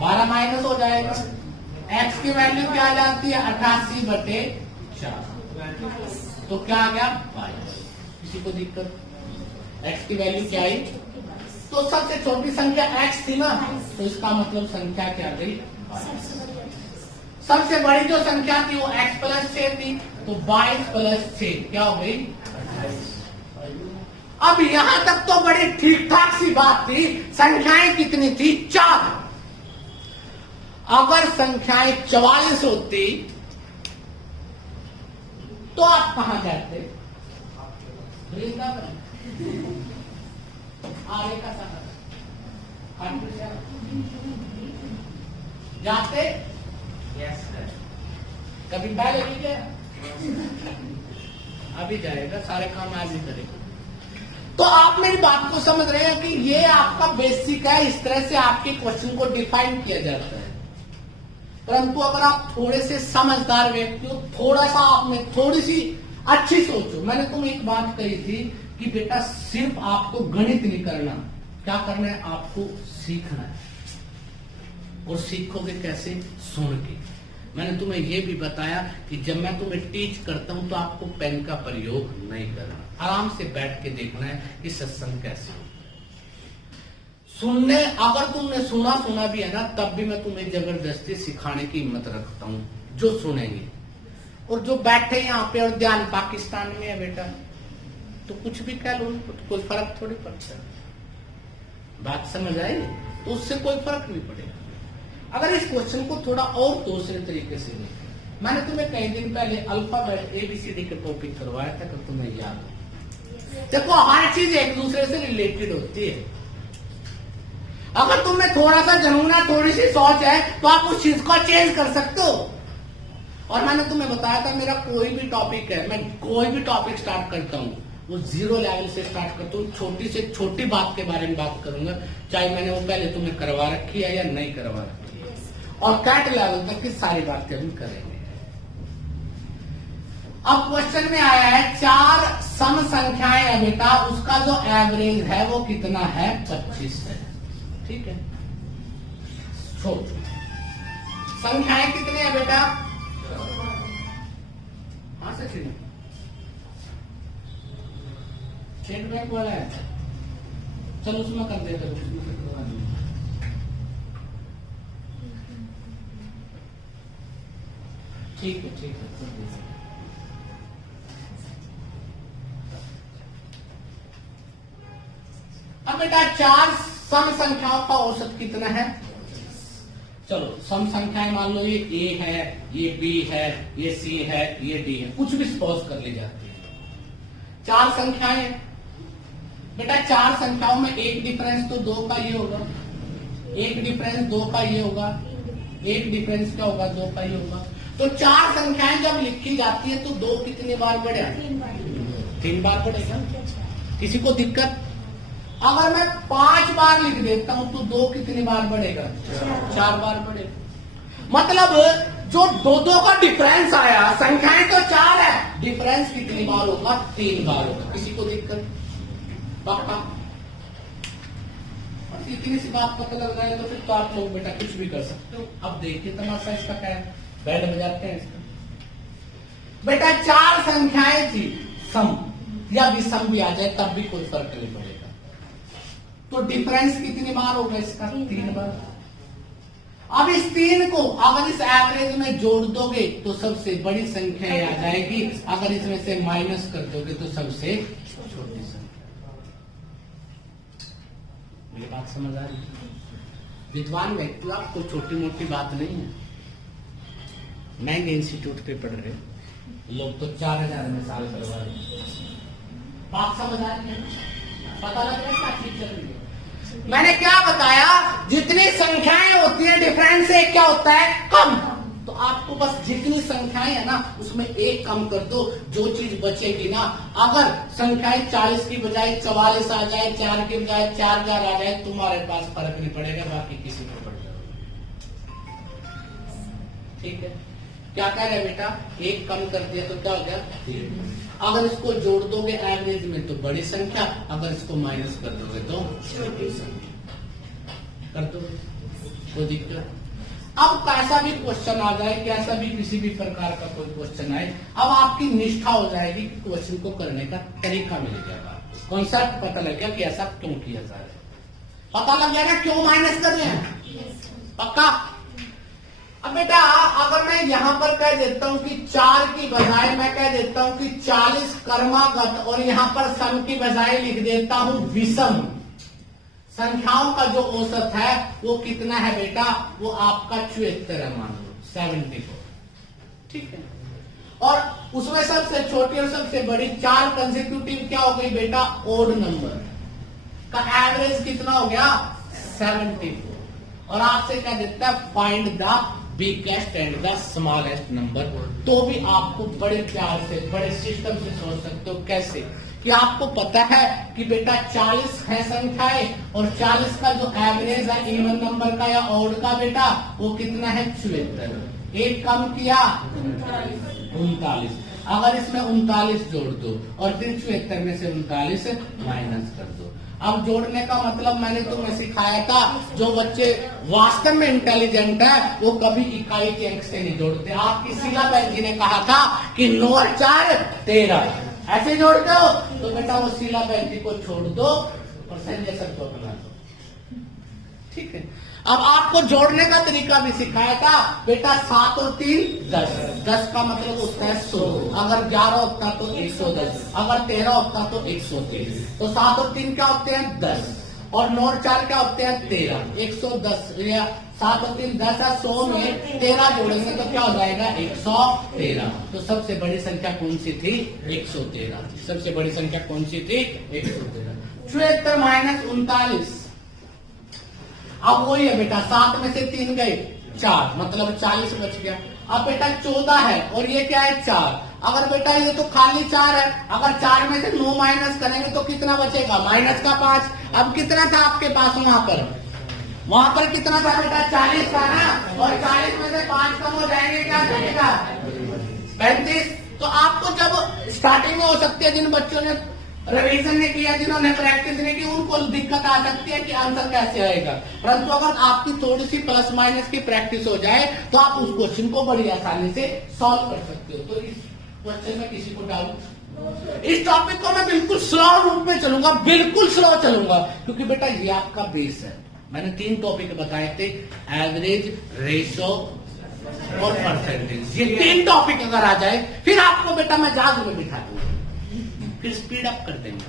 12 माइनस हो जाएगा। x की वैल्यू क्या आ जाती है, 88/4, तो क्या आ गया, 22। किसी को दिक्कत, x की वैल्यू क्या आई, तो सबसे छोटी संख्या x थी ना, तो इसका मतलब संख्या क्या गई, 22। सबसे बड़ी जो संख्या थी वो x + 6 थी, तो 22 + 6 क्या हो गई, 28। अब यहां तक तो बड़ी ठीक ठाक सी बात थी। संख्याएं कितनी थी, 4। अगर संख्याएं 44 होती तो आप कहां जाते, वृंदावन, आगे का जाते, यस सर। कभी पहले भी गया, अभी जाएगा, सारे काम आज ही करेगा। तो आप मेरी बात को समझ रहे हैं कि ये आपका बेसिक है, इस तरह से आपके क्वेश्चन को डिफाइन किया जाता है। परंतु अगर आप थोड़े से समझदार व्यक्ति हो, थोड़ा सा आपने थोड़ी सी अच्छी सोचो। मैंने तुम्हें एक बात कही थी कि बेटा सिर्फ आपको गणित नहीं करना, क्या करना है, आपको सीखना है। और सीखोगे कैसे, सुन के। मैंने तुम्हें यह भी बताया कि जब मैं तुम्हें टीच करता हूं तो आपको पेन का प्रयोग नहीं करना, आराम से बैठ के देखना है कि सत्संग कैसे हो। सुनने, अगर तुमने सुना भी है ना, तब भी मैं तुम्हें जबरदस्ती सिखाने की हिम्मत रखता हूं, जो सुनेंगे। और जो बैठे यहाँ पे और ध्यान पाकिस्तान में है बेटा, तो कुछ भी कह लो, कोई फर्क थोड़ी पड़ता है। बात समझ आई, तो उससे कोई फर्क नहीं पड़ेगा। अगर इस क्वेश्चन को थोड़ा और दूसरे तरीके से देखें, मैंने तुम्हें कई दिन पहले अल्फाबेट ABCD के टॉपिक करवाया था, कि तुम्हें याद हो। देखो हर चीज एक दूसरे से रिलेटेड होती है। अगर तुम्हें थोड़ा सा जनून है, थोड़ी सी सोच है, तो आप उस चीज को चेंज कर सकते हो। और मैंने तुम्हें बताया था, मेरा कोई भी टॉपिक है, मैं कोई भी टॉपिक स्टार्ट करता हूँ वो 0 लेवल से स्टार्ट करता हूँ। छोटी से छोटी बात के बारे में बात करूंगा, चाहे मैंने वो पहले तुम्हें करवा रखी है या नहीं करवा रखी है, और कैट लेवल तक की सारी बातें हम करेंगे। अब क्वेश्चन में आया है 4 सम संख्याएं है बेटा, उसका जो एवरेज है वो कितना है, 25 है। ठीक है, संख्याएं कितने हैं बेटा, हाँ सचिन, स्टेट बैंक वाला है, चलो उसमें कर देते, ठीक है, ठीक है। अब बेटा 4 सम संख्याओं का औसत कितना है, चलो सम संख्याएं मान लो ये A है, ये B है, ये C है, ये D है, कुछ भी सपोज कर ली जाती है। 4 संख्याएं बेटा, 4 संख्याओं में एक डिफरेंस तो 2 का ये होगा, एक डिफरेंस 2 का ये होगा, एक डिफरेंस क्या होगा, 2 का ये होगा। तो 4 संख्याएं जब लिखी जाती है तो 2 कितने बार बढ़ेगा, 3 बार बढ़ेगा। किसी को दिक्कत, अगर मैं 5 बार लिख देता हूं तो 2 कितनी बार बढ़ेगा, 4 बार बढ़ेगा। मतलब जो 2 का डिफरेंस आया, संख्याएं तो 4 है, डिफरेंस कितनी बार होगा, 3 बार होगा। किसी को दिक्कत, पक्का। और इतनी सी बात पता लग रहा है तो फिर तो आप लोग बेटा कुछ भी कर सकते हो। अब देखिए तमाशा इसका क्या है, बैंड बजाते हैं इसका। बेटा 4 संख्याएं थी, सम या विषम भी आ जाए तब भी कोई फर्क नहीं पड़ेगा। तो डिफरेंस कितनी बार होगा इसका, 3 बार। अब इस 3 को अगर इस एवरेज में जोड़ दोगे तो सबसे बड़ी संख्या आ जाएगी, अगर इसमें से माइनस कर दोगे तो सबसे छोटी संख्या। मेरी बात समझ आ रही है? विद्वान व्यक्ति, आपको छोटी मोटी बात नहीं है। महंगे इंस्टीट्यूट पे पढ़ रहे लोग तो 4000 में साल करवा रहे। बात समझ आ रही है? पता लग रहा है क्या चीज चल रही है? मैंने क्या बताया, जितनी संख्याएं होती है डिफरेंस एक क्या होता है, कम। तो आपको बस जितनी संख्याएं है ना उसमें एक कम कर दो, जो चीज बचेगी ना, अगर संख्याएं 40 की बजाय 44 आ जाए, 4 की बजाय 4000 आ जाए, तुम्हारे पास फर्क नहीं पड़ेगा, बाकी किसी को पड़ जाएगा। ठीक है, क्या कह रहे बेटा, एक कम कर दिया तो क्या हो गया, अगर इसको जोड़ दोगे एवरेज में तो बड़ी संख्या, अगर इसको माइनस कर दोगे तो छोटी संख्या। कर दो, कोई दिक्कत? अब कैसा भी क्वेश्चन आ जाए, कैसा भी किसी भी प्रकार का कोई क्वेश्चन आए, अब आपकी निष्ठा हो जाएगी कि क्वेश्चन को करने का तरीका मिल जाएगा, कॉन्सेप्ट पता लग गया कि ऐसा क्यों किया जा रहा है, पता लग जाएगा क्यों माइनस कर रहे हैं। पक्का? अब बेटा अगर मैं यहां पर कह देता हूं कि 4 की बजाय मैं कह देता हूं कि 40 कर्मागत, और यहां पर सम की बजाय लिख देता हूं विषम, संख्याओं का जो औसत है वो कितना है बेटा, वो आपका 74 है, मान लो 74। ठीक है, और उसमें सबसे छोटी और सबसे बड़ी 4 कंसेक्यूटिव क्या हो गई बेटा, ओड नंबर का एवरेज कितना हो गया, 74। और आपसे क्या देता है, find the biggest and the smallest number. तो भी आपको बड़े प्यार से, बड़े सिस्टम से सोच सकते हो। कैसे? कि आपको पता है कि बेटा 40 है संख्याएं, और 40 का जो एवरेज है इवन नंबर का या ऑड का बेटा, वो कितना है, 74। एक कम किया 39, अगर इसमें 39 जोड़ दो और फिर 74 में से 39 माइनस कर दो। अब जोड़ने का मतलब मैंने तुम्हें सिखाया था, जो बच्चे वास्तव में इंटेलिजेंट है वो कभी इकाई के अंक से नहीं जोड़ते। आपकी शीला बहन जी ने कहा था कि 9 और 4 13, ऐसे जोड़ते हो, तो बेटा वो शीला बहन जी को छोड़ दो और संजय सर को बना दो। ठीक है, अब आपको जोड़ने का तरीका भी सिखाया था बेटा, 7 और 3 10, 10 का मतलब होता है 100, अगर 11 होता तो 110, अगर 13 होता तो 130, तो 7 और 3 क्या होते हैं, 10, और 9 और 4 क्या होते हैं, 13, 110, या 7 और 3 10 है, 100 में 13 जोड़ेंगे तो क्या हो जाएगा, 113। तो सबसे बड़ी संख्या कौन सी थी, 113 थी। सबसे बड़ी संख्या कौन सी थी, 113। 74 माइनस 39, अब वही है बेटा, 7 में से 3 गए 4, मतलब 40 बच गया। अब बेटा 14 है और ये क्या है, 4, अगर बेटा ये तो खाली 4 है, अगर 4 में से 9 माइनस करेंगे तो कितना बचेगा, माइनस का 5। अब कितना था आपके पास वहां पर कितना था बेटा, 40 था ना, और 40 में से 5 कम हो जाएंगे, क्या बचेगा, 35। तो आपको जब स्टार्टिंग में हो सकती है, जिन बच्चों ने रिवीजन ने किया, जिन्होंने प्रैक्टिस नहीं की, उनको दिक्कत आ सकती है कि आंसर कैसे आएगा, परंतु अगर आपकी थोड़ी सी प्लस माइनस की प्रैक्टिस हो जाए तो आप उस क्वेश्चन को बड़ी आसानी से सॉल्व कर सकते हो। तो इस क्वेश्चन में किसी को डाउट? इस टॉपिक को मैं बिल्कुल स्लो रूप में चलूंगा, बिल्कुल स्लो चलूंगा, क्योंकि बेटा ये आपका बेस है। मैंने 3 टॉपिक बताए थे, एवरेज, रेशो और परसेंटेज। ये 3 टॉपिक अगर आ जाए फिर आपको बेटा मैं जहाज में बिठा दूंगा, फिर स्पीड अप कर देंगे,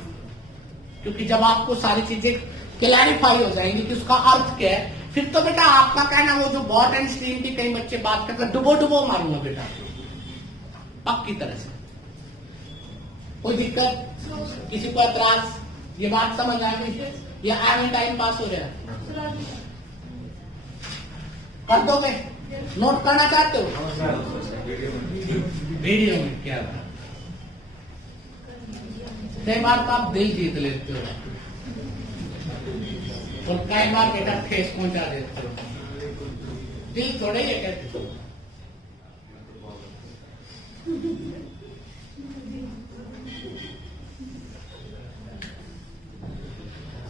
क्योंकि जब आपको सारी चीजें क्लैरिफाई हो जाएंगी कि उसका अर्थ क्या है, फिर तो बेटा आपका कहना, वो जो बॉट एंड स्ट्रीम की कई बच्चे बात करते हैं, डुबो मारूंगा बेटा पक्की तरह से। कोई दिक्कत, किसी को एतराज, ये बात समझ आ गई, या एवं टाइम पास हो रहा है, कर दोगे, नोट करना चाहते हो वीडियो में, क्या कई बार तो आप दिल जीत लेते हो और कई बार बेटा ठेस पहुंचा देते हो। दिल थोड़े ही कहते हो।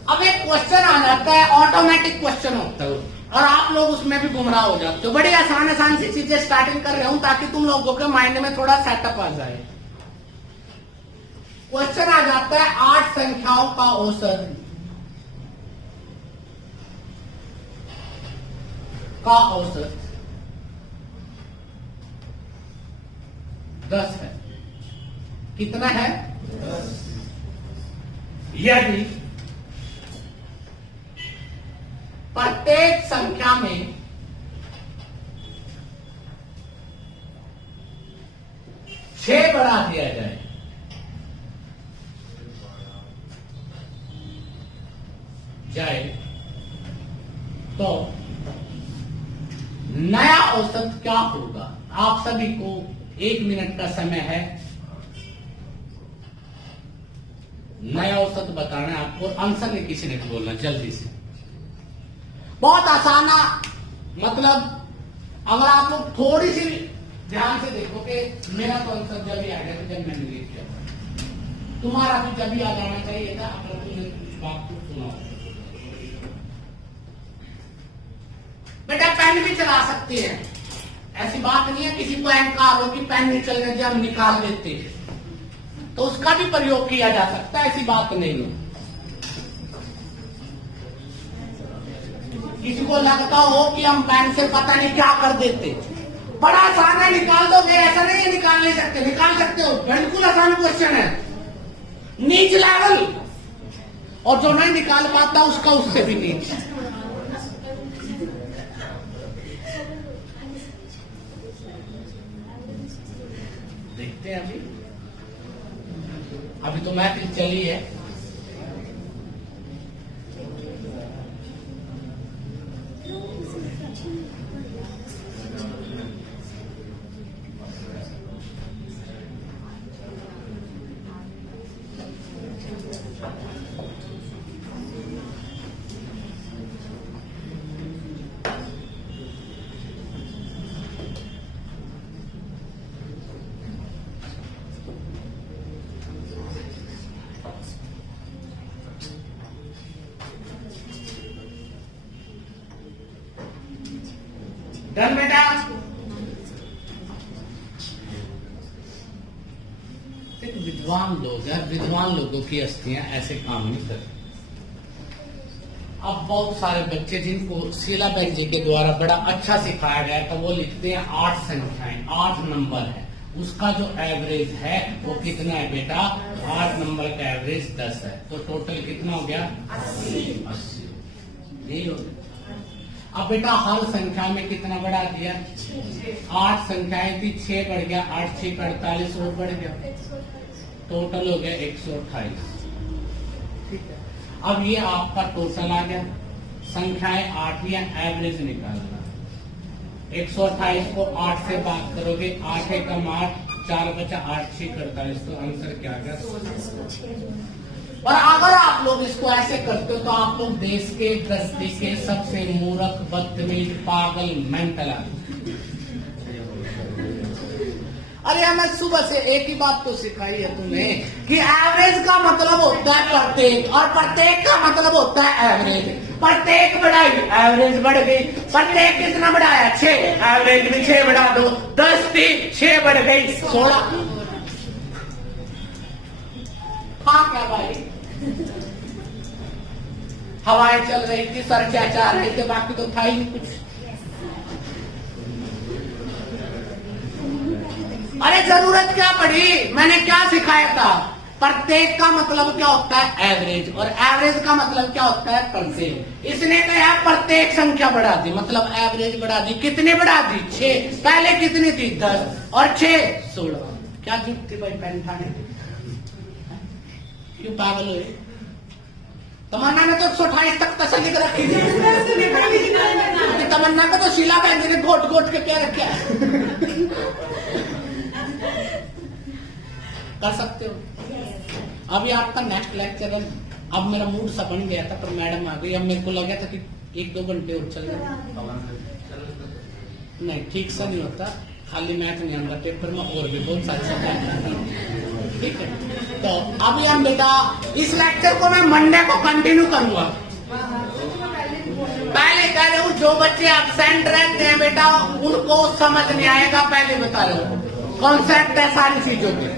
अब एक क्वेश्चन आ जाता है, ऑटोमेटिक क्वेश्चन होता है, और आप लोग उसमें भी गुमराह हो जाते हो। बड़ी आसान सी चीजें स्टार्टिंग कर रहा हूं ताकि तुम लोगों के माइंड में थोड़ा सेटअप आ जाए। क्वेश्चन आ जाता है 8 संख्याओं का औसत। का औसत 10 है। कितना है? 10। यदि प्रत्येक संख्या में छह बढ़ा दिया जाए तो नया औसत क्या होगा? आप सभी को 1 मिनट का समय है, नया औसत बताना है आपको। आंसर नहीं किसी ने बोलना, जल्दी से। बहुत आसान है, मतलब अगर आप लोग थोड़ी सी ध्यान से देखो कि मेरा तो आंसर जब ही आ गया जब मैंने लिख किया, तुम्हारा भी जब ही आ जाना चाहिए था अगर तुमने कुछ बात को सुना। बेटा पेन भी चला सकते हैं, ऐसी बात नहीं है किसी को अहंकार हो कि पेन नहीं चलने दिया हम निकाल देते, तो उसका भी प्रयोग किया जा सकता है, ऐसी बात नहीं है। किसी को लगता हो कि हम पेन से पता नहीं क्या कर देते, बड़ा आसान है, निकाल दोगे, ऐसा नहीं है निकाल नहीं सकते, निकाल सकते हो, बिल्कुल आसान क्वेश्चन है, नीच लेवल। और जो नहीं निकाल पाता उसका उससे भी नीच। देखते हैं अभी तो मैथ चली है। डन बेटा? विद्वान लोग हैं, विद्वान लोगों की हस्तियां ऐसे काम नहीं करती। अब बहुत सारे बच्चे जिनको शीलाबेन जी के द्वारा बड़ा अच्छा सिखाया गया तो वो लिखते हैं 8 संख्याएं, 8 नंबर है, उसका जो एवरेज है वो कितना है बेटा? 8 नंबर का एवरेज 10 है, तो टोटल कितना हो गया? 80। यही हो गया। अब बेटा हर संख्या में कितना बढ़ा दिया? 8 संख्याएं थी, 6 बढ़ गया, 8 6 48 और बढ़ गया, टोटल हो गया 128। ठीक है, अब ये आपका टोटल आ गया। संख्याएं 8 या एवरेज निकालना। 128 को 8 से बात करोगे, 8 एकम 8, 4 बचा 8 6 48, तो आंसर क्या आ गया? और अगर आप लोग इसको ऐसे करते हो तो आप लोग देश के दृष्टि के सबसे मूर्ख, बदतमीज, पागल, मेंटल आदमी। अरे हमें सुबह से एक ही बात तो सिखाई है तुम्हें कि एवरेज का मतलब होता है प्रत्येक, और प्रत्येक का मतलब होता है एवरेज। प्रत्येक बढ़ाई, एवरेज बढ़ गई। प्रत्येक कितना बढ़ाया? 6, एवरेज भी 6 बढ़ा दो, 10 थी, 6 बढ़ गई 16। हाँ क्या भाई? हवाएं चल रही थी, सर क्या चाह रहे थे, बाकी तो था ही नहीं कुछ। अरे जरूरत क्या पड़ी? मैंने क्या सिखाया था? प्रत्येक का मतलब क्या होता है? एवरेज, और एवरेज का मतलब क्या होता है? परसेंट। इसने कहा प्रत्येक संख्या बढ़ा दी, मतलब एवरेज बढ़ा दी। कितने बढ़ा दी? 6। पहले कितनी थी? 10, और 6 16। क्या जरूरत थी भाई पेन उठाने? क्यों पागल हुए? तमन्ना ने तो 128 तक तसल्ली कर रखी थी। तमन्ना को तो शीलाबेन जी ने घोट घोट के क्या रखा है। कर सकते हो। अभी आपका नेक्स्ट लेक्चर है। अब मेरा मूड सा बन गया था पर मैडम आ गई। अब मेरे को लगा था कि 1-2 घंटे और चल जाए। नहीं, ठीक सा नहीं होता, खाली मैथ नहीं आता पेपर में, और भी बहुत सारे। ठीक है, तो अभी हम बेटा इस लेक्चर को मैं मंडे को कंटिन्यू करूंगा। पहले कह रहे हूँ जो बच्चे एब्सेंट रहते हैं बेटा उनको समझ नहीं आएगा, पहले बता रहा हूँ। कॉन्सेप्ट है सारी चीजों के।